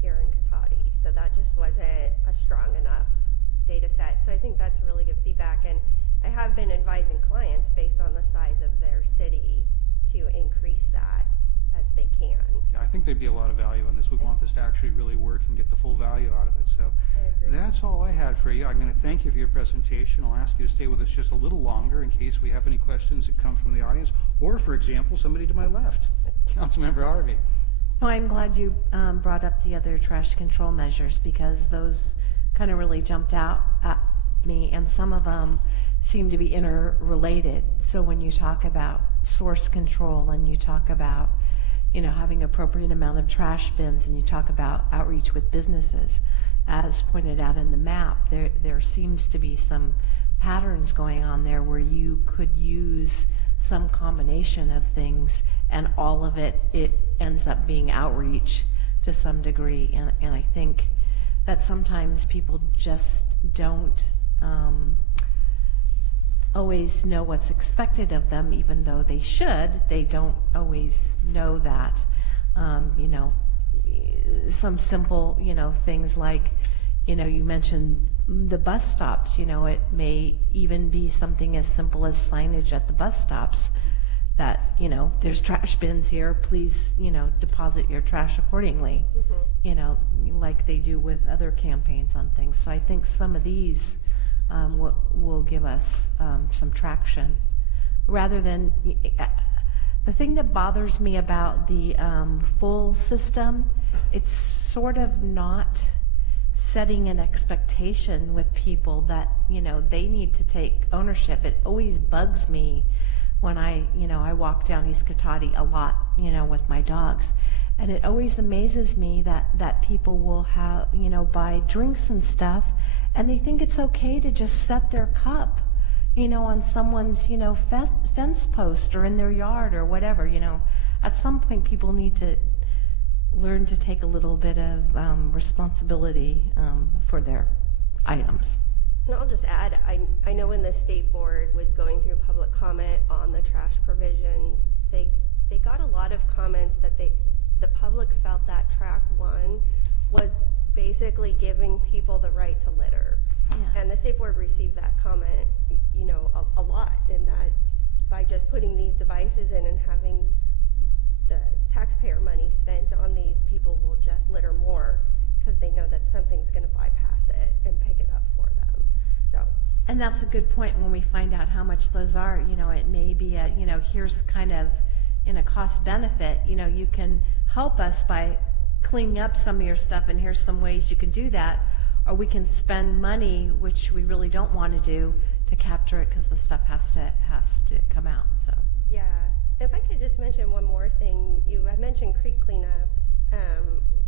here in Cotati. So that just just wasn't a strong enough data set. So I think that's really good feedback, and I have been advising clients based on the size of their city to increase that as they can. Yeah, I think there'd be a lot of value in this. We want this to actually really work and get the full value out of it. So that's all I had for you. I'm going to thank you for your presentation. I'll ask you to stay with us just a little longer in case we have any questions that come from the audience, or, for example, somebody to my left, Councilmember Harvey. Well, I'm glad you brought up the other trash control measures, because those kind of really jumped out at me, and some of them seem to be interrelated. So when you talk about source control, and you talk about, you know, having appropriate amount of trash bins, and you talk about outreach with businesses, as pointed out in the map, there seems to be some patterns going on there where you could use some combination of things, and all of it ends up being outreach to some degree. And I think that sometimes people just don't always know what's expected of them, even though they should. They don't always know that. You know, some simple, you know, things like, you know, you mentioned the bus stops. You know, it may even be something as simple as signage at the bus stops that, you know, there's trash bins here, please, you know, deposit your trash accordingly. You know, like they do with other campaigns on things. So I think some of these will give us some traction, rather than the thing that bothers me about the full system. It's sort of not setting an expectation with people that, you know, they need to take ownership. It always bugs me when I walk down East Cotati a lot, you know, with my dogs. And it always amazes me that people will have, you know, buy drinks and stuff, and they think it's okay to just set their cup, you know, on someone's, you know, fence post or in their yard or whatever. You know, at some point people need to learn to take a little bit of responsibility for their items. And I'll just add, I know when the state board was going through public comment on the trash provisions, they got a lot of comments that the public felt that track 1 was basically giving people the right to litter. Yeah. And the state board received that comment, you know, a lot, in that by just putting these devices in and having the taxpayer money spent on these, people will just litter more because they know that something's going to bypass it and pick it up for them. So. And that's a good point. When we find out how much those are, you know, it may be a, you know, here's kind of in a cost benefit, you know, you can help us by cleaning up some of your stuff, and here's some ways you can do that. Or we can spend money, which we really don't want to do, to capture it, because the stuff has to come out. So. Yeah. If I could just mention one more thing, you had mentioned creek cleanups,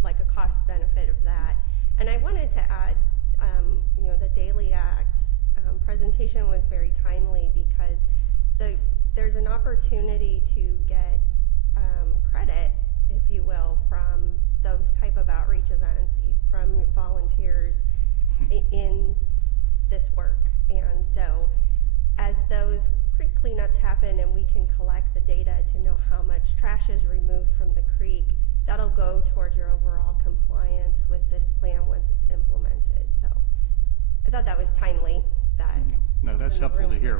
like a cost benefit of that, and I wanted to add, you know, the Daily Acts presentation was very timely, because there's an opportunity to get credit, if you will, from those type of outreach events, from volunteers in this work. And so as those creek cleanups happen and we can collect the data to know how much trash is removed from the creek, that'll go towards your overall compliance with this plan once it's implemented. So I thought that was timely. No, that's helpful to hear.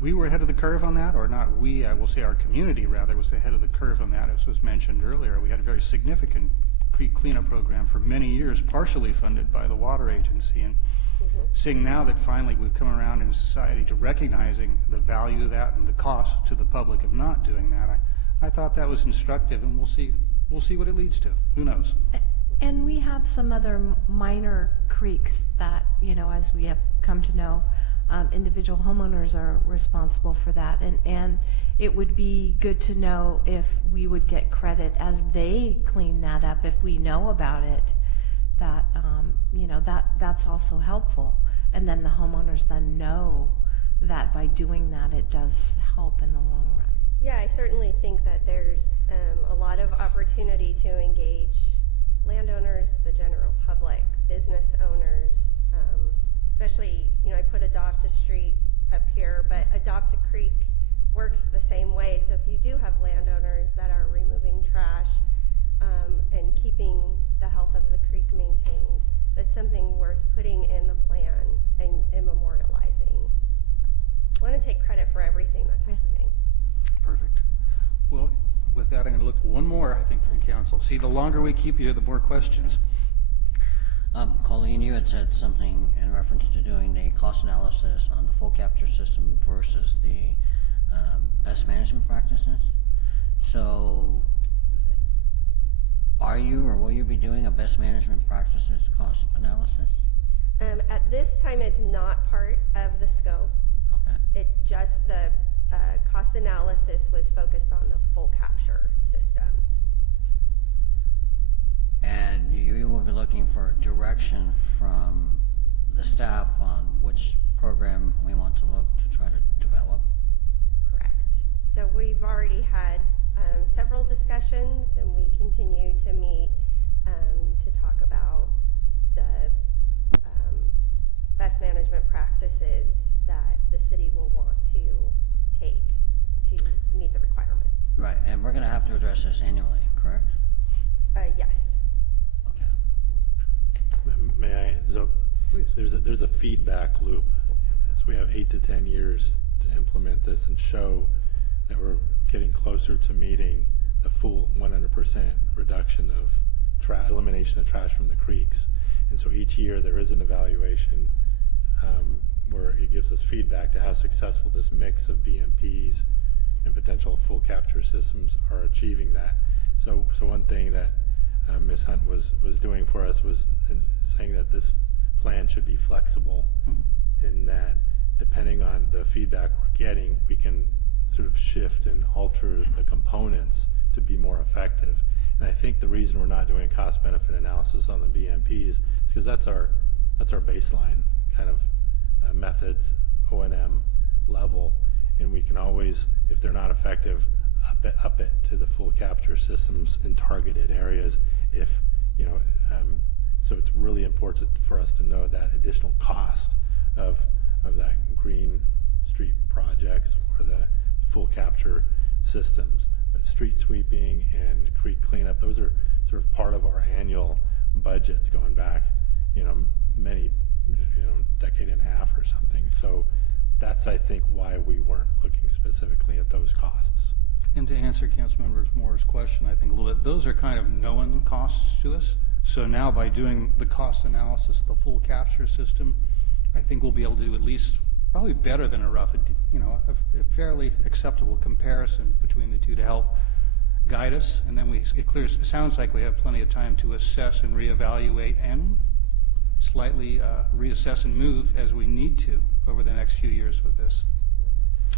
We were ahead of the curve on that, or not we, I will say our community rather was ahead of the curve on that. As was mentioned earlier, we had a very significant creek cleanup program for many years, partially funded by the Water Agency, and seeing now that finally we've come around in society to recognizing the value of that and the cost to the public of not doing that, I thought that was instructive, and we'll see what it leads to. Who knows? And we have some other minor creeks that, you know, as we have come to know, individual homeowners are responsible for that. And it would be good to know if we would get credit as they clean that up, if we know about it, that, you know, that's also helpful. And then the homeowners then know that by doing that, it does help in the long run. Yeah, I certainly think that there's a lot of opportunity to engage landowners, the general public, business owners, especially, you know, I put Adopt a Street up here, but Adopt a Creek works the same way. So if you do have landowners that are removing trash and keeping the health of the creek maintained, want to take credit for everything that's happening. Perfect. Well, with that, I'm going to look one more, I think, from council. See, the longer we keep you, the more questions. Colleen, you had said something in reference to doing the cost analysis on the full capture system versus the best management practices. So, are you or will you be doing a best management practices cost analysis? At this time, it's not part of the scope. Okay. It just, the cost analysis was focused on the full capture systems. And you will be looking for direction from the staff on which program we want to look to try to develop? Correct. So we've already had several discussions, and we continue to meet to talk about the best management practices that the city will want to take to meet the requirements. Right, and we're going to have to address this annually, correct? Yes. May I? So there's a feedback loop. So we have 8 to 10 years to implement this and show that we're getting closer to meeting the full 100% reduction of elimination of trash from the creeks. And so each year there is an evaluation where it gives us feedback to how successful this mix of BMPs and potential full capture systems are achieving that. So one thing that Ms. Hunt was doing for us was saying that this plan should be flexible, in that depending on the feedback we're getting, we can sort of shift and alter the components to be more effective. And I think the reason we're not doing a cost-benefit analysis on the BMPs is because that's our baseline kind of methods, O&M level, and we can always, if they're not effective, up it to the full capture systems in targeted areas. If so it's really important for us to know that additional cost of that green street projects or the full capture systems. But street sweeping and creek cleanup, those are sort of part of our annual budgets going back, many, decade and a half or something. So that's, I think, why we weren't looking specifically at those costs. And to answer Councilmember Moore's question, I think a little bit, those are kind of known costs to us. So now by doing the cost analysis of the full capture system, I think we'll be able to do at least probably better than a rough, a fairly acceptable comparison between the two to help guide us. And then it sounds like we have plenty of time to assess and reevaluate and slightly reassess and move as we need to over the next few years with this.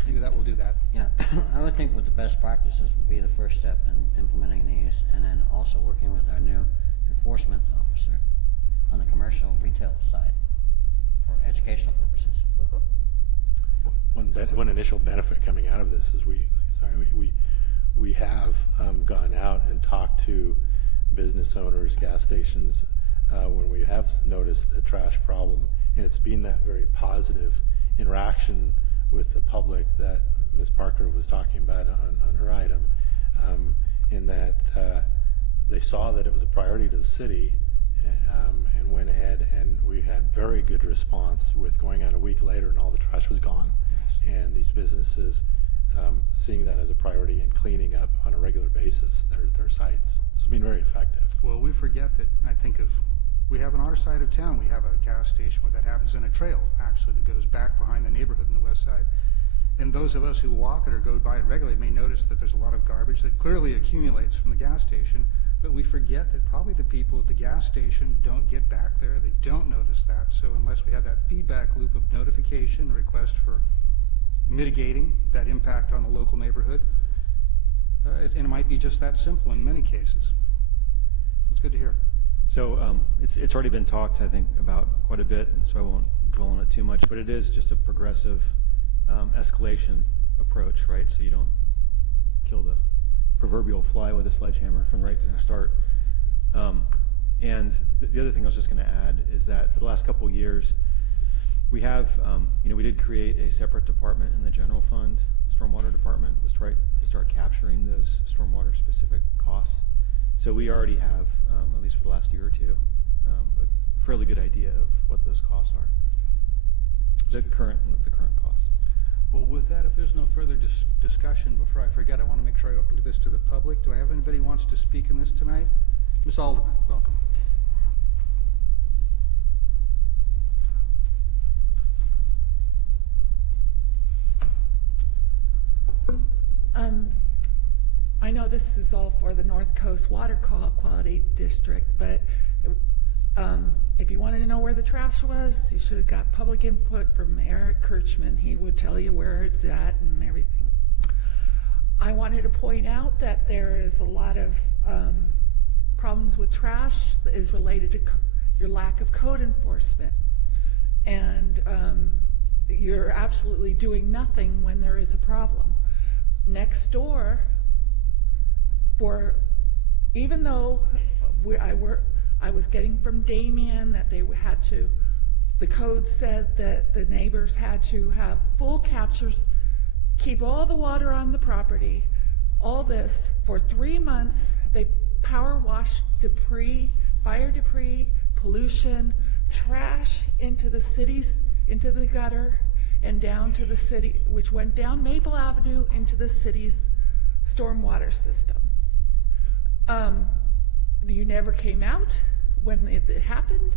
Maybe that will do that. Yeah, I would think with the best practices would be the first step in implementing these, and then also working with our new enforcement officer on the commercial retail side for educational purposes. One initial benefit coming out of this is we have gone out and talked to business owners, gas stations, when we have noticed a trash problem, and it's been that very positive interaction with the public that Ms. Parker was talking about on her item, in that they saw that it was a priority to the city, and went ahead, and we had very good response with going out a week later and all the trash was gone. Yes. And these businesses seeing that as a priority and cleaning up on a regular basis their sites. So it's been very effective. Well, we forget that, I think of, we have on our side of town, we have a gas station where that happens in a trail, actually, that goes back behind the neighborhood on the west side. And those of us who walk it or go by it regularly may notice that there's a lot of garbage that clearly accumulates from the gas station, but we forget that probably the people at the gas station don't get back there, they don't notice that. So unless we have that feedback loop of notification, request for mitigating that impact on the local neighborhood, and it might be just that simple in many cases. It's good to hear. So it's already been talked, I think, about quite a bit, so I won't dwell on it too much, but it is just a progressive escalation approach, right? So you don't kill the proverbial fly with a sledgehammer from right from the start. And the other thing I was just going to add is that for the last couple of years, we have, we did create a separate department in the general fund, stormwater department, to start capturing those stormwater specific costs. So we already have, at least for the last year or two, a fairly good idea of what those costs are. The current costs. Well, with that, if there's no further discussion, before I forget, I want to make sure I open this to the public. Do I have anybody who wants to speak in this tonight? Ms. Alderman, welcome. I know this is all for the North Coast Water Quality District, but if you wanted to know where the trash was, you should have got public input from Eric Kirchman. He would tell you where it's at and everything. I wanted to point out that there is a lot of problems with trash that is related to your lack of code enforcement. And you're absolutely doing nothing when there is a problem. Next door, even though I was getting from Damien that they had to, the code said that the neighbors had to have full captures, keep all the water on the property, all this. For 3 months, they power washed debris, fire debris, pollution, trash into the gutter and down to the city, which went down Maple Avenue into the city's stormwater system. You never came out when it happened.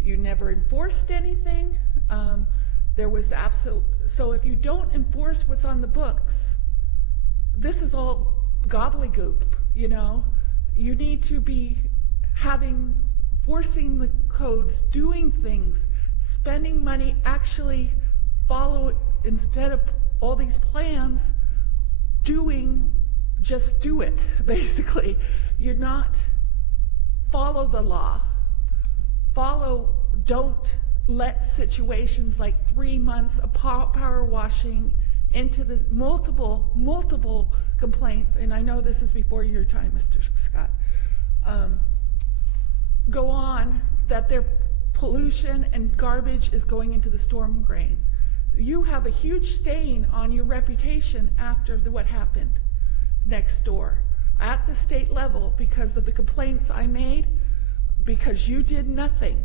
You never enforced anything. So if you don't enforce what's on the books, this is all gobbledygook, you know. You need to be forcing the codes, doing things, spending money, actually follow it instead of all these plans, just do it, basically. You're not follow the law. Don't let situations like 3 months of power washing into the multiple complaints, and I know this is before your time, Mr. Scott, go on, that their pollution and garbage is going into the storm drain. You have a huge stain on your reputation after what happened next door at the state level because of the complaints I made, because you did nothing.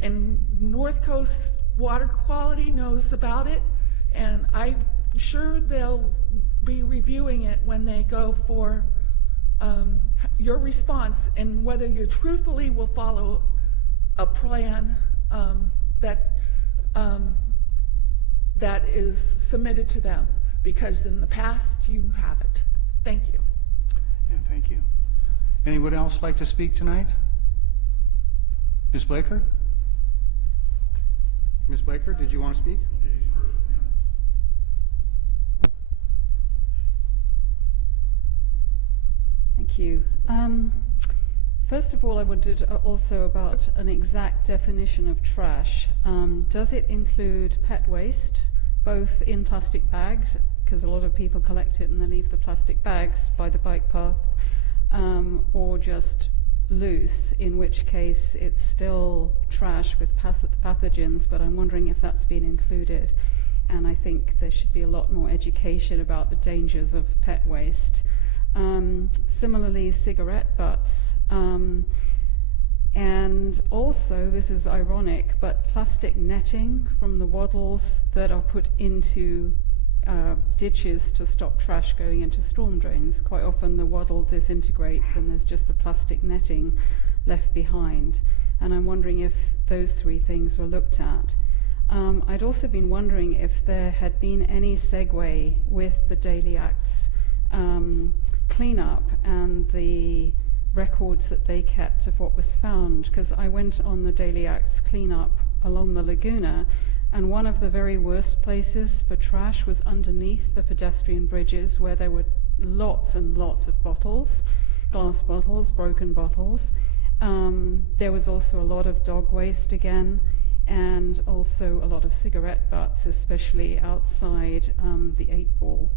And North Coast Water Quality knows about it, and I'm sure they'll be reviewing it when they go for your response and whether you truthfully will follow a plan that is submitted to them, because in the past you haven't. Thank you. And thank you. Anyone else like to speak tonight? Ms. Blaker? Ms. Blaker, did you want to speak? Thank you. First of all, I wondered also about an exact definition of trash. Does it include pet waste, both in plastic bags, because a lot of people collect it and they leave the plastic bags by the bike path, or just loose, in which case it's still trash with pathogens, but I'm wondering if that's been included. And I think there should be a lot more education about the dangers of pet waste. Similarly, cigarette butts. And also, this is ironic, but plastic netting from the wattles that are put into ditches to stop trash going into storm drains. Quite often the wattle disintegrates and there's just the plastic netting left behind. And I'm wondering if those three things were looked at. I'd also been wondering if there had been any segue with the Daily Acts cleanup and the records that they kept of what was found, because I went on the Daily Acts cleanup along the Laguna, and one of the very worst places for trash was underneath the pedestrian bridges, where there were lots and lots of bottles, glass bottles, broken bottles. There was also a lot of dog waste again, and also a lot of cigarette butts, especially outside the 8-Ball.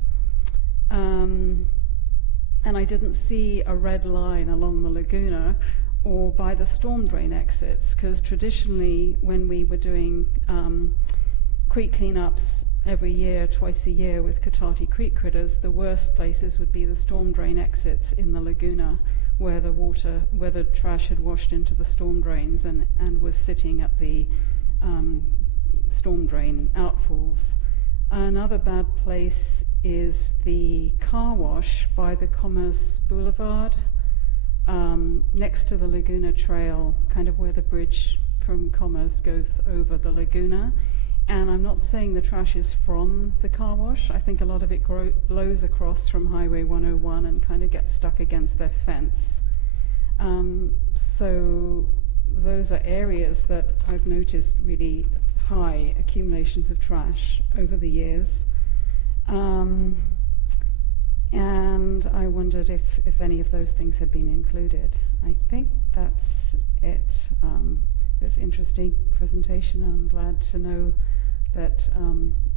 And I didn't see a red line along the Laguna or by the storm drain exits, because traditionally when we were doing creek cleanups every year, twice a year with Cotati Creek critters, the worst places would be the storm drain exits in the Laguna, where the trash had washed into the storm drains and was sitting at the storm drain outfalls. Another bad place is the car wash by the Commerce Boulevard, next to the Laguna Trail, kind of where the bridge from Commerce goes over the Laguna. And I'm not saying the trash is from the car wash. I think a lot of it blows across from Highway 101 and kind of gets stuck against their fence. So those are areas that I've noticed really high accumulations of trash over the years. And I wondered if any of those things had been included. I think that's it. It's an interesting presentation. I'm glad to know that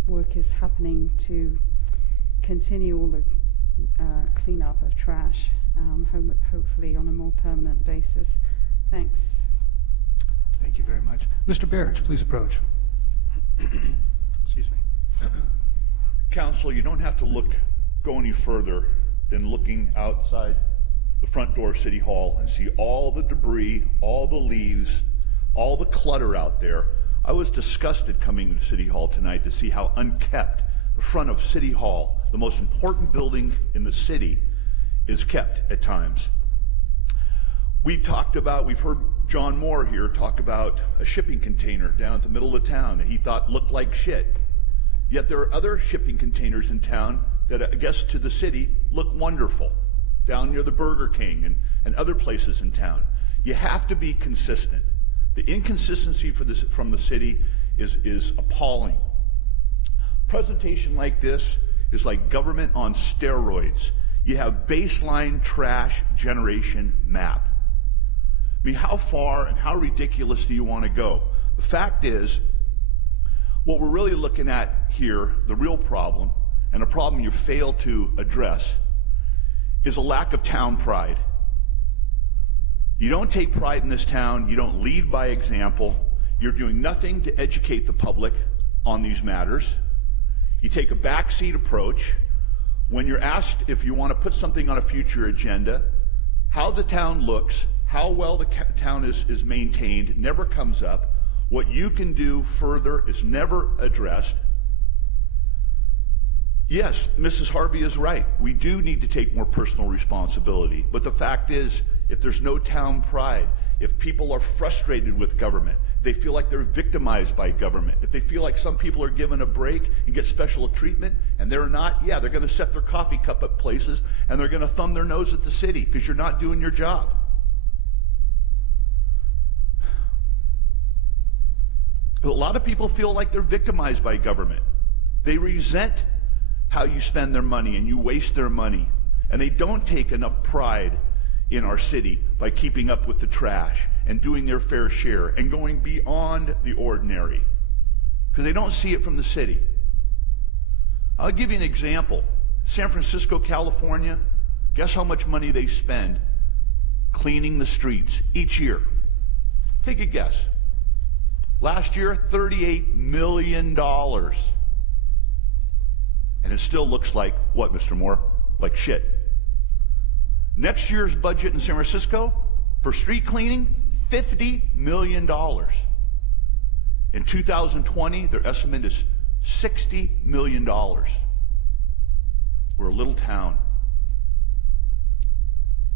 work is happening to continue all the cleanup of trash, hopefully on a more permanent basis. Thanks. Thank you very much. Mr. Barrett, please approach. Excuse me. Council, you don't have to go any further than looking outside the front door of City Hall and see all the debris, all the leaves, all the clutter out there. I was disgusted coming to City Hall tonight to see how unkept the front of City Hall, the most important building in the city, is kept at times. We've heard John Moore here talk about a shipping container down at the middle of town that he thought looked like shit. Yet there are other shipping containers in town that, I guess, to the city look wonderful, down near the Burger King and other places in town. You have to be consistent. The inconsistency from the city is appalling. A presentation like this is like government on steroids. You have baseline trash generation map. I mean, how far and how ridiculous do you want to go? The fact is, what we're really looking at here, the real problem, and a problem you fail to address, is a lack of town pride. You don't take pride in this town. You don't lead by example. You're doing nothing to educate the public on these matters. You take a backseat approach. When you're asked if you want to put something on a future agenda, how the town looks, how well the town is maintained, never comes up. What you can do further is never addressed. Yes, Mrs. Harvey is right. We do need to take more personal responsibility. But the fact is, if there's no town pride, if people are frustrated with government, they feel like they're victimized by government, if they feel like some people are given a break and get special treatment and they're not, yeah, they're going to set their coffee cup at places and they're going to thumb their nose at the city because you're not doing your job. A lot of people feel like they're victimized by government. They resent how you spend their money and you waste their money. And they don't take enough pride in our city by keeping up with the trash and doing their fair share and going beyond the ordinary. Because they don't see it from the city. I'll give you an example. San Francisco, California, guess how much money they spend cleaning the streets each year? Take a guess. Last year, $38 million. And it still looks like, what, Mr. Moore? Like shit. Next year's budget in San Francisco for street cleaning, $50 million. In 2020, their estimate is $60 million. We're a little town.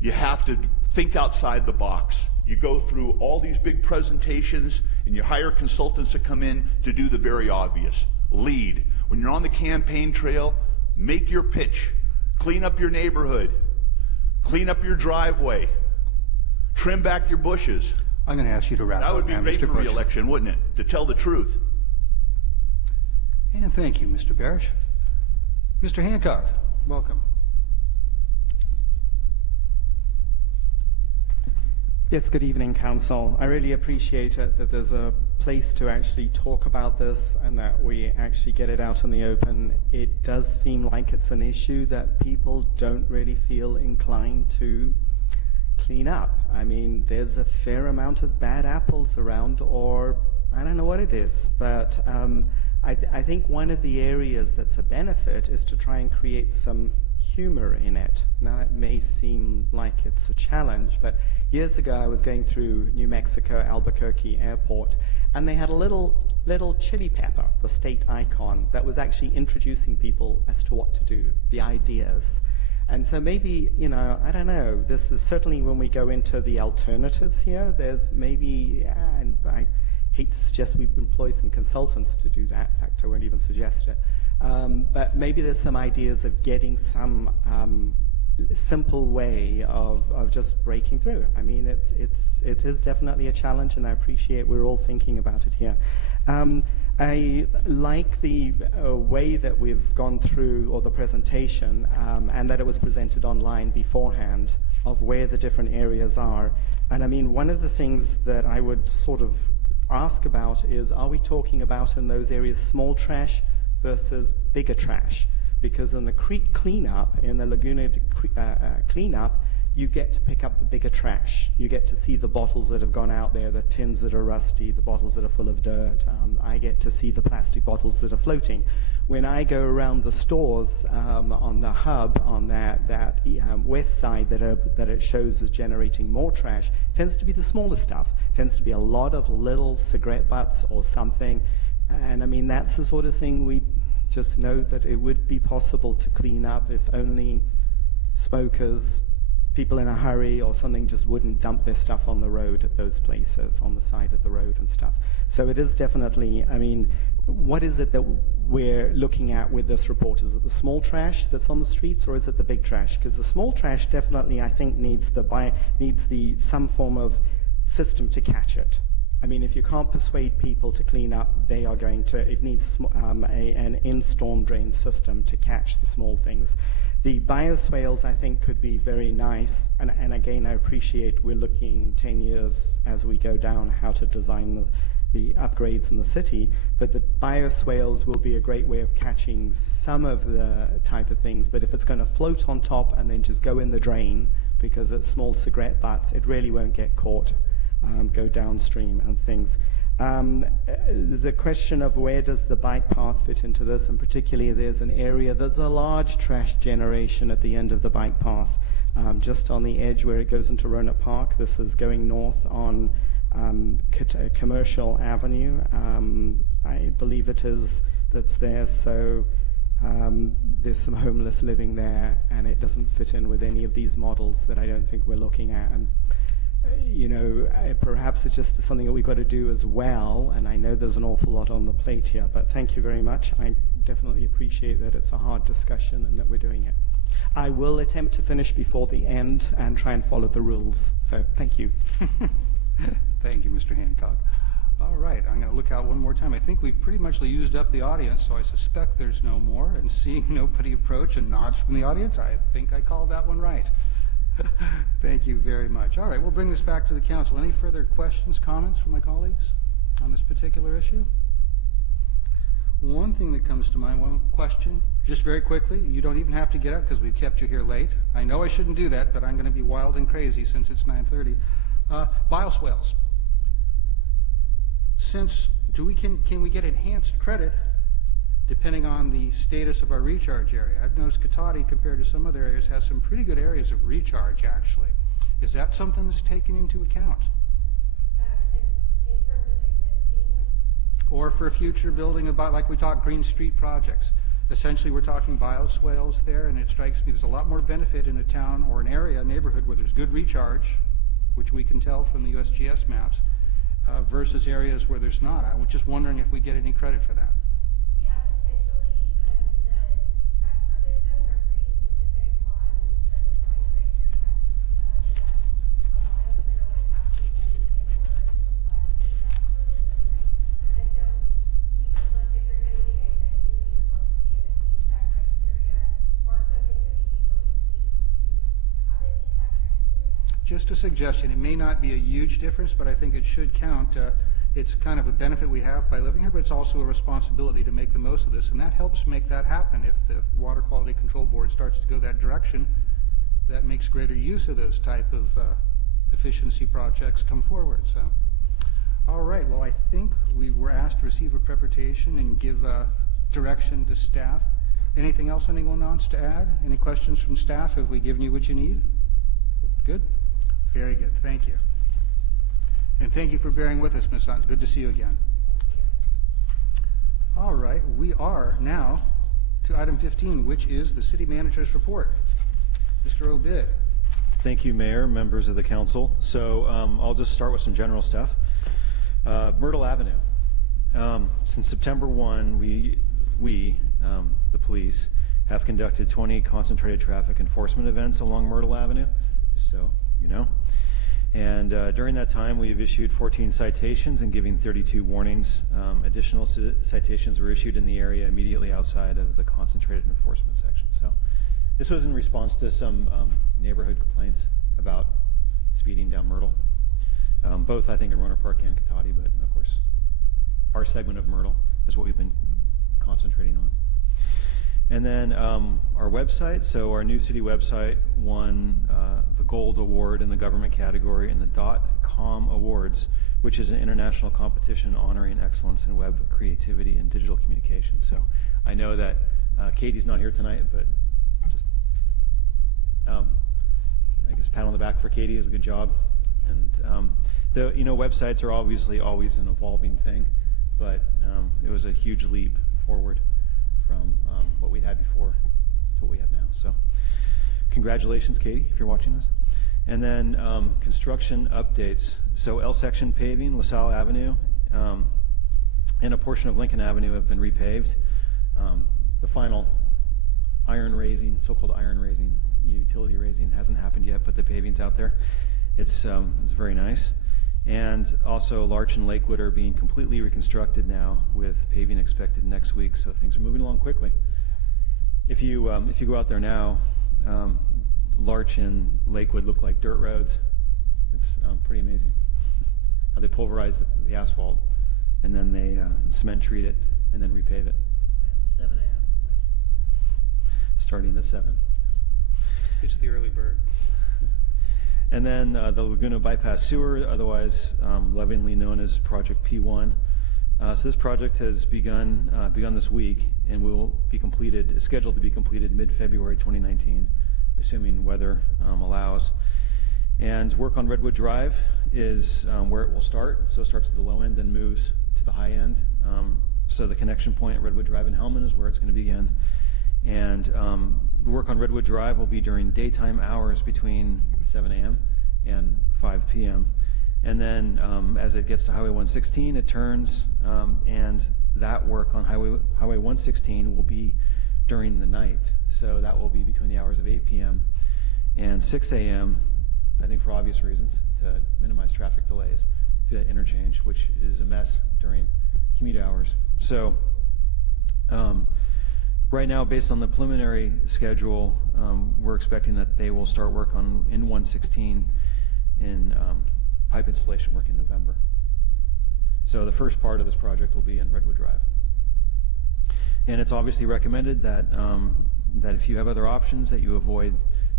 You have to think outside the box. You go through all these big presentations and you hire consultants to come in to do the very obvious. Lead. When you're on the campaign trail, make your pitch. Clean up your neighborhood. Clean up your driveway. Trim back your bushes. I'm going to ask you to wrap up. That would be great for re-election, wouldn't it? To tell the truth. And thank you, Mr. Barish. Mr. Hancock, welcome. Yes, good evening, Council. I really appreciate it that there's a place to actually talk about this and that we actually get it out in the open. It does seem like it's an issue that people don't really feel inclined to clean up. I mean, there's a fair amount of bad apples around, or I don't know what it is, but I think one of the areas that's a benefit is to try and create some humor in it. Now, it may seem like it's a challenge, but Years ago, I was going through New Mexico, Albuquerque Airport, and they had a little chili pepper, the state icon, that was actually introducing people as to what to do, the ideas. And so maybe, you know, I don't know, this is certainly when we go into the alternatives here, there's maybe, and I hate to suggest we employ some consultants to do that. In fact, I won't even suggest it. But maybe there's some ideas of getting some simple way of just breaking through. I mean, it is definitely a challenge, and I appreciate we're all thinking about it here. I like the way that we've gone through, or the presentation, and that it was presented online beforehand of where the different areas are. And I mean, one of the things that I would sort of ask about is, are we talking about in those areas small trash versus bigger trash? Because in the creek cleanup, in the Laguna cleanup, you get to pick up the bigger trash. You get to see the bottles that have gone out there, the tins that are rusty, the bottles that are full of dirt. I get to see the plastic bottles that are floating. When I go around the stores on the hub, on that west side that it shows as generating more trash, tends to be the smaller stuff. Tends to be a lot of little cigarette butts or something. And I mean, that's the sort of thing we just know that it would be possible to clean up if only smokers, people in a hurry or something, just wouldn't dump their stuff on the road at those places, on the side of the road and stuff. So it is definitely, I mean, what is it that we're looking at with this report? Is it the small trash that's on the streets, or is it the big trash? Because the small trash definitely, I think, needs some form of system to catch it. I mean, if you can't persuade people to clean up, they are going to, it needs an in-storm drain system to catch the small things. The bioswales, I think, could be very nice, and again, I appreciate we're looking 10 years as we go down how to design the upgrades in the city, but the bioswales will be a great way of catching some of the type of things, but if it's going to float on top and then just go in the drain because it's small cigarette butts, it really won't get caught, go downstream and things. The question of where does the bike path fit into this, and particularly there's an area, there's a large trash generation at the end of the bike path, just on the edge where it goes into Rohnert Park. This is going north on Commercial Avenue, I believe it is, that's there. So there's some homeless living there, and it doesn't fit in with any of these models that I don't think we're looking at. And you know, perhaps it's just something that we've got to do as well, and I know there's an awful lot on the plate here, but thank you very much. I definitely appreciate that it's a hard discussion and that we're doing it. I will attempt to finish before the end and try and follow the rules, so thank you. Thank you, Mr. Hancock. All right, I'm going to look out one more time. I think we've pretty much used up the audience, so I suspect there's no more, and seeing nobody approach and nods from the audience, I think I called that one right. Thank you very much. All right, we'll bring this back to the council. Any further questions, comments from my colleagues on this particular issue? One thing that comes to mind, one question, just very quickly, you don't even have to get up because we've kept you here late. I know I shouldn't do that, but I'm going to be wild and crazy since it's 9:30. Bioswales. Can we get enhanced credit depending on the status of our recharge area? I've noticed Cotati, compared to some other areas, has some pretty good areas of recharge, actually. Is that something that's taken into account? In terms of existing? Or for future building, about like we talked Green Street projects. Essentially, we're talking bioswales there, and it strikes me there's a lot more benefit in a town or an area, a neighborhood where there's good recharge, which we can tell from the USGS maps, versus areas where there's not. I was just wondering if we get any credit for that. Just a suggestion. It may not be a huge difference, but I think it should count. It's kind of a benefit we have by living here, but it's also a responsibility to make the most of this, and that helps make that happen. If the Water Quality Control Board starts to go that direction, that makes greater use of those type of efficiency projects come forward. So, all right. Well, I think we were asked to receive a presentation and give direction to staff. Anything else anyone wants to add? Any questions from staff? Have we given you what you need? Good. Very good, thank you. And thank you for bearing with us, Ms. Hunt. Good to see you again. All right, we are now to item 15, which is the city manager's report. Mr. Obid. Thank you, Mayor, members of the council. So I'll just start with some general stuff. Myrtle Avenue. Since September 1, we, the police, have conducted 20 concentrated traffic enforcement events along Myrtle Avenue, just so you know. And during that time, we have issued 14 citations and giving 32 warnings. Additional citations were issued in the area immediately outside of the concentrated enforcement section. So this was in response to some neighborhood complaints about speeding down Myrtle, both I think in Rohnert Park and Cotati, but of course our segment of Myrtle is what we've been concentrating on. And then our website, so our new city website won the Gold Award in the government category in the .com Awards, which is an international competition honoring excellence in web creativity and digital communication. So I know that Katie's not here tonight, but just I guess pat on the back for Katie is a good job. And websites are obviously always an evolving thing, but it was a huge leap forward from what we had before to what we have now. So congratulations, Katie, if you're watching this. And then construction updates. So L section paving, LaSalle Avenue, and a portion of Lincoln Avenue have been repaved. The final iron raising, so-called iron raising, utility raising hasn't happened yet, but the paving's out there. It's very nice. And also Larch and Lakewood are being completely reconstructed now with paving expected next week, so things are moving along quickly. If you go out there now, Larch and Lakewood look like dirt roads. It's pretty amazing how they pulverize the asphalt and then they cement treat it and then repave it. 7 a.m. Starting at 7. Yes. It's the early bird. And then the Laguna Bypass Sewer, otherwise lovingly known as Project P1. So this project has begun this week and will be scheduled to be completed mid-February 2019, assuming weather allows. And work on Redwood Drive is where it will start. So it starts at the low end and moves to the high end. So the connection point at Redwood Drive in Hellman is where it's going to begin. And the work on Redwood Drive will be during daytime hours between 7 a.m. and 5 p.m. And then as it gets to Highway 116, it turns, and that work on Highway 116 will be during the night. So that will be between the hours of 8 p.m. and 6 a.m., I think for obvious reasons, to minimize traffic delays to that interchange, which is a mess during commute hours. So right now, based on the preliminary schedule, we're expecting that they will start work on in 116 in pipe installation work in November. So the first part of this project will be in Redwood Drive. And it's obviously recommended that that if you have other options, that you avoid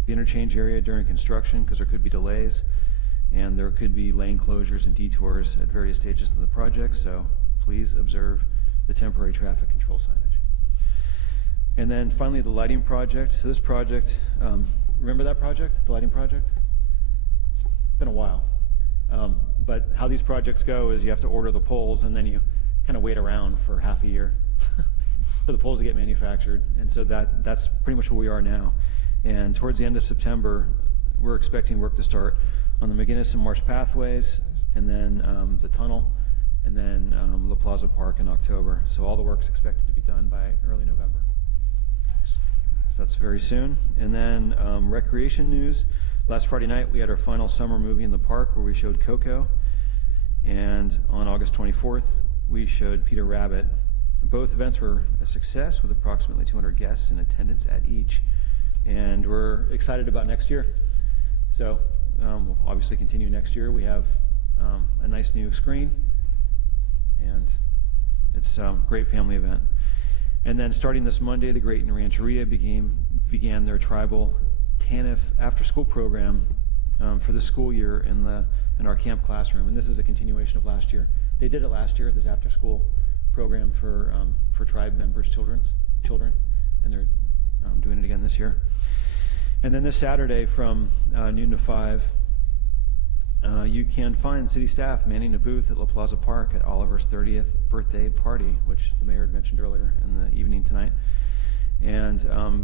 the interchange area during construction, because there could be delays and there could be lane closures and detours at various stages of the project. So please observe the temporary traffic control signage. And then finally, the lighting project. So this project, remember that project, the lighting project? It's been a while. But how these projects go is you have to order the poles and then you kind of wait around for half a year for the poles to get manufactured. And so that's pretty much where we are now. And towards the end of September, we're expecting work to start on the McGinnis and Marsh pathways, and then the tunnel, and then La Plaza Park in October. So all the work's expected to be done by early November. So that's very soon. And then recreation news. Last Friday night, we had our final summer movie in the park where we showed Coco. And on August 24th, we showed Peter Rabbit. Both events were a success with approximately 200 guests in attendance at each. And we're excited about next year. So we'll obviously continue next year. We have a nice new screen, and it's a great family event. And then starting this Monday, the Great Rancheria began their tribal TANF after-school program for the school year in our camp classroom. And this is a continuation of last year. They did it last year, this after-school program for tribe members' children, and they're doing it again this year. And then this Saturday from noon to 5, You can find city staff manning a booth at La Plaza Park at Oliver's 30th birthday party, which the mayor had mentioned earlier in the evening tonight. And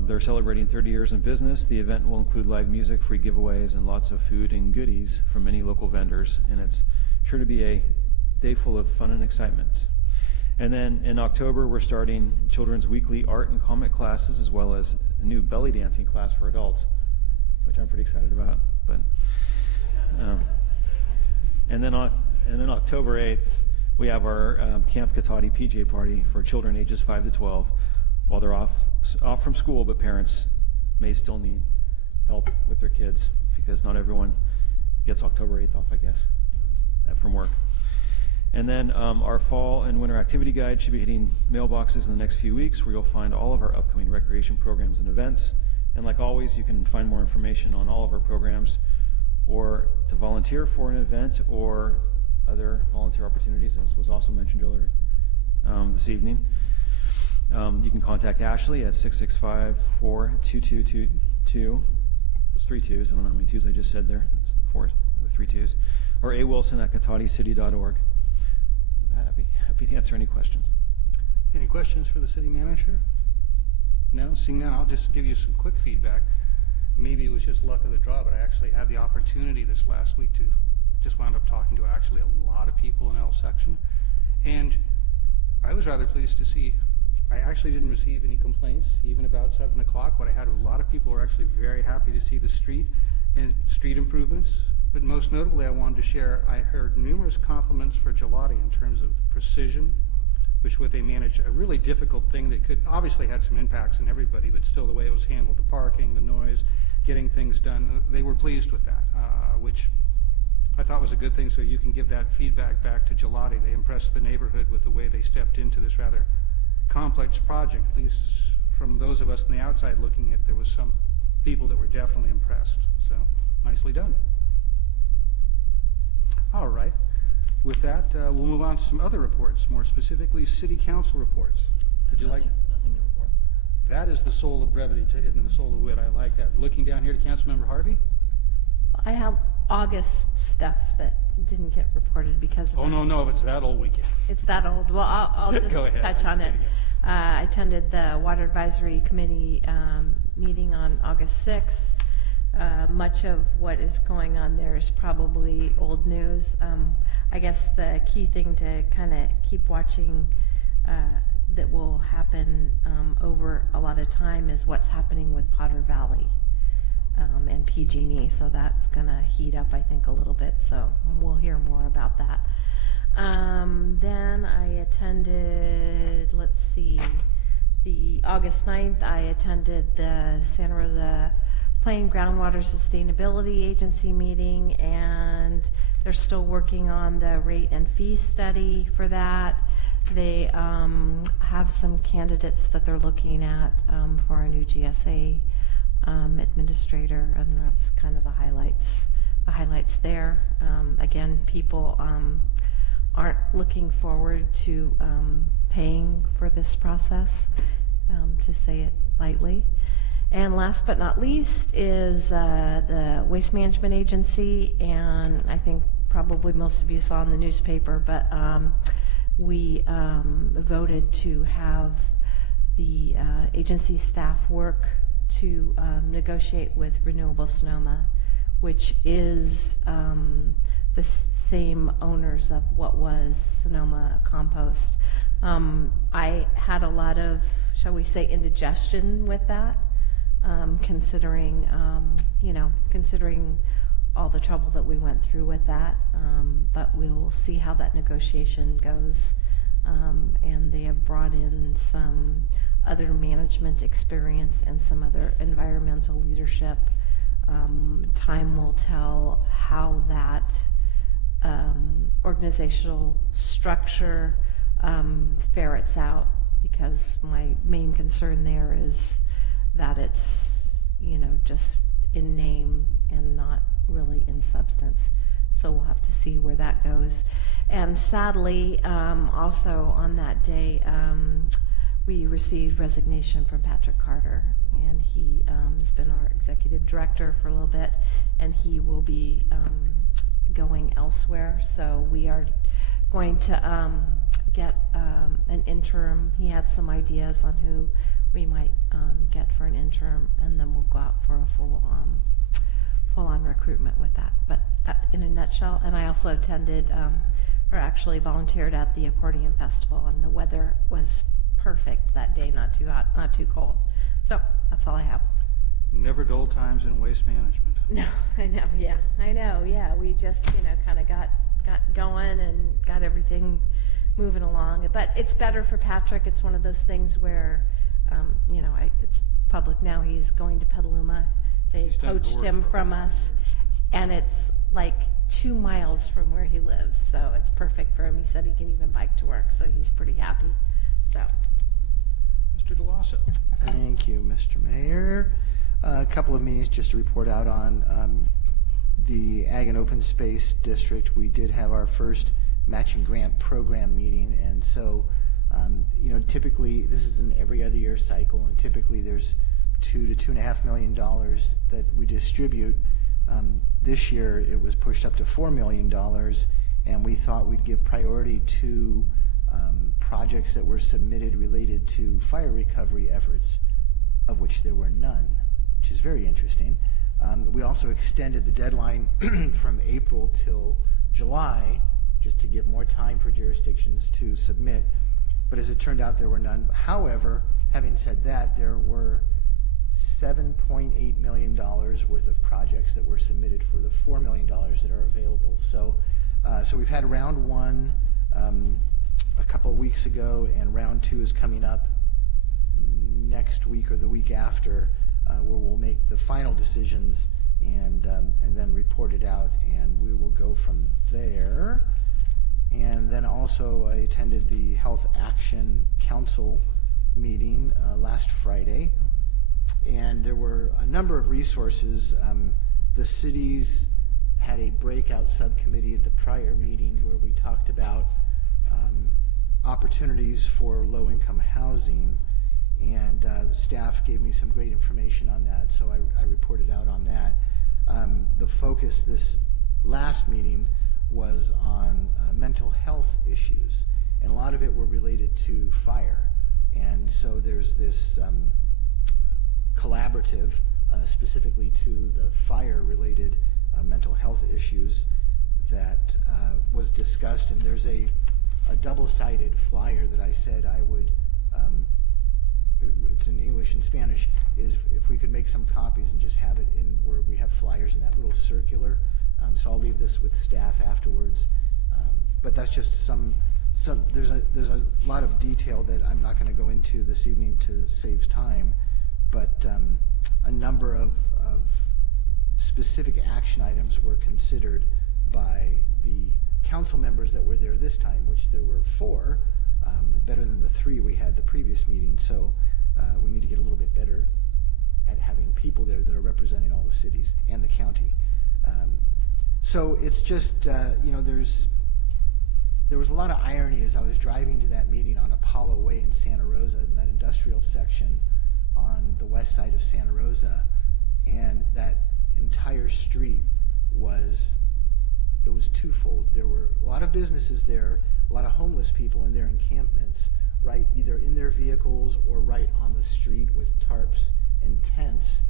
they're celebrating 30 years in business. The event will include live music, free giveaways, and lots of food and goodies from many local vendors. And it's sure to be a day full of fun and excitement. And then in October, we're starting children's weekly art and comic classes, as well as a new belly dancing class for adults, which I'm pretty excited about. But and then October 8th, we have our Camp Katati PJ party for children ages 5 to 12. While they're off from school, but parents may still need help with their kids, because not everyone gets October 8th off, I guess, from work. And then our fall and winter activity guide should be hitting mailboxes in the next few weeks, where you'll find all of our upcoming recreation programs and events. And like always, you can find more information on all of our programs, or to volunteer for an event or other volunteer opportunities, as was also mentioned earlier this evening. You can contact Ashley at 665-42222. Those 3 2s. I don't know how many 2s I just said there. That's 4 with 3 2s. Or awilson@kataticity.org. With that, I'd be happy to answer any questions. Any questions for the city manager? No? Seeing none, I'll just give you some quick feedback. Maybe it was just luck of the draw, but I actually had the opportunity this last week to just wound up talking to actually a lot of people in L section. And I was rather pleased to see I actually didn't receive any complaints, even about 7 o'clock. What I had, a lot of people were actually very happy to see the street and street improvements. But most notably, I wanted to share, I heard numerous compliments for Gelati in terms of precision, which what they managed, a really difficult thing that could obviously had some impacts on everybody, but still the way it was handled, the parking, the noise, getting things done, they were pleased with that, which I thought was a good thing. So you can give that feedback back to Gelati. They impressed the neighborhood with the way they stepped into this rather complex project. At least from those of us on the outside looking at, there was some people that were definitely impressed. So nicely done. All right. With that, we'll move on to some other reports, more specifically city council reports. Would you like? Nothing to report. That is the soul of brevity and the soul of wit. I like that. Looking down here to Councilmember Harvey. I have August stuff that didn't get reported because of No, if it's that old, we can. It's that old. Well, I'll just Go ahead. touch on it. I attended the Water Advisory Committee meeting on August 6th. Much of what is going on there is probably old news. I guess the key thing to kind of keep watching that will happen over a lot of time is what's happening with Potter Valley and PG&E. So that's going to heat up, I think, a little bit. So we'll hear more about that. Then I attended, the August 9th, I attended the Santa Rosa Plain Groundwater Sustainability Agency meeting, and they're still working on the rate and fee study for that. They have some candidates that they're looking at for a new GSA administrator, and that's kind of the highlights there. Again, people aren't looking forward to paying for this process, to say it lightly. And last but not least is the Waste Management Agency, and I think probably most of you saw in the newspaper, but we voted to have the agency staff work to negotiate with Renewable Sonoma, which is the same owners of what was Sonoma Compost. I had a lot of, shall we say, indigestion with that, considering all the trouble that we went through with that. But we will see how that negotiation goes. And they have brought in some other management experience and some other environmental leadership. Time will tell how that organizational structure ferrets out, because my main concern there is that it's, just in name and not really in substance. So we'll have to see where that goes. And sadly, also on that day, we received resignation from Patrick Carter, and he has been our executive director for a little bit, and he will be going elsewhere. So we are going to get an interim. He had some ideas on who we might get for an interim, and then we'll go out for a full-on recruitment with that. But that, in a nutshell, and I also attended, or actually volunteered at the accordion festival, and the weather was perfect that day, not too hot, not too cold. So that's all I have. Never dull times in waste management. No, I know, yeah. We just, kind of got going and got everything moving along. But it's better for Patrick. It's one of those things where, it's public now. He's going to Petaluma. They He's done poached work him for from us, and it's like 2 miles from where he lives. So it's perfect for him. He said he can even bike to work, so he's pretty happy. So, Mr. DeLasso. Thank you, Mr. Mayor. A couple of meetings just to report out on. The Ag and Open Space District, we did have our first matching grant program meeting, and so, typically this is an every other year cycle, and typically there's $2 to $2.5 million that we distribute. This year it was pushed up to $4 million, and we thought we'd give priority to projects that were submitted related to fire recovery efforts, of which there were none, which is very interesting. We also extended the deadline from April till July, just to give more time for jurisdictions to submit. But as it turned out, there were none. However, having said that, there were $7.8 million worth of projects that were submitted for the $4 million that are available. So we've had round one a couple of weeks ago, and round two is coming up next week or the week after, where we'll make the final decisions and then report it out, and we will go from there. And then also I attended the Health Action Council meeting last Friday, and there were a number of resources. The cities had a breakout subcommittee at the prior meeting where we talked about opportunities for low-income housing, and staff gave me some great information on that, so I reported out on that. The focus this last meeting was on mental health issues, and a lot of it were related to fire. And so there's this collaborative specifically to the fire-related mental health issues that was discussed, and there's a double-sided flyer that I said I would, it's in English and Spanish, is if we could make some copies and just have it in where we have flyers in that little circular. So I'll leave this with staff afterwards. But that's just some there's a lot of detail that I'm not going to go into this evening to save time, but a number of specific action items were considered by the council members that were there this time, which there were 4, better than the 3 we had the previous meeting. So we need to get a little bit better at having people there that are representing all the cities and the county. So it's just, there was a lot of irony as I was driving to that meeting on Apollo Way in Santa Rosa, in that industrial section on the west side of Santa Rosa, and that entire street was twofold. There were a lot of businesses there, a lot of homeless people in their encampments, right either in their vehicles or right on the street with tarps and tents,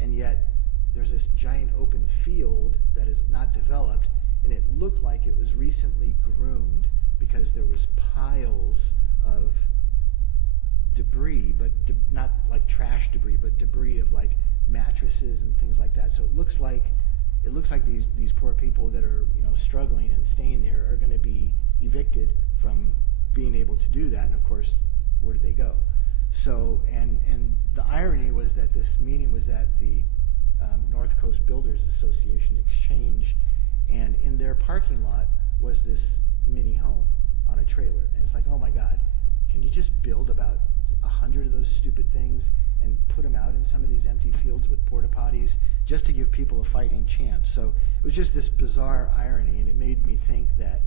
and yet there's this giant open field that is not developed, and it looked like it was recently groomed because there was piles of debris, but not like trash debris, but debris of like mattresses and things like that. So it looks like these poor people that are struggling and staying there are going to be evicted from being able to do that. And of course, where do they go? So and the irony was that this meeting was at the North Coast Builders Association Exchange, and in their parking lot was this mini home on a trailer. And it's like, oh my God, can you just build about 100 of those stupid things and put them out in some of these empty fields with porta potties just to give people a fighting chance? So it was just this bizarre irony, and it made me think that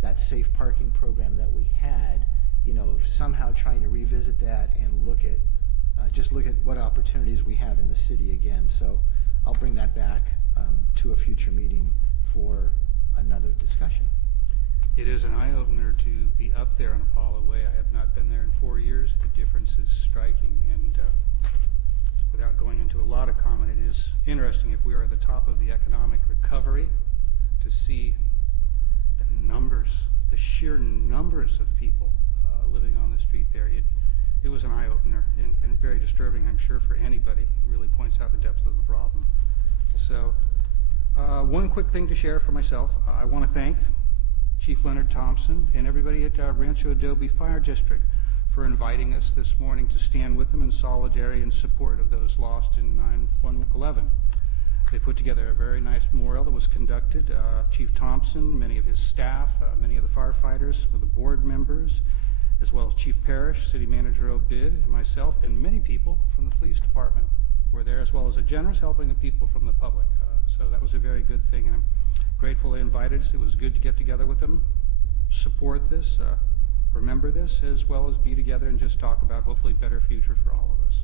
that safe parking program that we had, somehow trying to revisit that and look at what opportunities we have in the city again. So I'll bring that back to a future meeting for another discussion. It is an eye-opener to be up there on Apollo Way. I have not been there in 4 years. The difference is striking, and without going into a lot of comment, it is interesting if we are at the top of the economic recovery to see the numbers, the sheer numbers of people living on the street there. It was an eye-opener and very disturbing, I'm sure, for anybody. It really points out the depth of the problem. So, one quick thing to share for myself. I want to thank Chief Leonard Thompson and everybody at Rancho Adobe Fire District for inviting us this morning to stand with them in solidarity and support of those lost in 9/11. They put together a very nice memorial that was conducted. Chief Thompson, many of his staff, many of the firefighters, the board members, as well as Chief Parrish, City Manager Obid, and myself, and many people from the police department were there, as well as a generous helping of people from the public. So that was a very good thing, and I'm grateful they invited us. It was good to get together with them, support this, remember this, as well as be together and just talk about hopefully better future for all of us.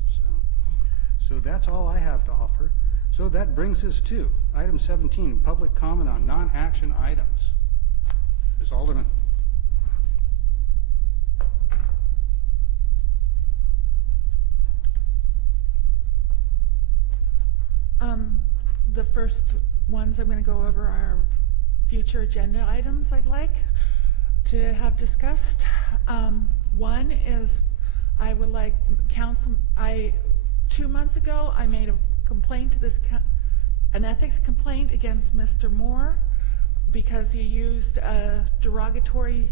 So that's all I have to offer. So that brings us to item 17, public comment on non-action items. Ms. Alderman. The first ones I'm going to go over are future agenda items I'd like to have discussed. One is I would like council, 2 months ago I made a complaint to this, an ethics complaint against Mr. Moore because he used a derogatory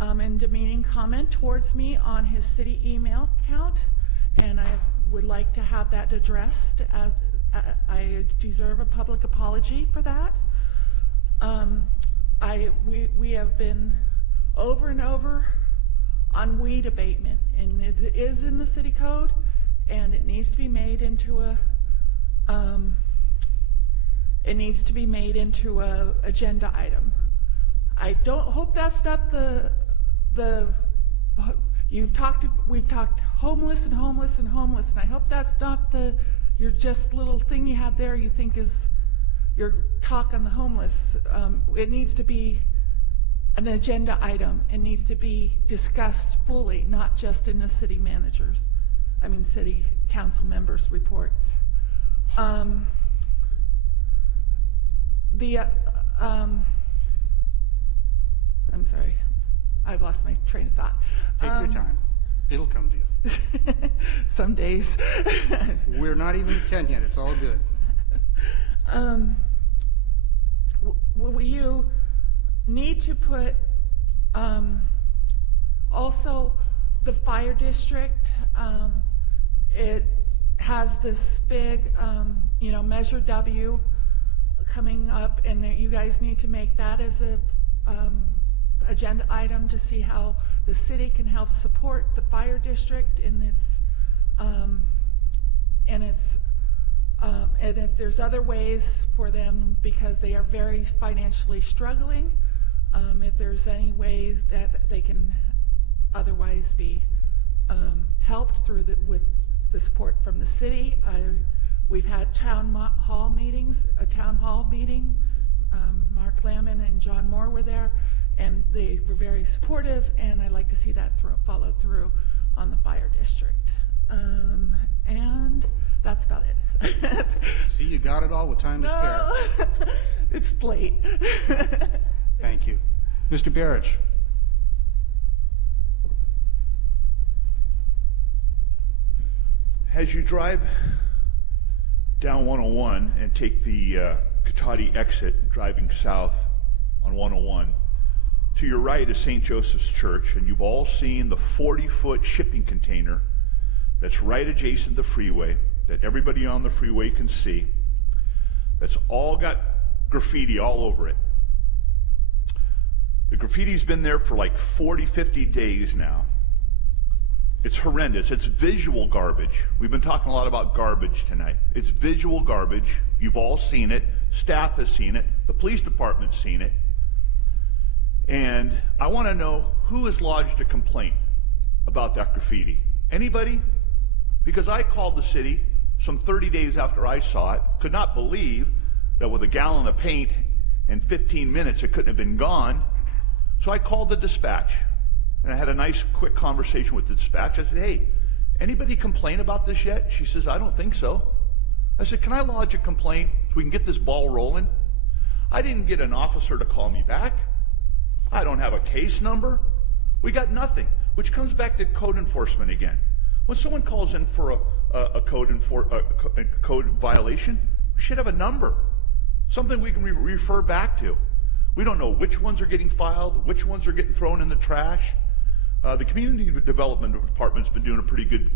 and demeaning comment towards me on his city email account, and I would like to have that addressed. As I deserve a public apology for that. We have been over and over on weed abatement, and it is in the city code, and it needs to be made into a agenda item. I don't hope that's not we've talked homeless, and I hope that's not your just little thing you have there you think is your talk on the homeless. It needs to be an agenda item. It needs to be discussed fully, not just in the city council members' reports. I'm sorry, I've lost my train of thought. Take your time. It'll come to you. Some days. We're not even at 10 yet. It's all good. You need to put also the fire district. It has this big, Measure W coming up, and you guys need to make that as a agenda item to see how the city can help support the fire district in and if there's other ways for them, because they are very financially struggling, if there's any way that they can otherwise be helped with the support from the city. We've had a town hall meeting. Mark Lamon and John Moore were there, and they were very supportive, and I'd like to see that followed through on the fire district. And that's about it. See, you got it all with time to spare. It's late. Thank you. Mr. Barrich. As you drive down 101 and take the Cotati exit driving south on 101, to your right is St. Joseph's Church, and you've all seen the 40-foot shipping container that's right adjacent to the freeway that everybody on the freeway can see. That's all got graffiti all over it. The graffiti's been there for like 40, 50 days now. It's horrendous. It's visual garbage. We've been talking a lot about garbage tonight. It's visual garbage. You've all seen it. Staff has seen it. The police department's seen it. And I want to know who has lodged a complaint about that graffiti. Anybody? Because I called the city some 30 days after I saw it, could not believe that with a gallon of paint in 15 minutes it couldn't have been gone. So I called the dispatch, and I had a nice quick conversation with the dispatch. I said, hey, anybody complain about this yet? She says, I don't think so. I said, can I lodge a complaint so we can get this ball rolling? I didn't get an officer to call me back. I don't have a case number. We got nothing, which comes back to code enforcement again. When someone calls in for a code violation, we should have a number, something we can refer back to. We don't know which ones are getting filed, which ones are getting thrown in the trash. The community development department's been doing a pretty good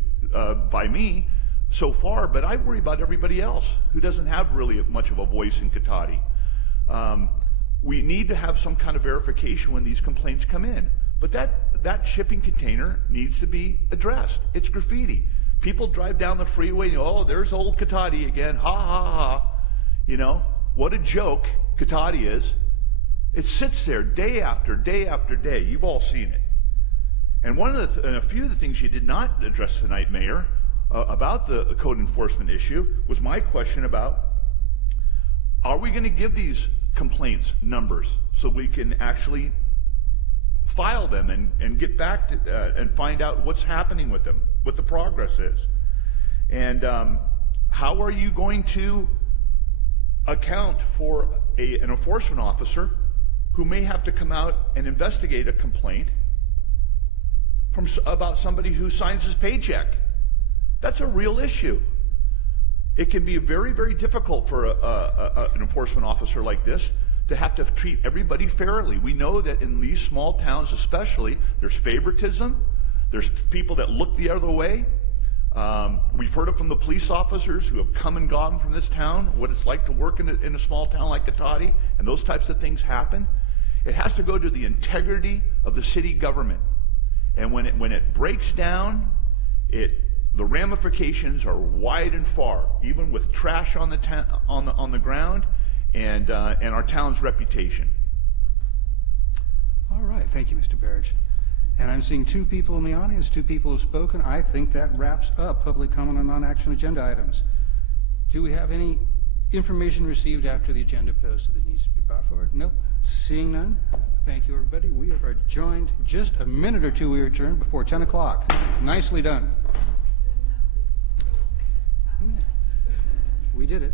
by me so far, but I worry about everybody else who doesn't have really much of a voice in Cotati. We need to have some kind of verification when these complaints come in. But that shipping container needs to be addressed. It's graffiti. People drive down the freeway and, oh, there's old Cotati again. Ha, ha, ha. You know, what a joke Cotati is. It sits there day after day after day. You've all seen it. And and a few of the things you did not address tonight, Mayor, about the code enforcement issue was my question about, are we going to give these complaints numbers so we can actually file them and get back to, and find out what's happening with them, what the progress is? And how are you going to account for an enforcement officer who may have to come out and investigate a complaint about somebody who signs his paycheck? That's a real issue. It can be very, very difficult for an enforcement officer like this to have to treat everybody fairly. We know that in these small towns especially, there's favoritism, there's people that look the other way. We've heard it from the police officers who have come and gone from this town, what it's like to work in a small town like Cotati, and those types of things happen. It has to go to the integrity of the city government. And when it breaks down, the ramifications are wide and far, even with trash on the ground and our town's reputation. All right, thank you, Mr. Barrage. And I'm seeing 2 people in the audience, 2 people have spoken. I think that wraps up public comment on non-action agenda items. Do we have any information received after the agenda posted that needs to be brought forward? Nope. Seeing none, thank you, everybody. We are adjourned just a minute or two. We are adjourned before 10 o'clock. Nicely done. We did it.